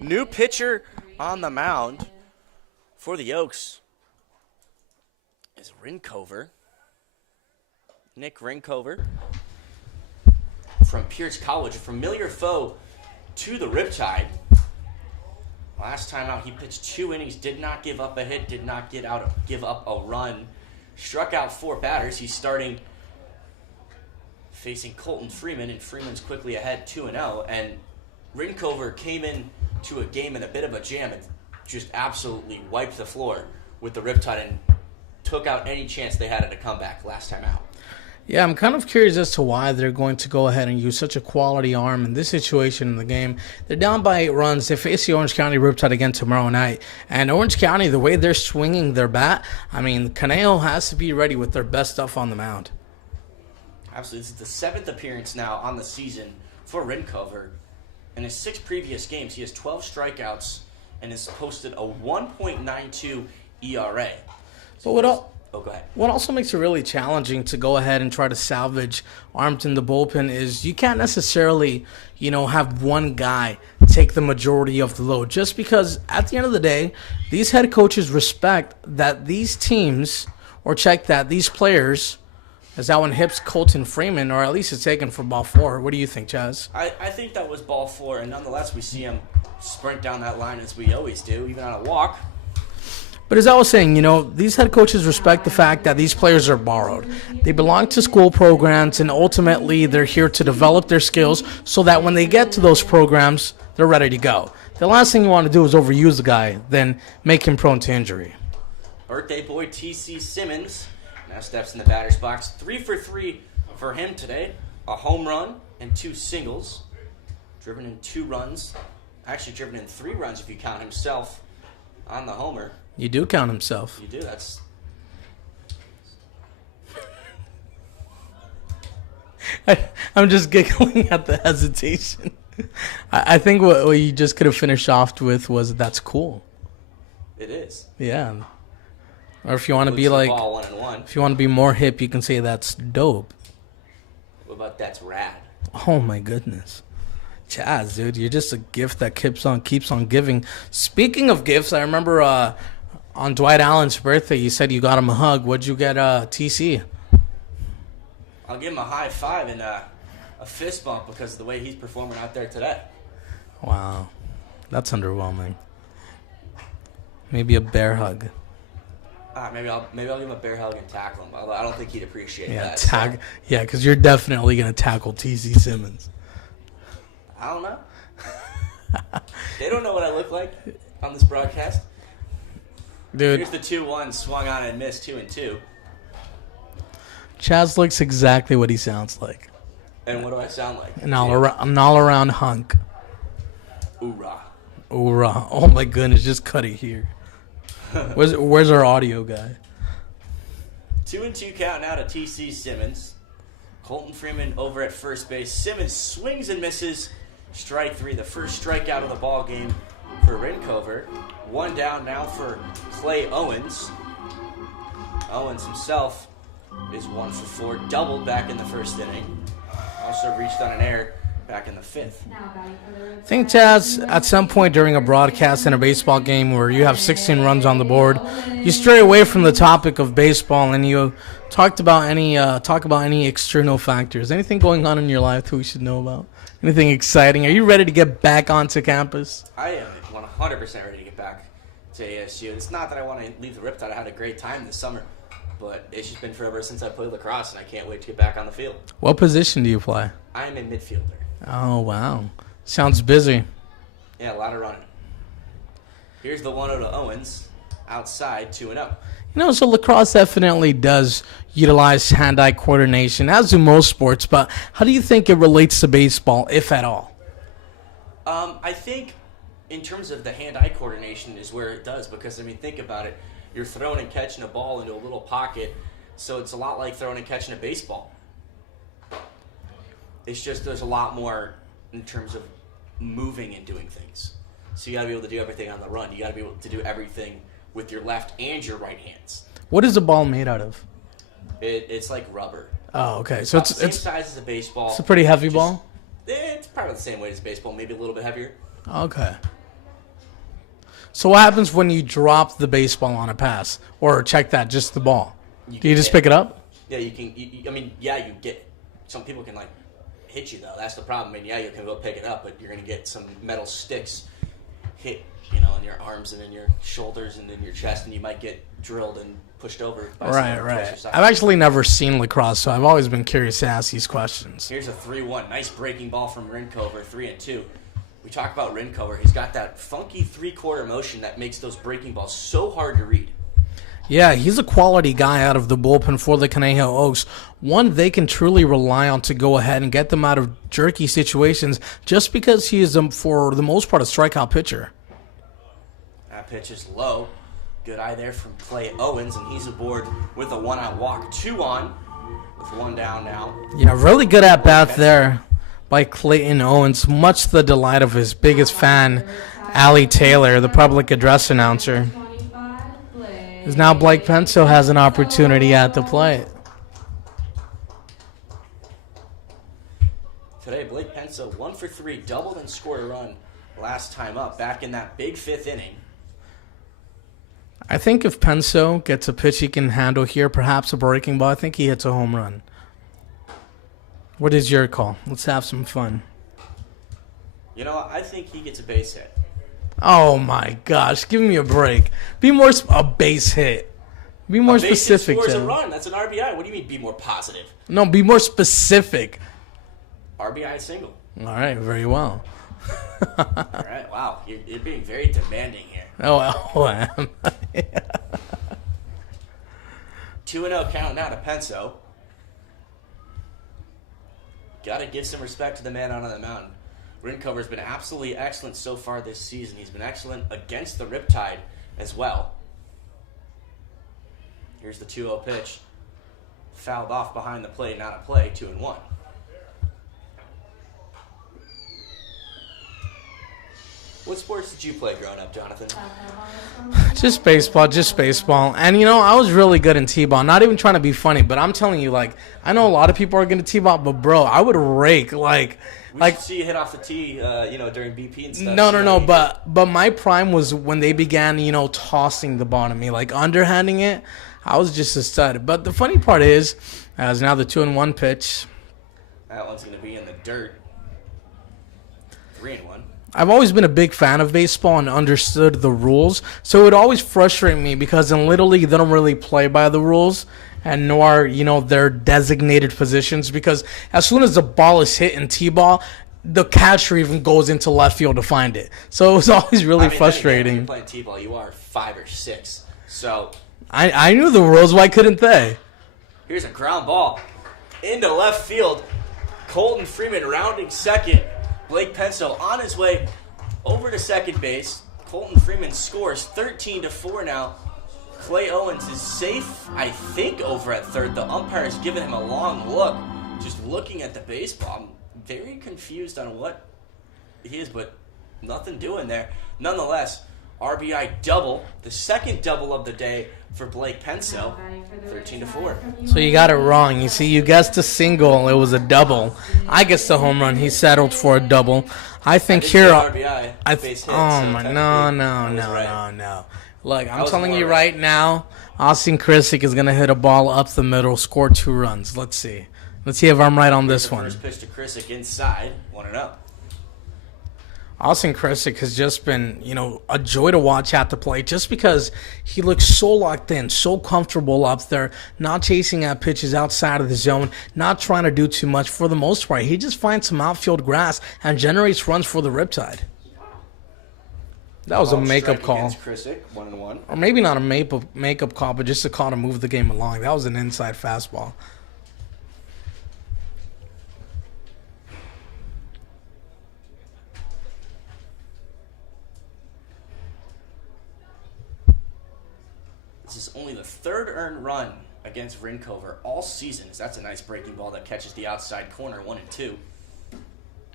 New pitcher on the mound for the Oaks is Rinkover. Nick Rinkover from Pierce College, a familiar foe to the Riptide. Last time out, he pitched 2 innings, did not give up a hit, did not give up a run. Struck out 4 batters. He's starting facing Colton Freeman, and Freeman's quickly ahead 2-0. And Rinkover came in to a game in a bit of a jam and just absolutely wiped the floor with the Riptide and took out any chance they had at a comeback last time out. Yeah, I'm kind of curious as to why they're going to go ahead and use such a quality arm in this situation in the game. They're down by 8 runs. They face the Orange County Riptide again tomorrow night. And Orange County, the way they're swinging their bat, I mean, Conejo has to be ready with their best stuff on the mound. Absolutely. This is the 7th appearance now on the season for Rinkover. In his 6 previous games, he has 12 strikeouts and has posted a 1.92 ERA. But go ahead. What also makes it really challenging to go ahead and try to salvage arms in the bullpen is you can't necessarily, have one guy take the majority of the load. Just because at the end of the day, these head coaches respect that these teams, or check that these players, as that one hits Colton Freeman, or at least it's taken for ball 4. What do you think, Chaz? I think that was ball 4, and nonetheless, we see him sprint down that line as we always do, even on a walk. But as I was saying, these head coaches respect the fact that these players are borrowed. They belong to school programs, and ultimately they're here to develop their skills so that when they get to those programs, they're ready to go. The last thing you want to do is overuse the guy, then make him prone to injury. Birthday boy T.C. Simmons now steps in the batter's box. 3 for 3 for him today. A home run and 2 singles. Driven in 2 runs. Actually driven in 3 runs if you count himself on the homer. You do count himself. You do. That's. I'm just giggling at the hesitation. I think what you just could have finished off with was that's cool. It is. Yeah. Or if you want to be ball like, 1-1. if you want to be more hip, you can say that's dope. What about that's rad? Oh my goodness. Chaz, dude, you're just a gift that keeps on giving. Speaking of gifts, I remember on Dwight Allen's birthday, you said you got him a hug. What'd you get TC? I'll give him a high five and a fist bump because of the way he's performing out there today. Wow. That's underwhelming. Maybe a bear hug. Maybe I'll give him a bear hug and tackle him. Although I don't think he'd appreciate that. Yeah, because you're definitely going to tackle TC Simmons. I don't know. They don't know what I look like on this broadcast. Dude. Here's the 2-1 swung on and missed 2-2. Chaz looks exactly what he sounds like. And what do I sound like? An all-around hunk. Oorah. Oorah. Oh my goodness, just cut it here. Where's our audio guy? 2-2 count now to T.C. Simmons. Colton Freeman over at first base. Simmons swings and misses. Strike 3, the first strikeout of the ball game for Rinkover. 1 down now for Clay Owens. Owens himself is 1 for 4, doubled back in the first inning. Also reached on an error back in the 5th. I think, Chaz, at some point during a broadcast in a baseball game where you have 16 runs on the board, you stray away from the topic of baseball and you talk about any external factors. Anything going on in your life that we should know about? Anything exciting? Are you ready to get back onto campus? I am 100% ready to get back to ASU. It's not that I want to leave the Riptide. I had a great time this summer, but it's just been forever since I played lacrosse, and I can't wait to get back on the field. What position do you play? I am a midfielder. Oh, wow. Sounds busy. Yeah, a lot of running. Here's the 1-0 to Owens. Outside, 2-0. So lacrosse definitely does utilize hand-eye coordination, as do most sports, but how do you think it relates to baseball, if at all? I think in terms of the hand-eye coordination is where it does, because, think about it. You're throwing and catching a ball into a little pocket, so it's a lot like throwing and catching a baseball. It's just there's a lot more in terms of moving and doing things. So you got to be able to do everything on the run. You got to be able to do everything with your left and your right hands. What is the ball made out of? It's like rubber. Oh, okay. So it's the same size as a baseball. It's a pretty heavy ball? It's probably the same weight as a baseball, maybe a little bit heavier. Okay. So what happens when you drop the baseball on a pass? Or check that, just the ball? Do you just pick it up? Yeah, you can. You get. Some people can hit you though. That's the problem. And you can go pick it up, but you're gonna get some metal sticks hit, in your arms and in your shoulders and in your chest, and you might get drilled and pushed over. By Right. I've actually never seen lacrosse, so I've always been curious to ask these questions. Here's a 3-1. Nice breaking ball from Rincover, 3-2. We talk about Rincover. He's got that funky three-quarter motion that makes those breaking balls so hard to read. Yeah, he's a quality guy out of the bullpen for the Conejo Oaks. One they can truly rely on to go ahead and get them out of jerky situations just because he is, for the most part, a strikeout pitcher. That pitch is low. Good eye there from Clay Owens, and he's aboard with a one-out walk. 2 on with 1 down now. Really good at bat there by Clayton Owens. Much to the delight of his biggest fan, Allie Taylor, the public address announcer. As now Blake Penso has an opportunity at the plate. Today, Blake Penso 1 for 3, doubled and scored a run last time up, back in that big 5th inning. I think if Penso gets a pitch he can handle here, perhaps a breaking ball, I think he hits a home run. What is your call? Let's have some fun. I think he gets a base hit. Oh my gosh, give me a break. Be more a base hit. Be more specific. A base hit scores a run. That's an RBI. What do you mean be more positive? No, be more specific. RBI single. All right, very well. All right, wow. You're being very demanding here. Oh, I am. 2-0 count now to Penso. Got to give some respect to the man out on the mound. Rincover's been absolutely excellent so far this season. He's been excellent against the Riptide as well. Here's the 2-0 pitch. Fouled off behind the plate, not a play, 2-1. What sports did you play growing up, Jonathan? Just baseball. And, I was really good in T-ball. Not even trying to be funny, but I'm telling you, I know a lot of people are going to T-ball, but, bro, I would rake, We should see you hit off the tee, during BP and stuff. No, but my prime was when they began, tossing the ball to me, underhanding it. I was just a stud. But the funny part is, as now the 2-1 pitch. That one's going to be in the dirt. 3-1. I've always been a big fan of baseball and understood the rules, so it would always frustrate me because in Little League they don't really play by the rules, and nor their designated positions, because as soon as the ball is hit in T-ball, the catcher even goes into left field to find it. So it was always really frustrating. When you're playing T-ball, you are 5 or 6, so I knew the rules. Why couldn't they? Here's a ground ball into left field. Colton Freeman rounding second. Blake Penso on his way over to second base. Colton Freeman scores 13-4 now. Clay Owens is safe, I think, over at third. The umpire has given him a long look, just looking at the baseball. I'm very confused on what he is, but nothing doing there. Nonetheless, RBI double, the second double of the day for Blake Penso, 13-4. So you got it wrong. You see, you guessed a single. It was a double. I guessed a home run. He settled for a double. I think here. RBI, base hit, no. Look, I'm telling you right now, Austin Krisick is going to hit a ball up the middle, score 2 runs. Let's see. Let's see if I'm right on this one. First pitch to Krisick inside, 1-0. Austin Krisick has just been, a joy to watch at the plate just because he looks so locked in, so comfortable up there, not chasing at pitches outside of the zone, not trying to do too much for the most part. He just finds some outfield grass and generates runs for the Riptide. That was a makeup call. Krisick, 1-1. Or maybe not a makeup call, but just a call to move the game along. That was an inside fastball. This is only the 3rd earned run against Rincover all season. That's a nice breaking ball that catches the outside corner, 1-2.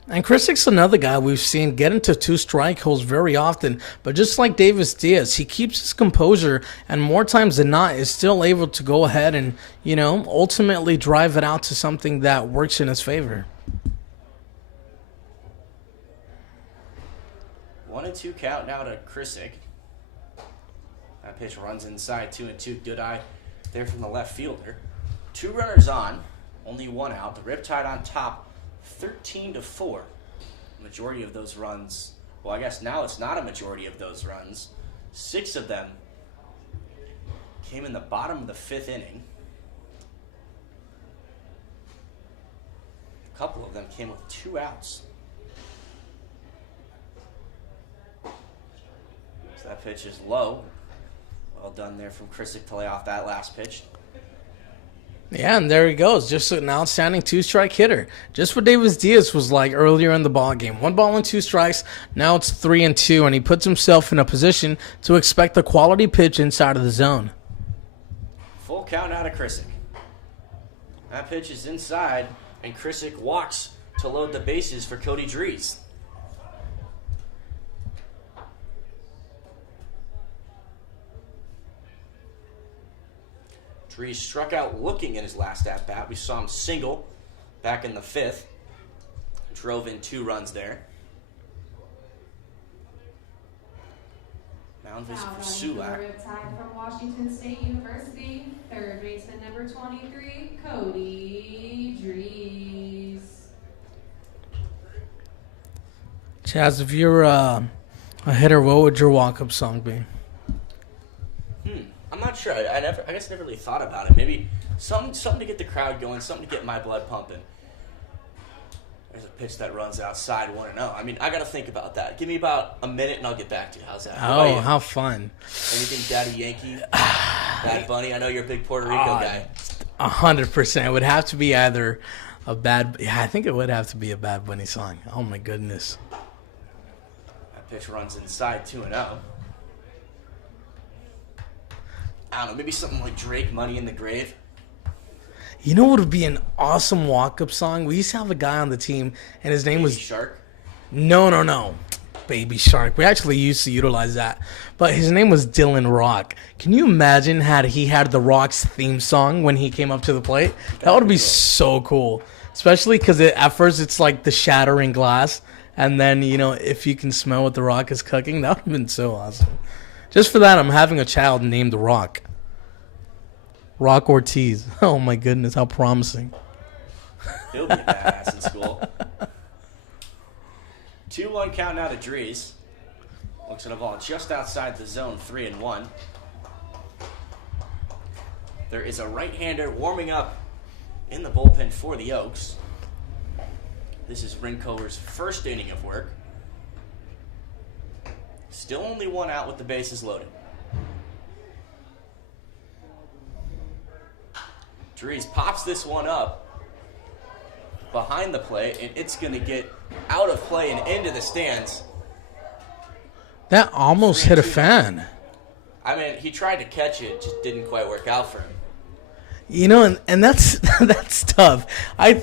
And Krisick's another guy we've seen get into 2 strike holes very often, but just like Davis Diaz, he keeps his composure and more times than not is still able to go ahead and, ultimately drive it out to something that works in his favor. 1-2 count now to Krisick. That pitch runs inside, 2-2. Good eye there from the left fielder. 2 runners on, only 1 out. The Riptide on top, 13-4. Majority of those runs, well, I guess now it's not a majority of those runs. 6 of them came in the bottom of the 5th inning. A couple of them came with 2 outs. So that pitch is low. Well done there from Krissick to lay off that last pitch. Yeah, and there he goes. Just an outstanding 2-strike hitter. Just what Davis Diaz was like earlier in the ball game. 1 ball and 2 strikes. Now it's 3-2, and he puts himself in a position to expect a quality pitch inside of the zone. Full count out of Krissick. That pitch is inside, and Krissick walks to load the bases for Cody Dries. Dries struck out looking in his last at-bat. We saw him single back in the 5th. Drove in 2 runs there. Mound visit for Sulak. Riptide from Washington State University, third baseman number 23, Cody Dries. Chaz, if you're a hitter, what would your walk-up song be? I'm not sure. I guess I never really thought about it. Maybe something to get the crowd going, something to get my blood pumping. There's a pitch that runs outside 1-0. I mean, I got to think about that. Give me about a minute and I'll get back to you. How's that? Oh, how fun. Anything Daddy Yankee? Bad Bunny? I know you're a big Puerto Rico guy. 100%. It would have to be either a bad... Yeah, I think it would have to be a Bad Bunny song. Oh, my goodness. That pitch runs inside 2-0. I don't know, maybe something like Drake, Money in the Grave. You know what would be an awesome walk-up song? We used to have a guy on the team, and his name was... Shark? No. Baby Shark. We actually used to utilize that. But his name was Dylan Rock. Can you imagine had he had the Rock's theme song when he came up to the plate? That would be so cool. Especially because at first it's like the shattering glass. And then, if you can smell what the Rock is cooking, that would have been so awesome. Just for that, I'm having a child named Rock. Rock Ortiz. Oh, my goodness. How promising. He'll be a badass in school. 2-1 count now to Dries. Looks at a ball just outside the zone, 3-1. There is a right-hander warming up in the bullpen for the Oaks. This is Rinkover's first inning of work. Still only 1 out with the bases loaded. Dries pops this one up behind the plate, and it's going to get out of play and into the stands. That almost hit a fan. I mean, he tried to catch it, just didn't quite work out for him. And that's that's tough. I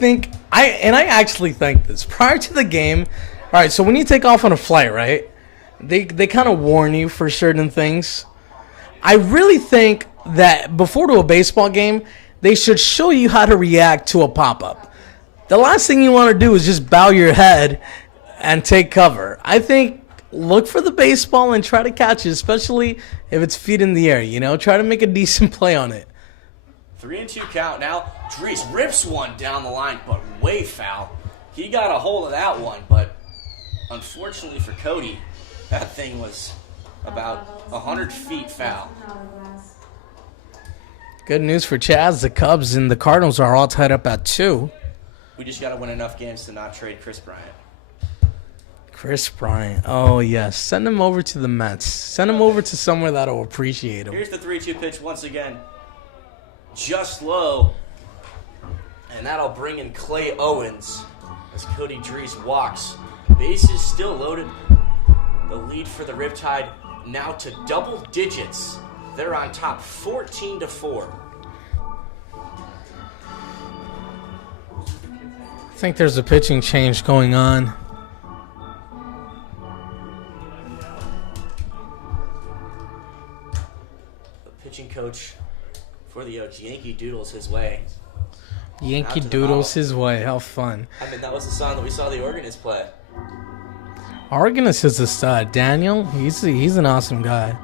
actually think this. Prior to the game, all right, so when you take off on a flight, right, they kind of warn you for certain things. I really think that before to a baseball game, they should show you how to react to a pop-up. The last thing you want to do is just bow your head and take cover. I think look for the baseball and try to catch it, especially if it's feet in the air, Try to make a decent play on it. 3-2 count now. Dries rips one down the line, but way foul. He got a hold of that one, but unfortunately for Cody, that thing was about 100 feet foul. Good news for Chaz. The Cubs and the Cardinals are all tied up at 2. We just got to win enough games to not trade Chris Bryant. Chris Bryant. Oh, yes. Send him over to the Mets. Send him over to somewhere that'll appreciate him. Here's the 3-2 pitch once again. Just low. And that'll bring in Clay Owens as Cody Dries walks. Bases still loaded. The lead for the Riptide now to double digits. They're on top 14-4. I think there's a pitching change going on. The pitching coach for the Oaks, Yankee Doodles his way. Yankee Doodles his way. How fun. I mean, that was the song that we saw the organist play. Organist is a stud. Daniel, he's an awesome guy.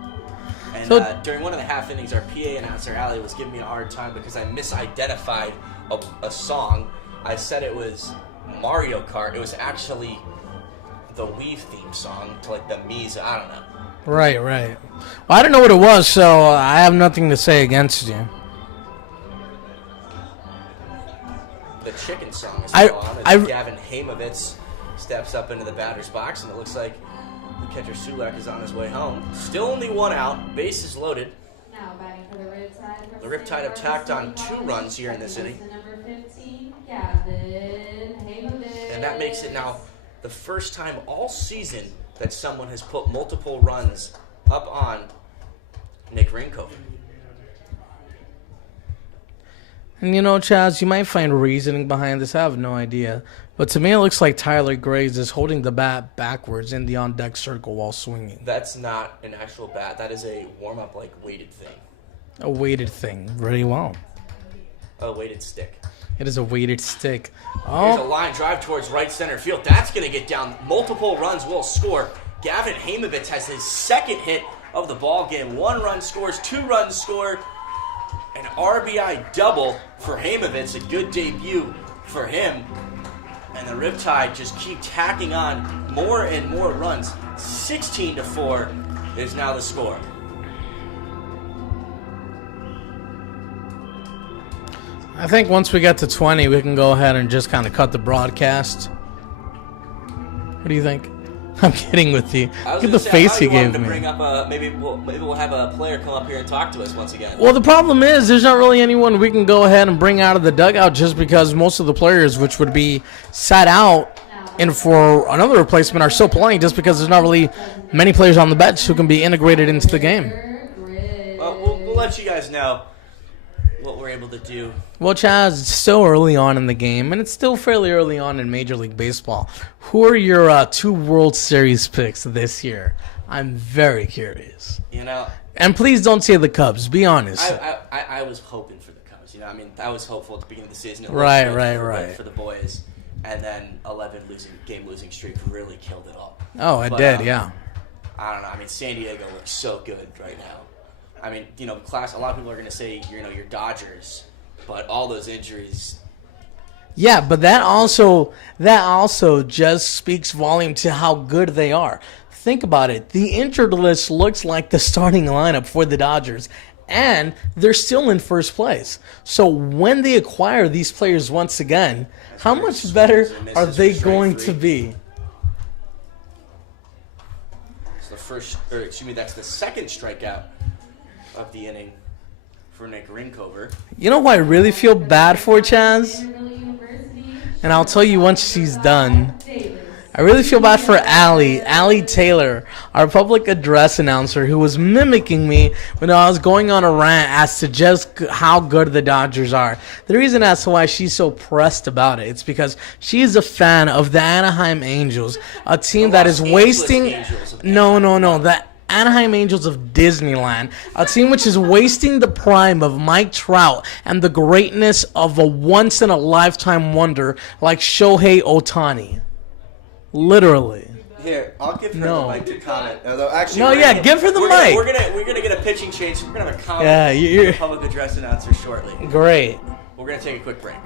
And And So- during one of the half innings, our PA announcer, Allie, was giving me a hard time because I misidentified a song. I said it was Mario Kart. It was actually the Weave theme song to like the Misa. I don't know. Right. Well, I don't know what it was, so I have nothing to say against you. The chicken song is I- still on I- as Gavin Hamovitz steps up into the batter's box, and it looks like the catcher Sulak is on his way home. Still only one out, bases loaded. Now batting for the Riptide. The Riptide have tacked on 2 runs here in this inning. Number 15, Gavin Hamovitz. And that makes it now the first time all season that someone has put multiple runs up on Nick Rinkover. And you know, Chaz, you might find reasoning behind this. I have no idea. But to me, it looks like Tyler Graves is holding the bat backwards in the on-deck circle while swinging. That's not an actual bat. That is a warm-up, like, weighted thing. A weighted thing. Very well. A weighted stick. It is a weighted stick. Here's a Oh, line drive towards right center field. That's going to get down. Multiple runs will score. Gavin Hamovitz has his second hit of the ball game. 1 run scores, 2 runs score. An RBI double for Hamovitz. A good debut for him. And the Riptide just keep tacking on more and more runs. 16-4 is now the score. I think once we get to 20, we can go ahead and just kind of cut the broadcast. What do you think? I'm kidding with you. Look at the face you gave me. Bring up maybe we'll have a player come up here and talk to us once again. Well, the problem is there's not really anyone we can go ahead and bring out of the dugout just because most of the players, which would be sat out and for another replacement, are still playing just because there's not really many players on the bench who can be integrated into the game. We'll let you guys know what we're able to do. Well, Chaz, it's still early on in the game, and it's still fairly early on in Major League Baseball. Who are your 2 World Series picks this year? I'm very curious. You know, And please don't say the Cubs. Be honest. I was hoping for the Cubs. You know, I mean, I was hopeful at the beginning of the season. It looked Right, good right. for the boys, and then 11 game losing streak really killed it all. Oh, it But, did, yeah. I don't know. I mean, San Diego looks so good right now. I mean, you know, class. A lot of people are going to say, you know, your Dodgers, but all those injuries. Yeah, but that also just speaks volume to how good they are. Think about it. The injured list looks like the starting lineup for the Dodgers, and they're still in first place. So when they acquire these players once again, how much better are they going to be? That's the second strikeout of the inning for Nick Rinkover. You know who I really feel bad for, Chaz? And I'll tell you once she's done. I really feel bad for Allie Taylor, our public address announcer, who was mimicking me when I was going on a rant as to just how good the Dodgers are. The reason as to why she's so pressed about it, it's because she's a fan of the Anaheim Angels, a team that is wasting... No, the Anaheim Angels of Disneyland, a team which is wasting the prime of Mike Trout and the greatness of a once-in-a-lifetime wonder like Shohei Ohtani. Literally. Here, I'll give her No. the mic to comment. Although, actually, No, we're yeah, gonna- give her the We're mic. gonna get a pitching change. We're gonna have a comment Yeah, from you're- the public address announcer shortly. Great. We're gonna take a quick break.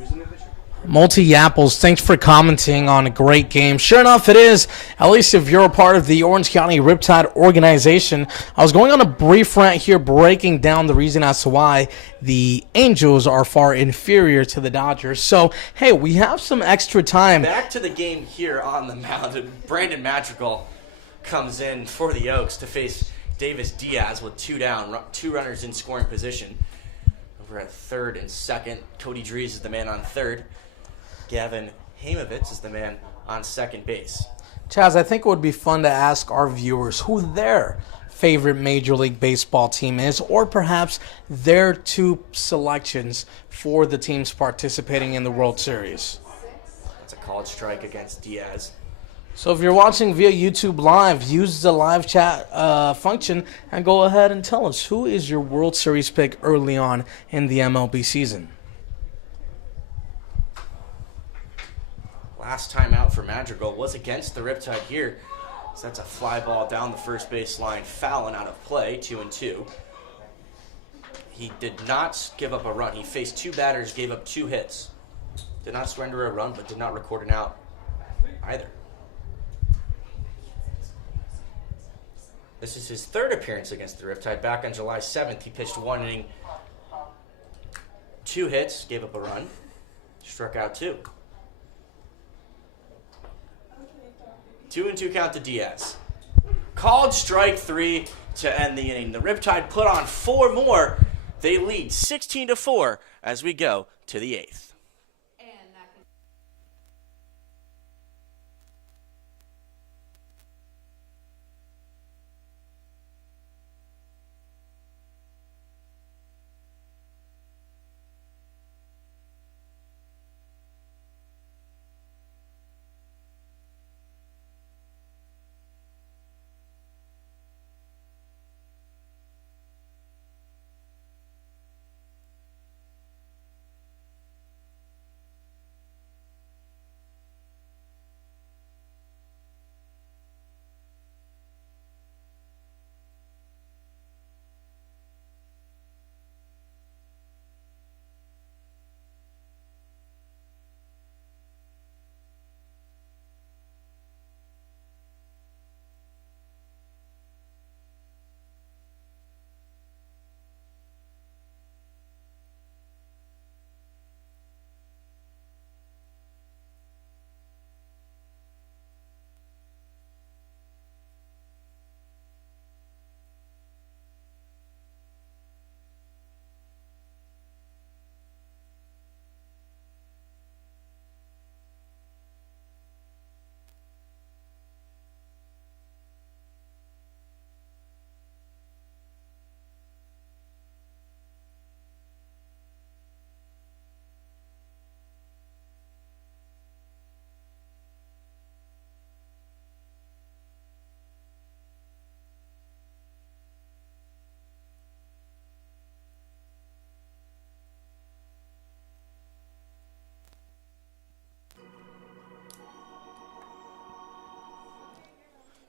Who's the new pitcher? Multi Apples, thanks for commenting on a great game. Sure enough, it is. At least if you're a part of the Orange County Riptide organization. I was going on a brief rant here, breaking down the reason as to why the Angels are far inferior to the Dodgers. So, hey, we have some extra time. Back to the game here on the mound. Brandon Madrigal comes in for the Oaks to face Davis Diaz with 2 down, 2 runners in scoring position. Over at third and second, Cody Dries is the man on third. Gavin Hamovitz is the man on second base. Chaz, I think it would be fun to ask our viewers who their favorite Major League Baseball team is, or perhaps their 2 selections for the teams participating in the World Series. That's a called strike against Diaz. So if you're watching via YouTube Live, use the live chat function and go ahead and tell us who is your World Series pick early on in the MLB season. Last time out for Madrigal was against the Riptide here. So that's a fly ball down the first base line, foul and out of play, 2-2. He did not give up a run. He faced 2 batters, gave up 2 hits. Did not surrender a run, but did not record an out either. This is his 3rd appearance against the Riptide. Back on July 7th, he pitched 1 inning, 2 hits, gave up a run, struck out 2. 2-2 count to Diaz. Called strike 3 to end the inning. The Riptide put on 4 more. They lead 16-4 as we go to the 8th.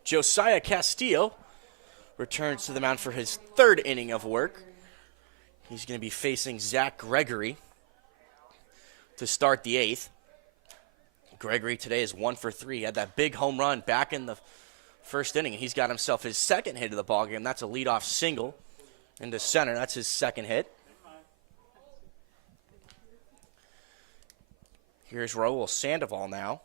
Josiah Castillo returns to the mound for his 3rd inning of work. He's going to be facing Zach Gregory to start the 8th. Gregory today is 1 for 3. He had that big home run back in the first inning. He's got himself his 2nd hit of the ballgame. That's a leadoff single into center. That's his 2nd hit. Here's Raul Sandoval now.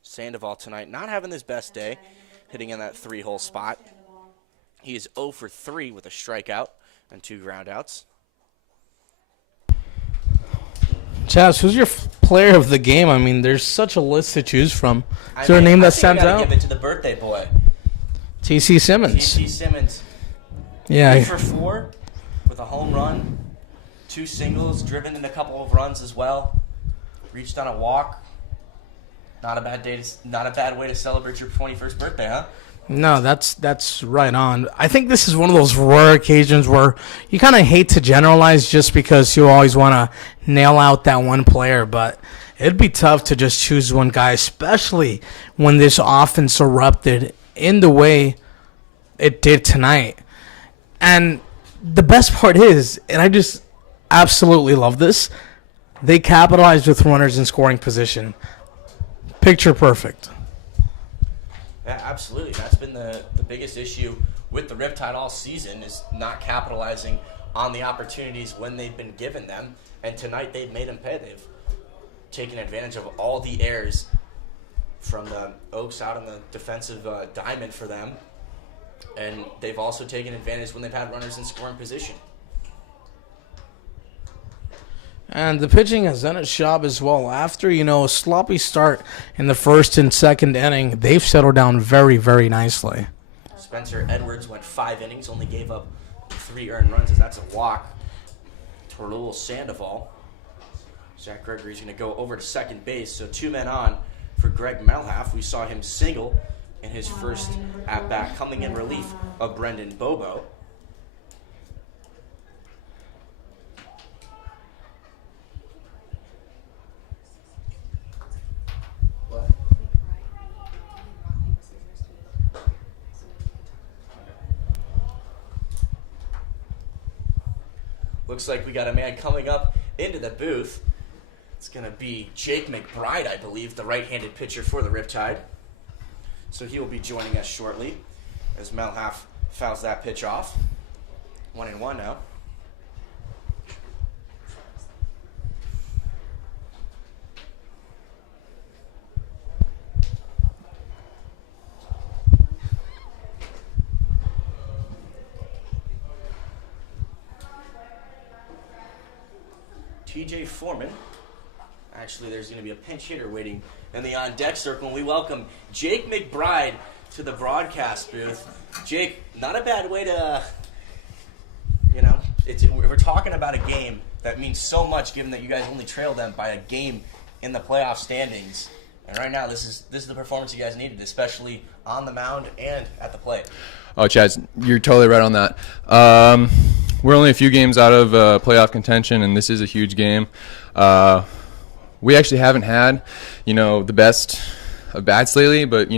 Sandoval tonight not having his best day, hitting in that 3-hole spot. He is 0 for 3 with a strikeout and 2 groundouts. Chaz, who's your player of the game? I mean, there's such a list to choose from. Is there a name that stands out? Give it to the birthday boy, T.C. Simmons. T.C. Simmons. Yeah. 3 for 4 with a home run, 2 singles, driven in a couple of runs as well. Reached on a walk. Not a bad day. Not a bad way to celebrate your 21st birthday, huh? No, that's right on. I think this is one of those rare occasions where you kind of hate to generalize just because you always want to nail out that one player, but it'd be tough to just choose one guy, especially when this offense erupted in the way it did tonight. And the best part is, and absolutely love this. They capitalized with runners in scoring position. Picture perfect. Yeah, absolutely. That's been the biggest issue with the Riptide all season, is not capitalizing on the opportunities when they've been given them. And tonight they've made them pay. They've taken advantage of all the errors from the Oaks out in the defensive diamond for them. And they've also taken advantage when they've had runners in scoring position. And the pitching has done its job as well. After, a sloppy start in the first and second inning, they've settled down very, very nicely. Spencer Edwards went 5 innings, only gave up 3 earned runs, as that's a walk to Raul Sandoval. Zach Gregory's going to go over to second base, so 2 men on for Greg Melhalf. We saw him single in his first at-bat, coming in relief of Brendan Bobo. Looks like we got a man coming up into the booth. It's going to be Jake McBride, I believe, the right-handed pitcher for the Riptide. So he will be joining us shortly as Melhalf fouls that pitch off. 1-1 now. TJ Foreman. Actually, there's going to be a pinch hitter waiting in the on-deck circle. And we welcome Jake McBride to the broadcast booth. Jake, not a bad way to, we're talking about a game that means so much, given that you guys only trailed them by a game in the playoff standings. And right now, this is the performance you guys needed, especially on the mound and at the plate. Oh, Chaz, you're totally right on that. We're only a few games out of playoff contention, and this is a huge game. We actually haven't had, the best of bats lately, but,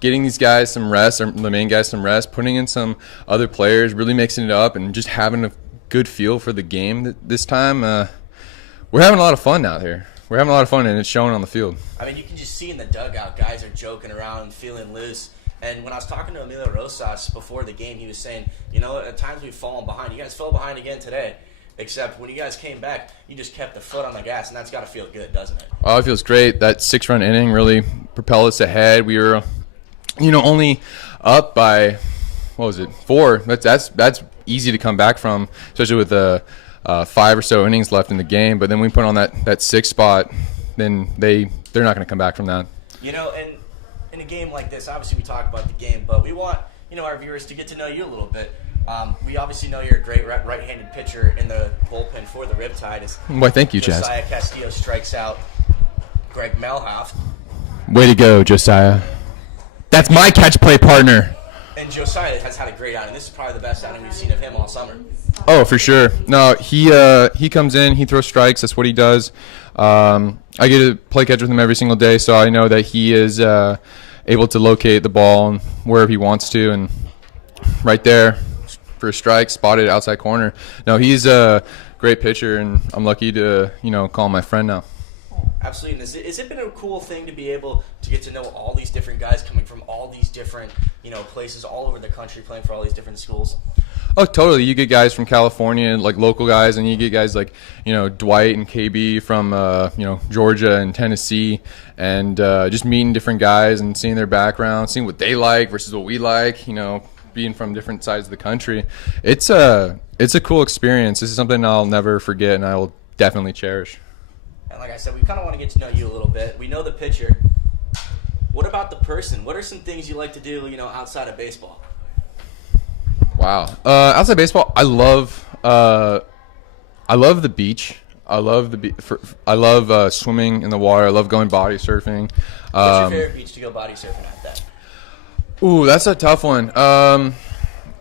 getting these guys some rest, or the main guys some rest, putting in some other players, really mixing it up, and just having a good feel for the game this time. We're having a lot of fun out here. We're having a lot of fun, and it's showing on the field. I mean, you can just see in the dugout, guys are joking around, feeling loose. And when I was talking to Emilio Rosas before the game, he was saying, at times we've fallen behind. You guys fell behind again today, except when you guys came back, you just kept the foot on the gas, and that's got to feel good, doesn't it? Oh, it feels great. That 6-run inning really propelled us ahead. We were, only up by, 4. That's easy to come back from, especially with the 5 or so innings left in the game. But then we put on that 6th spot, then they're not going to come back from that. And in a game like this, obviously we talk about the game, but we want, our viewers to get to know you a little bit. We obviously know you're a great right-handed pitcher in the bullpen for the Riptide. Why, thank you, Chaz. Josiah Castillo strikes out Greg Melhalf. Way to go, Josiah. That's my catch play partner. And Josiah has had a great outing. This is probably the best outing we've seen of him all summer. Oh, for sure. No, he comes in, he throws strikes. That's what he does. I get to play catch with him every single day, so I know that he is able to locate the ball wherever he wants to, and right there for a strike, spotted outside corner. No, he's a great pitcher, and I'm lucky to call him my friend now. Absolutely. And has it been a cool thing to be able to get to know all these different guys coming from all these different places all over the country, playing for all these different schools? Oh, totally. You get guys from California, like local guys, and you get guys like, Dwight and KB from, Georgia and Tennessee, and just meeting different guys and seeing their background, seeing what they like versus what we like, being from different sides of the country. It's a cool experience. This is something I'll never forget, and I will definitely cherish. And like I said, we kind of want to get to know you a little bit. We know the pitcher. What about the person? What are some things you like to do, outside of baseball? Wow. Outside baseball, I love the beach. I love swimming in the water. I love going body surfing. What's your favorite beach to go body surfing at then? Ooh, that's a tough one.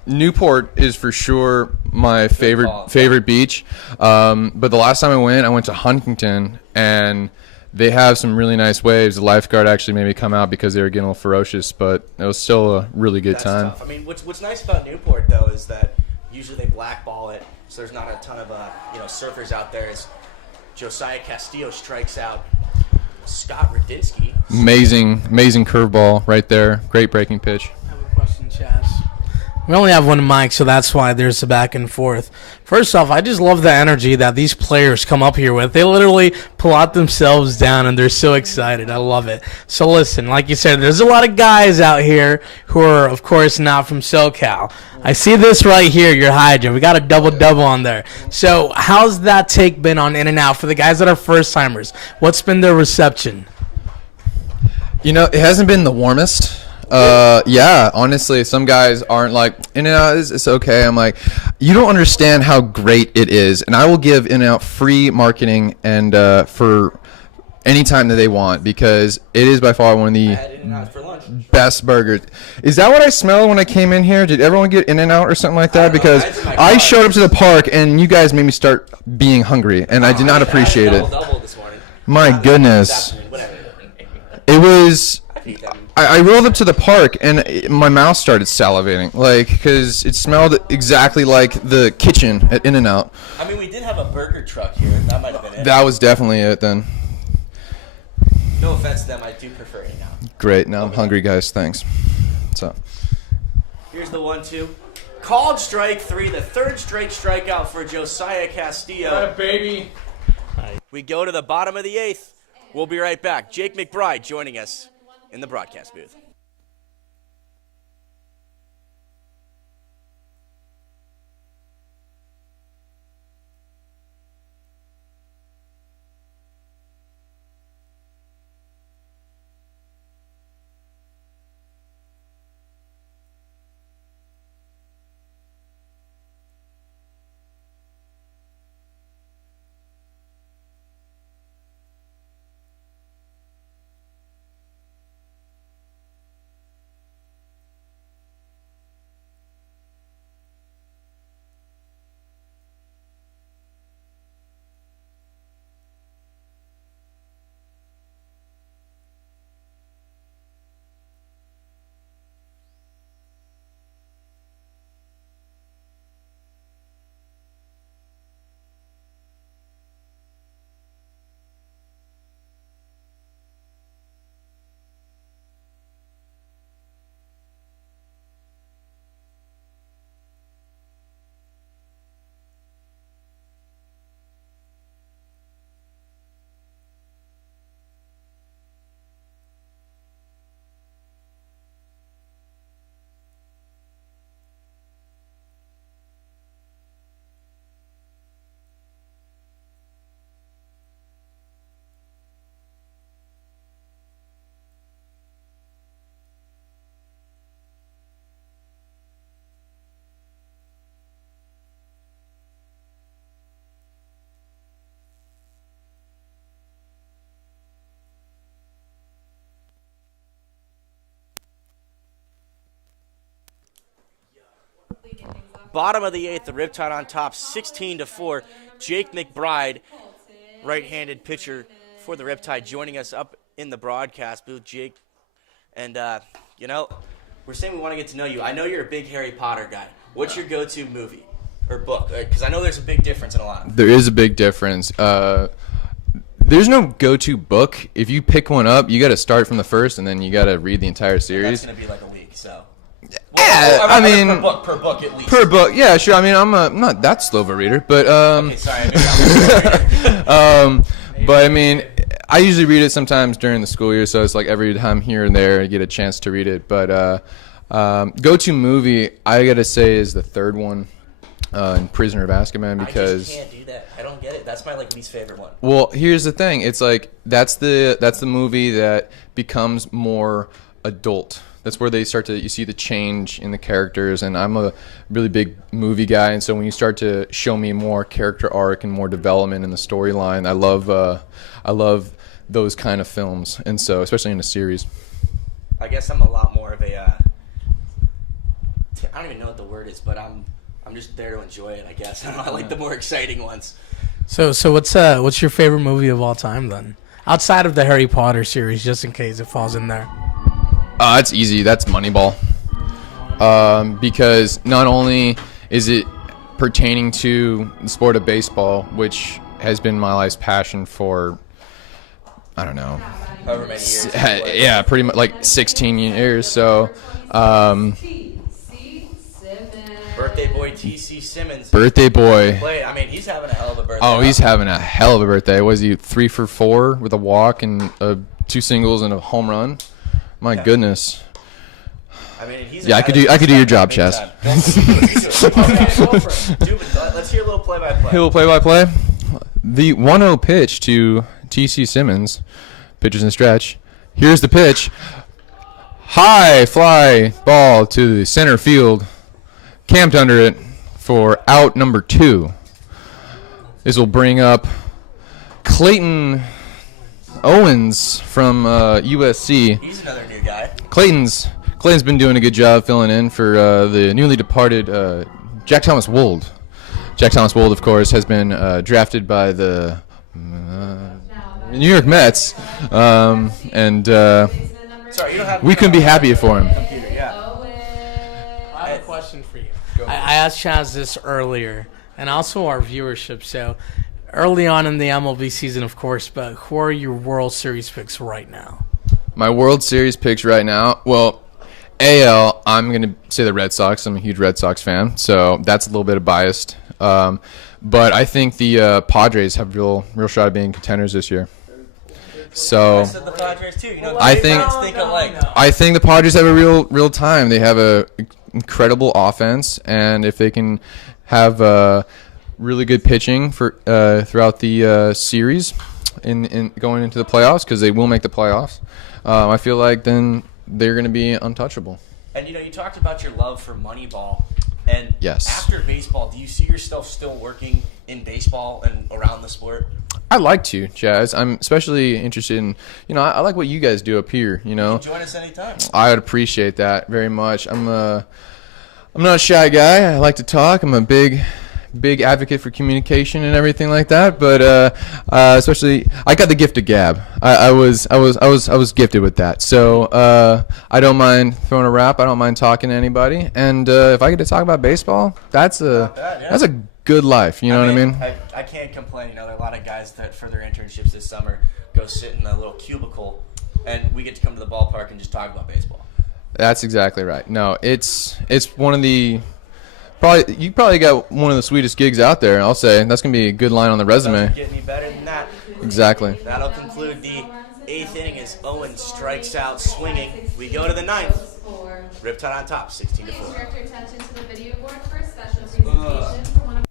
Newport is for sure my favorite beach. But the last time I went to Huntington, and they have some really nice waves. The lifeguard actually made me come out because they were getting a little ferocious, but it was still a really good time. Tough. I mean, what's nice about Newport though is that Usually they blackball it, so there's not a ton of surfers out there. As Josiah Castillo strikes out Scott Radinsky. Amazing curveball right there. Great breaking pitch. I have a question, Chaz. We only have one mic, so that's why there's a back and forth. First off, I just love the energy that these players come up here with. They literally plot themselves down, and they're so excited. I love it. So listen, like you said, there's a lot of guys out here who are, of course, not from SoCal. I see this right here, your Hydra. We got a double-double on there. So how's that take been on In-N-Out for the guys that are first-timers? What's been their reception? It hasn't been the warmest. Yeah, honestly, some guys aren't like, In-N-Out, it's okay. I'm like, you don't understand how great it is. And I will give In-N-Out free marketing and for any time that they want, because it is by far one of the best burgers. Is that what I smelled when I came in here? Did everyone get In-N-Out or something like that? Because I showed up to the park and you guys made me start being hungry, and I did not appreciate it. My goodness. It was... I rolled up to the park and my mouth started salivating, because it smelled exactly like the kitchen at In-N-Out. I mean, we did have a burger truck here. That might have been it. That was definitely it then. No offense to them, I do prefer In-N-Out. Great, now I'm hungry, guys. Thanks. So. Here's the 1-2. Called strike 3, the third straight strikeout for Josiah Castillo. Baby. We go to the bottom of the 8th. We'll be right back. Jake McBride joining us in the broadcast booth. Bottom of the 8th, the Riptide on top, 16-4. Jake McBride, right-handed pitcher for the Riptide, joining us up in the broadcast booth. Jake, and we're saying we want to get to know you. I know you're a big Harry Potter guy. What's your go-to movie or book? Because I know there's a big difference in a lot of them. There is a big difference. There's no go-to book. If you pick one up, you got to start from the first, and then you got to read the entire series. That's going to be like a week, so. Yeah, I mean, per book at least. Per book, yeah, sure. I mean, I'm not that slow of a reader, but Okay, sorry. but I mean, I usually read it sometimes during the school year, so it's like every time here and there I get a chance to read it. But go-to movie, I gotta say, is the third one, Prisoner of Azkaban, because I just can't do that. I don't get it. That's my least favorite one. Well, here's the thing. It's like that's the movie that becomes more adult. That's where you see the change in the characters, and I'm a really big movie guy, and so when you start to show me more character arc and more development in the storyline, I love those kind of films, and so especially in a series. I guess I'm a lot more of a I don't even know what the word is, but I'm just there to enjoy it, I guess. I like the more exciting ones. So what's your favorite movie of all time then? Outside of the Harry Potter series, just in case it falls in there. It's easy. That's Moneyball. Because not only is it pertaining to the sport of baseball, which has been my life's passion for, I don't know, However many years. yeah, pretty much like 16 years. So, Birthday boy T.C. Simmons. birthday boy. I mean, he's having a hell of a birthday. Oh, he's having a hell of a birthday. Was he 3 for 4 with a walk and 2 singles and a home run? My goodness. I mean, Yeah, I could do your job, Chess. Let's hear a little play-by-play. A little play-by-play. The 1-0 pitch to T.C. Simmons. Pitches in stretch. Here's the pitch. High fly ball to the center field. Camped under it for out number 2. This will bring up Clayton Owens from USC. He's another new guy. Clayton's been doing a good job filling in for the newly departed Jack Thomas Wold. Jack Thomas Wold, of course, has been drafted by the New York Mets, and Sorry, you don't have. we couldn't be happier for him. I have a question for you. I asked Chaz this earlier, and also our viewership. So, early on in the MLB season, of course, but who are your World Series picks right now? My World Series picks right now, well, AL, I'm going to say the Red Sox. I'm a huge Red Sox fan, so that's a little bit of biased. But I think the Padres have real shot at being contenders this year. So I said the Padres too. You know, I the think- fans think alike. I think the Padres have a real time. They have a incredible offense, and if they can have really good pitching for throughout the series in going into the playoffs, because they will make the playoffs, I feel like then they're going to be untouchable. And you know, you talked about your love for Moneyball. And Yes. after baseball, do you see yourself still working in baseball and around the sport? I like to, Chaz. I'm especially interested in, I like what you guys do up here, Join us anytime. I would appreciate that very much. I'm not a shy guy. I like to talk. I'm a big advocate for communication and everything like that. But especially, I got the gift of gab. I was gifted with that. So I don't mind throwing a rap. I don't mind talking to anybody. And if I get to talk about baseball, that's a good life. You know what I mean? I can't complain. You know, there are a lot of guys that for their internships this summer go sit in a little cubicle, and we get to come to the ballpark and just talk about baseball. That's exactly right. No, it's one of the you probably got one of the sweetest gigs out there. I'll say that's gonna be a good line on the resume. Doesn't get any better than that. Exactly. That'll conclude the 8th inning as Owen strikes out swinging. We go to the 9th. Riptide on top, 16-4. Please direct your attention to the video board for a special presentation from one of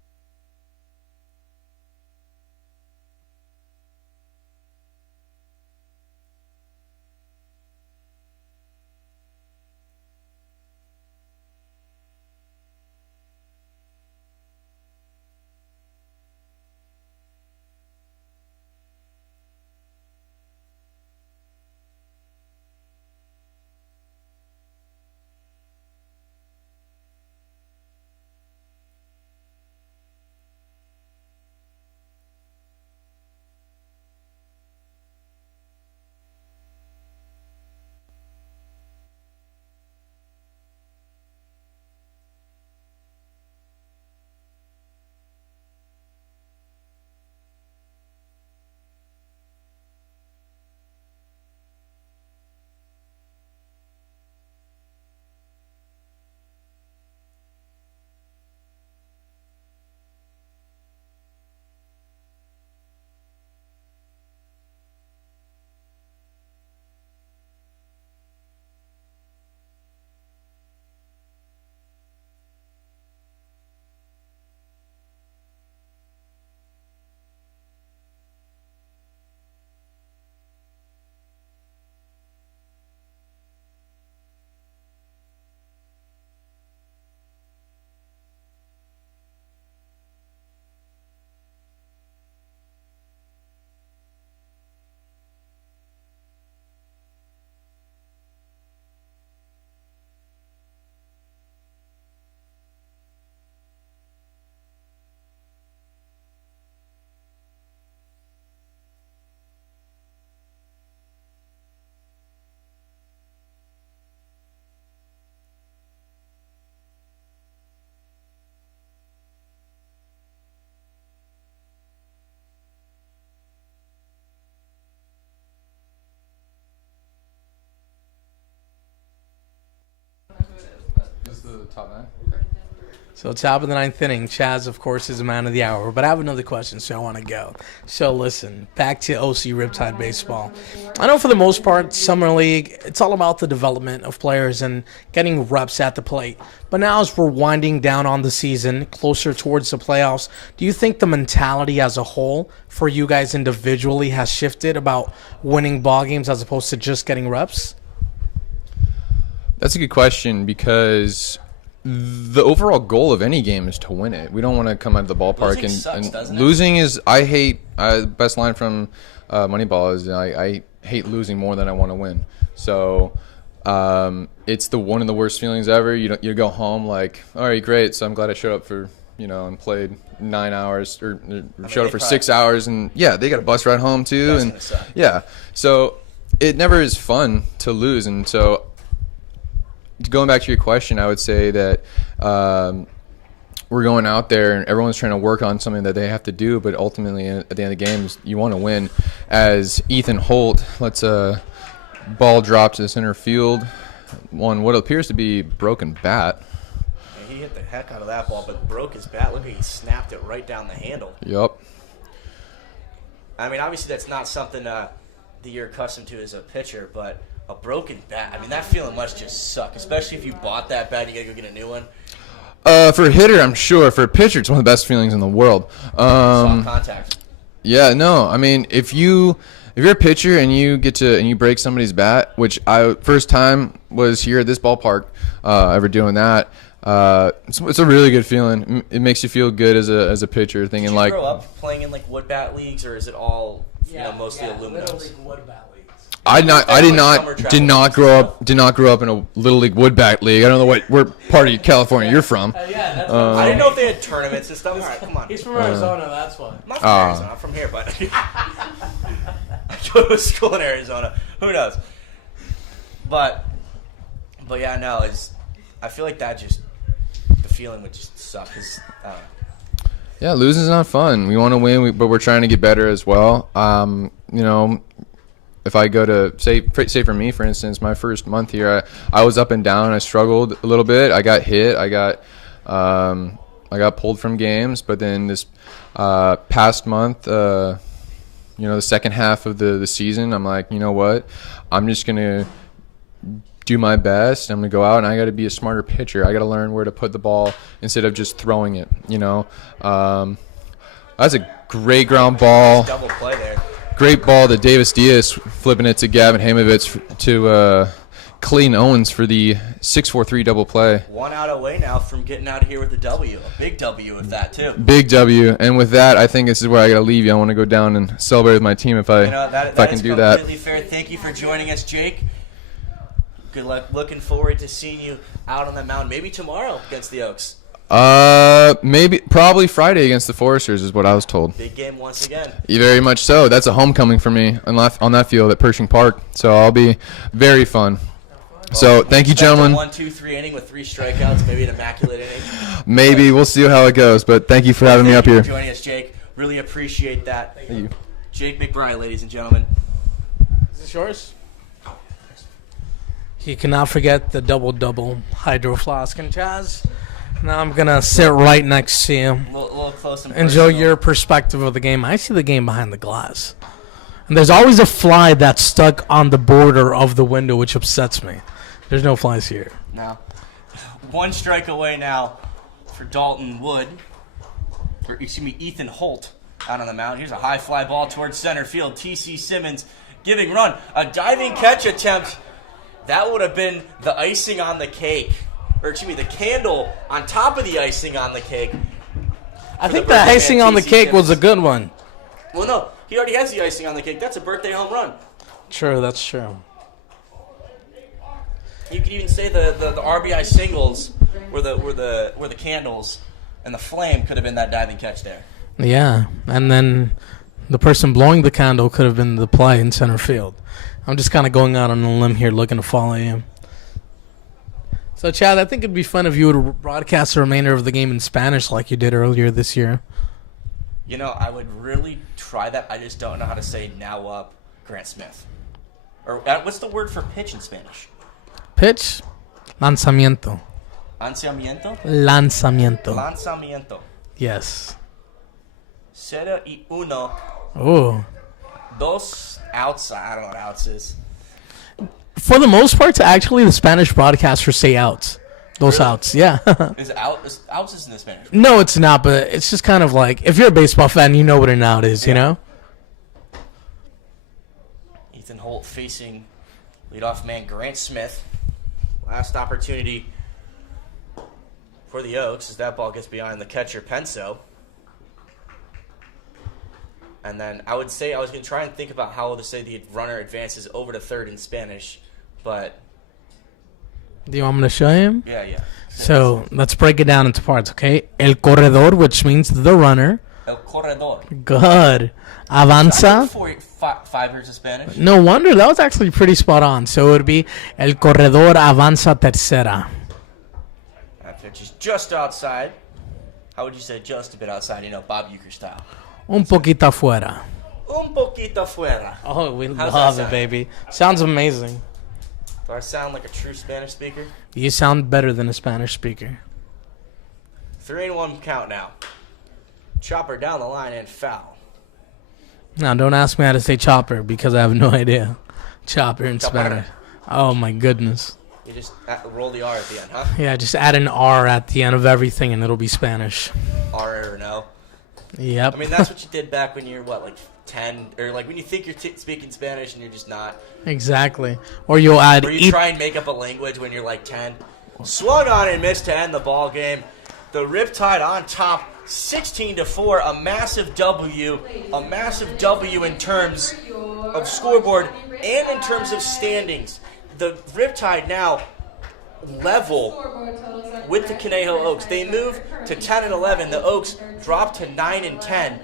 The top 9. So top of the 9th inning, Chaz, of course, is the man of the hour. But I have another question, so I want to go. So listen, back to OC Riptide baseball. I know for the most part, Summer League, it's all about the development of players and getting reps at the plate. But now as we're winding down on the season, closer towards the playoffs, do you think the mentality as a whole for you guys individually has shifted about winning ball games as opposed to just getting reps? That's a good question because the overall goal of any game is to win it. We don't want to come out of the ballpark Losing sucks, doesn't it? losing is. I hate. Best line from Moneyball is I hate losing more than I want to win. So it's one of the worst feelings ever. You go home like, all right, great. So I'm glad I showed up for and played 9 hours or showed up for 6 hours, and yeah, they got a bus ride home too, That's and gonna suck. yeah. So it never is fun to lose, and so. Going back to your question, I would say that we're going out there and everyone's trying to work on something that they have to do, but ultimately at the end of the game, you want to win. As Ethan Holt lets a ball drop to the center field on what appears to be broken bat. He hit the heck out of that ball, but broke his bat. Look, he snapped it right down the handle. Yep. I mean, obviously that's not something that you're accustomed to as a pitcher, but a broken bat, I mean, that feeling must just suck, especially if you bought that bat, you got to go get a new one. For a hitter, I'm sure. For a pitcher, it's one of the best feelings in the world. Soft contact. Yeah, no. I mean, if you're a pitcher and you break somebody's bat, which first time was here at this ballpark, ever doing that. It's a really good feeling. It makes you feel good as a pitcher, thinking Did you like. grow up playing in like wood bat leagues, or is it all mostly aluminum? Little League wood bat leagues. I did not grow up in a little league wood bat league. I don't know what part of California you're from. Yeah, that's I didn't know if they had tournaments and stuff. All right, come on. He's from Arizona, that's why. I'm not from Arizona. I'm from here, but I go to school in Arizona. Who knows? But yeah, no. I feel like the feeling would just suck. Yeah, losing's not fun. We want to win, but we're trying to get better as well. If I go to say for me, for instance, my first month here, I was up and down. I struggled a little bit. I got hit. I got pulled from games. But then this past month, the second half of the season, I'm like, you know what? I'm just gonna do my best. I'm gonna go out and I got to be a smarter pitcher. I got to learn where to put the ball instead of just throwing it. That's a great ground ball. Double play there. Great ball to Davis Diaz, flipping it to Gavin Hamovitz to Clayton Owens for the 6-4-3 double play. 1 out away now from getting out of here with a W. A big W with that, too. Big W. And with that, I think this is where I got to leave you. I want to go down and celebrate with my team if I can do that. Completely fair. Thank you for joining us, Jake. Good luck. Looking forward to seeing you out on the mound, maybe tomorrow against the Oaks. Probably Friday against the Foresters is what I was told. Big game once again. Very much so. That's a homecoming for me on that field at Pershing Park. So I'll be very fun. So thank you, gentlemen. 1-2-3 inning with 3 strikeouts, maybe an immaculate inning. Maybe we'll see how it goes. But thank you for having me up here. Thank you for joining us, Jake. Really appreciate that. Thank you. Jake McBride, ladies and gentlemen. Is this yours? You cannot forget the double Hydro Flask. And Chaz, now I'm going to sit right next to you. A little close and Enjoy personal. your perspective of the game. I see the game behind the glass. And there's always a fly that's stuck on the border of the window, which upsets me. There's no flies here. No. 1 strike away now for Dalton Wood. Ethan Holt out on the mound. Here's a high fly ball towards center field. T.C. Simmons giving run. A diving catch attempt. That would have been the icing on the cake. Or, excuse me, the candle on top of the icing on the cake. I think the icing on the cake was a good one. Well, no. He already has the icing on the cake. That's a birthday home run. True, that's true. You could even say the RBI singles were the candles, and the flame could have been that diving catch there. Yeah, and then the person blowing the candle could have been the play in center field. I'm just kind of going out on a limb here looking to follow you. So, Chad, I think it'd be fun if you would broadcast the remainder of the game in Spanish like you did earlier this year. I would really try that. I just don't know how to say now up Grant Smith. Or what's the word for pitch in Spanish? Pitch, lanzamiento. Lanzamiento. Lanzamiento. Yes. 0-1. Oh. Dos outs. I don't know what outs is. For the most part, actually, the Spanish broadcasters say outs. Those Really? outs, yeah. Outs is in the Spanish. No, it's not, but it's just kind of like, if you're a baseball fan, you know what an out is, you know? Ethan Holt facing leadoff man Grant Smith. Last opportunity for the Oaks as that ball gets behind the catcher Penso. And then I was going to try and think about how to say the runner advances over to third in Spanish, but Do you want me to show him? yeah. So let's break it down into parts, okay? El corredor, which means the runner. El corredor. Good. I Avanza. took 5 years of Spanish. No wonder. That was actually pretty spot on. So it would be El corredor avanza tercera. That pitch is just outside. How would you say just a bit outside? Bob Uecker style. Un poquito afuera. Un poquito fuera. Oh, we How's love that it, sound? baby. Sounds amazing. Do I sound like a true Spanish speaker? You sound better than a Spanish speaker. 3-1 count now. Chopper down the line and foul. Now, don't ask me how to say chopper because I have no idea. Chopper in Chopper. Spanish. Oh, my goodness. You just roll the R at the end, huh? Yeah, just add an R at the end of everything and it'll be Spanish. R or no. Yep. I mean, that's what you did back when you're, like 10? Or, like, when you think you're speaking Spanish and you're just not. Exactly. Or you'll add Or you try and make up a language when you're, like, 10. Swung on and missed to end the ball game. The Riptide on top, 16-4. A massive W. A massive W in terms of scoreboard and in terms of standings. The Riptide now level with the Conejo Oaks. They move to 10-11. The Oaks drop to 9-10.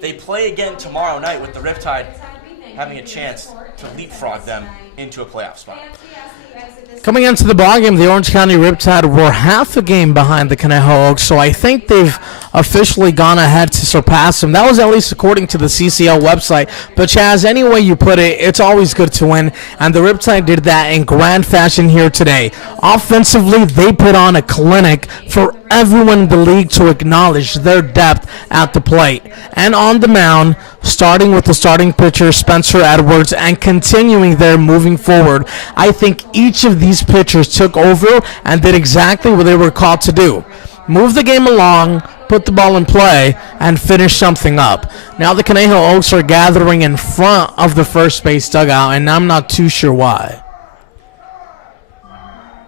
They play again tomorrow night with the Riptide having a chance to leapfrog them into a playoff spot. Coming into the ballgame, the Orange County Riptide were half a game behind the Conejo Oaks, so I think they've officially gone ahead to surpass them. That was at least according to the CCL website. But Chaz, any way you put it, it's always good to win, and the Riptide did that in grand fashion here today. Offensively, they put on a clinic for everyone in the league to acknowledge their depth at the plate. And on the mound, starting with the starting pitcher, Spencer Edwards, and continuing there moving forward, I think each of these pitchers took over and did exactly what they were called to do. Move the game along, put the ball in play, and finish something up. Now the Conejo Oaks are gathering in front of the first base dugout, and I'm not too sure why.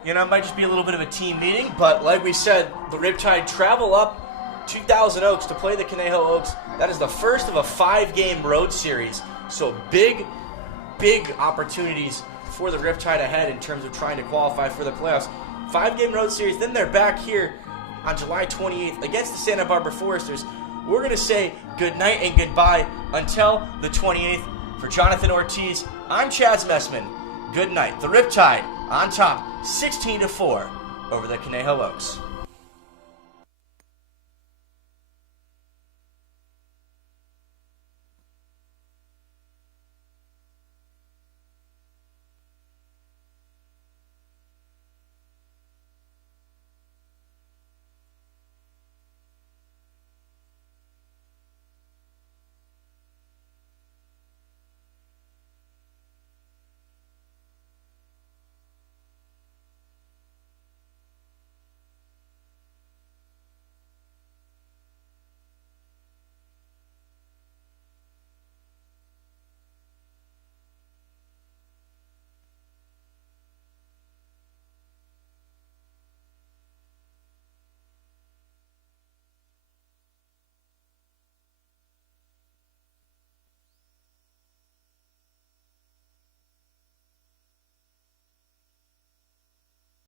It might just be a little bit of a team meeting, but like we said, the Riptide travel up 2,000 Oaks to play the Conejo Oaks. That is the first of a 5-game road series. So big opportunities for the Riptide ahead in terms of trying to qualify for the playoffs. 5-game road series, then they're back here on July 28th against the Santa Barbara Foresters. We're going to say good night and goodbye until the 28th. For Jonathan Ortiz, I'm Chaz Messman. Good night. The Riptide on top, 16-4 over the Conejo Oaks.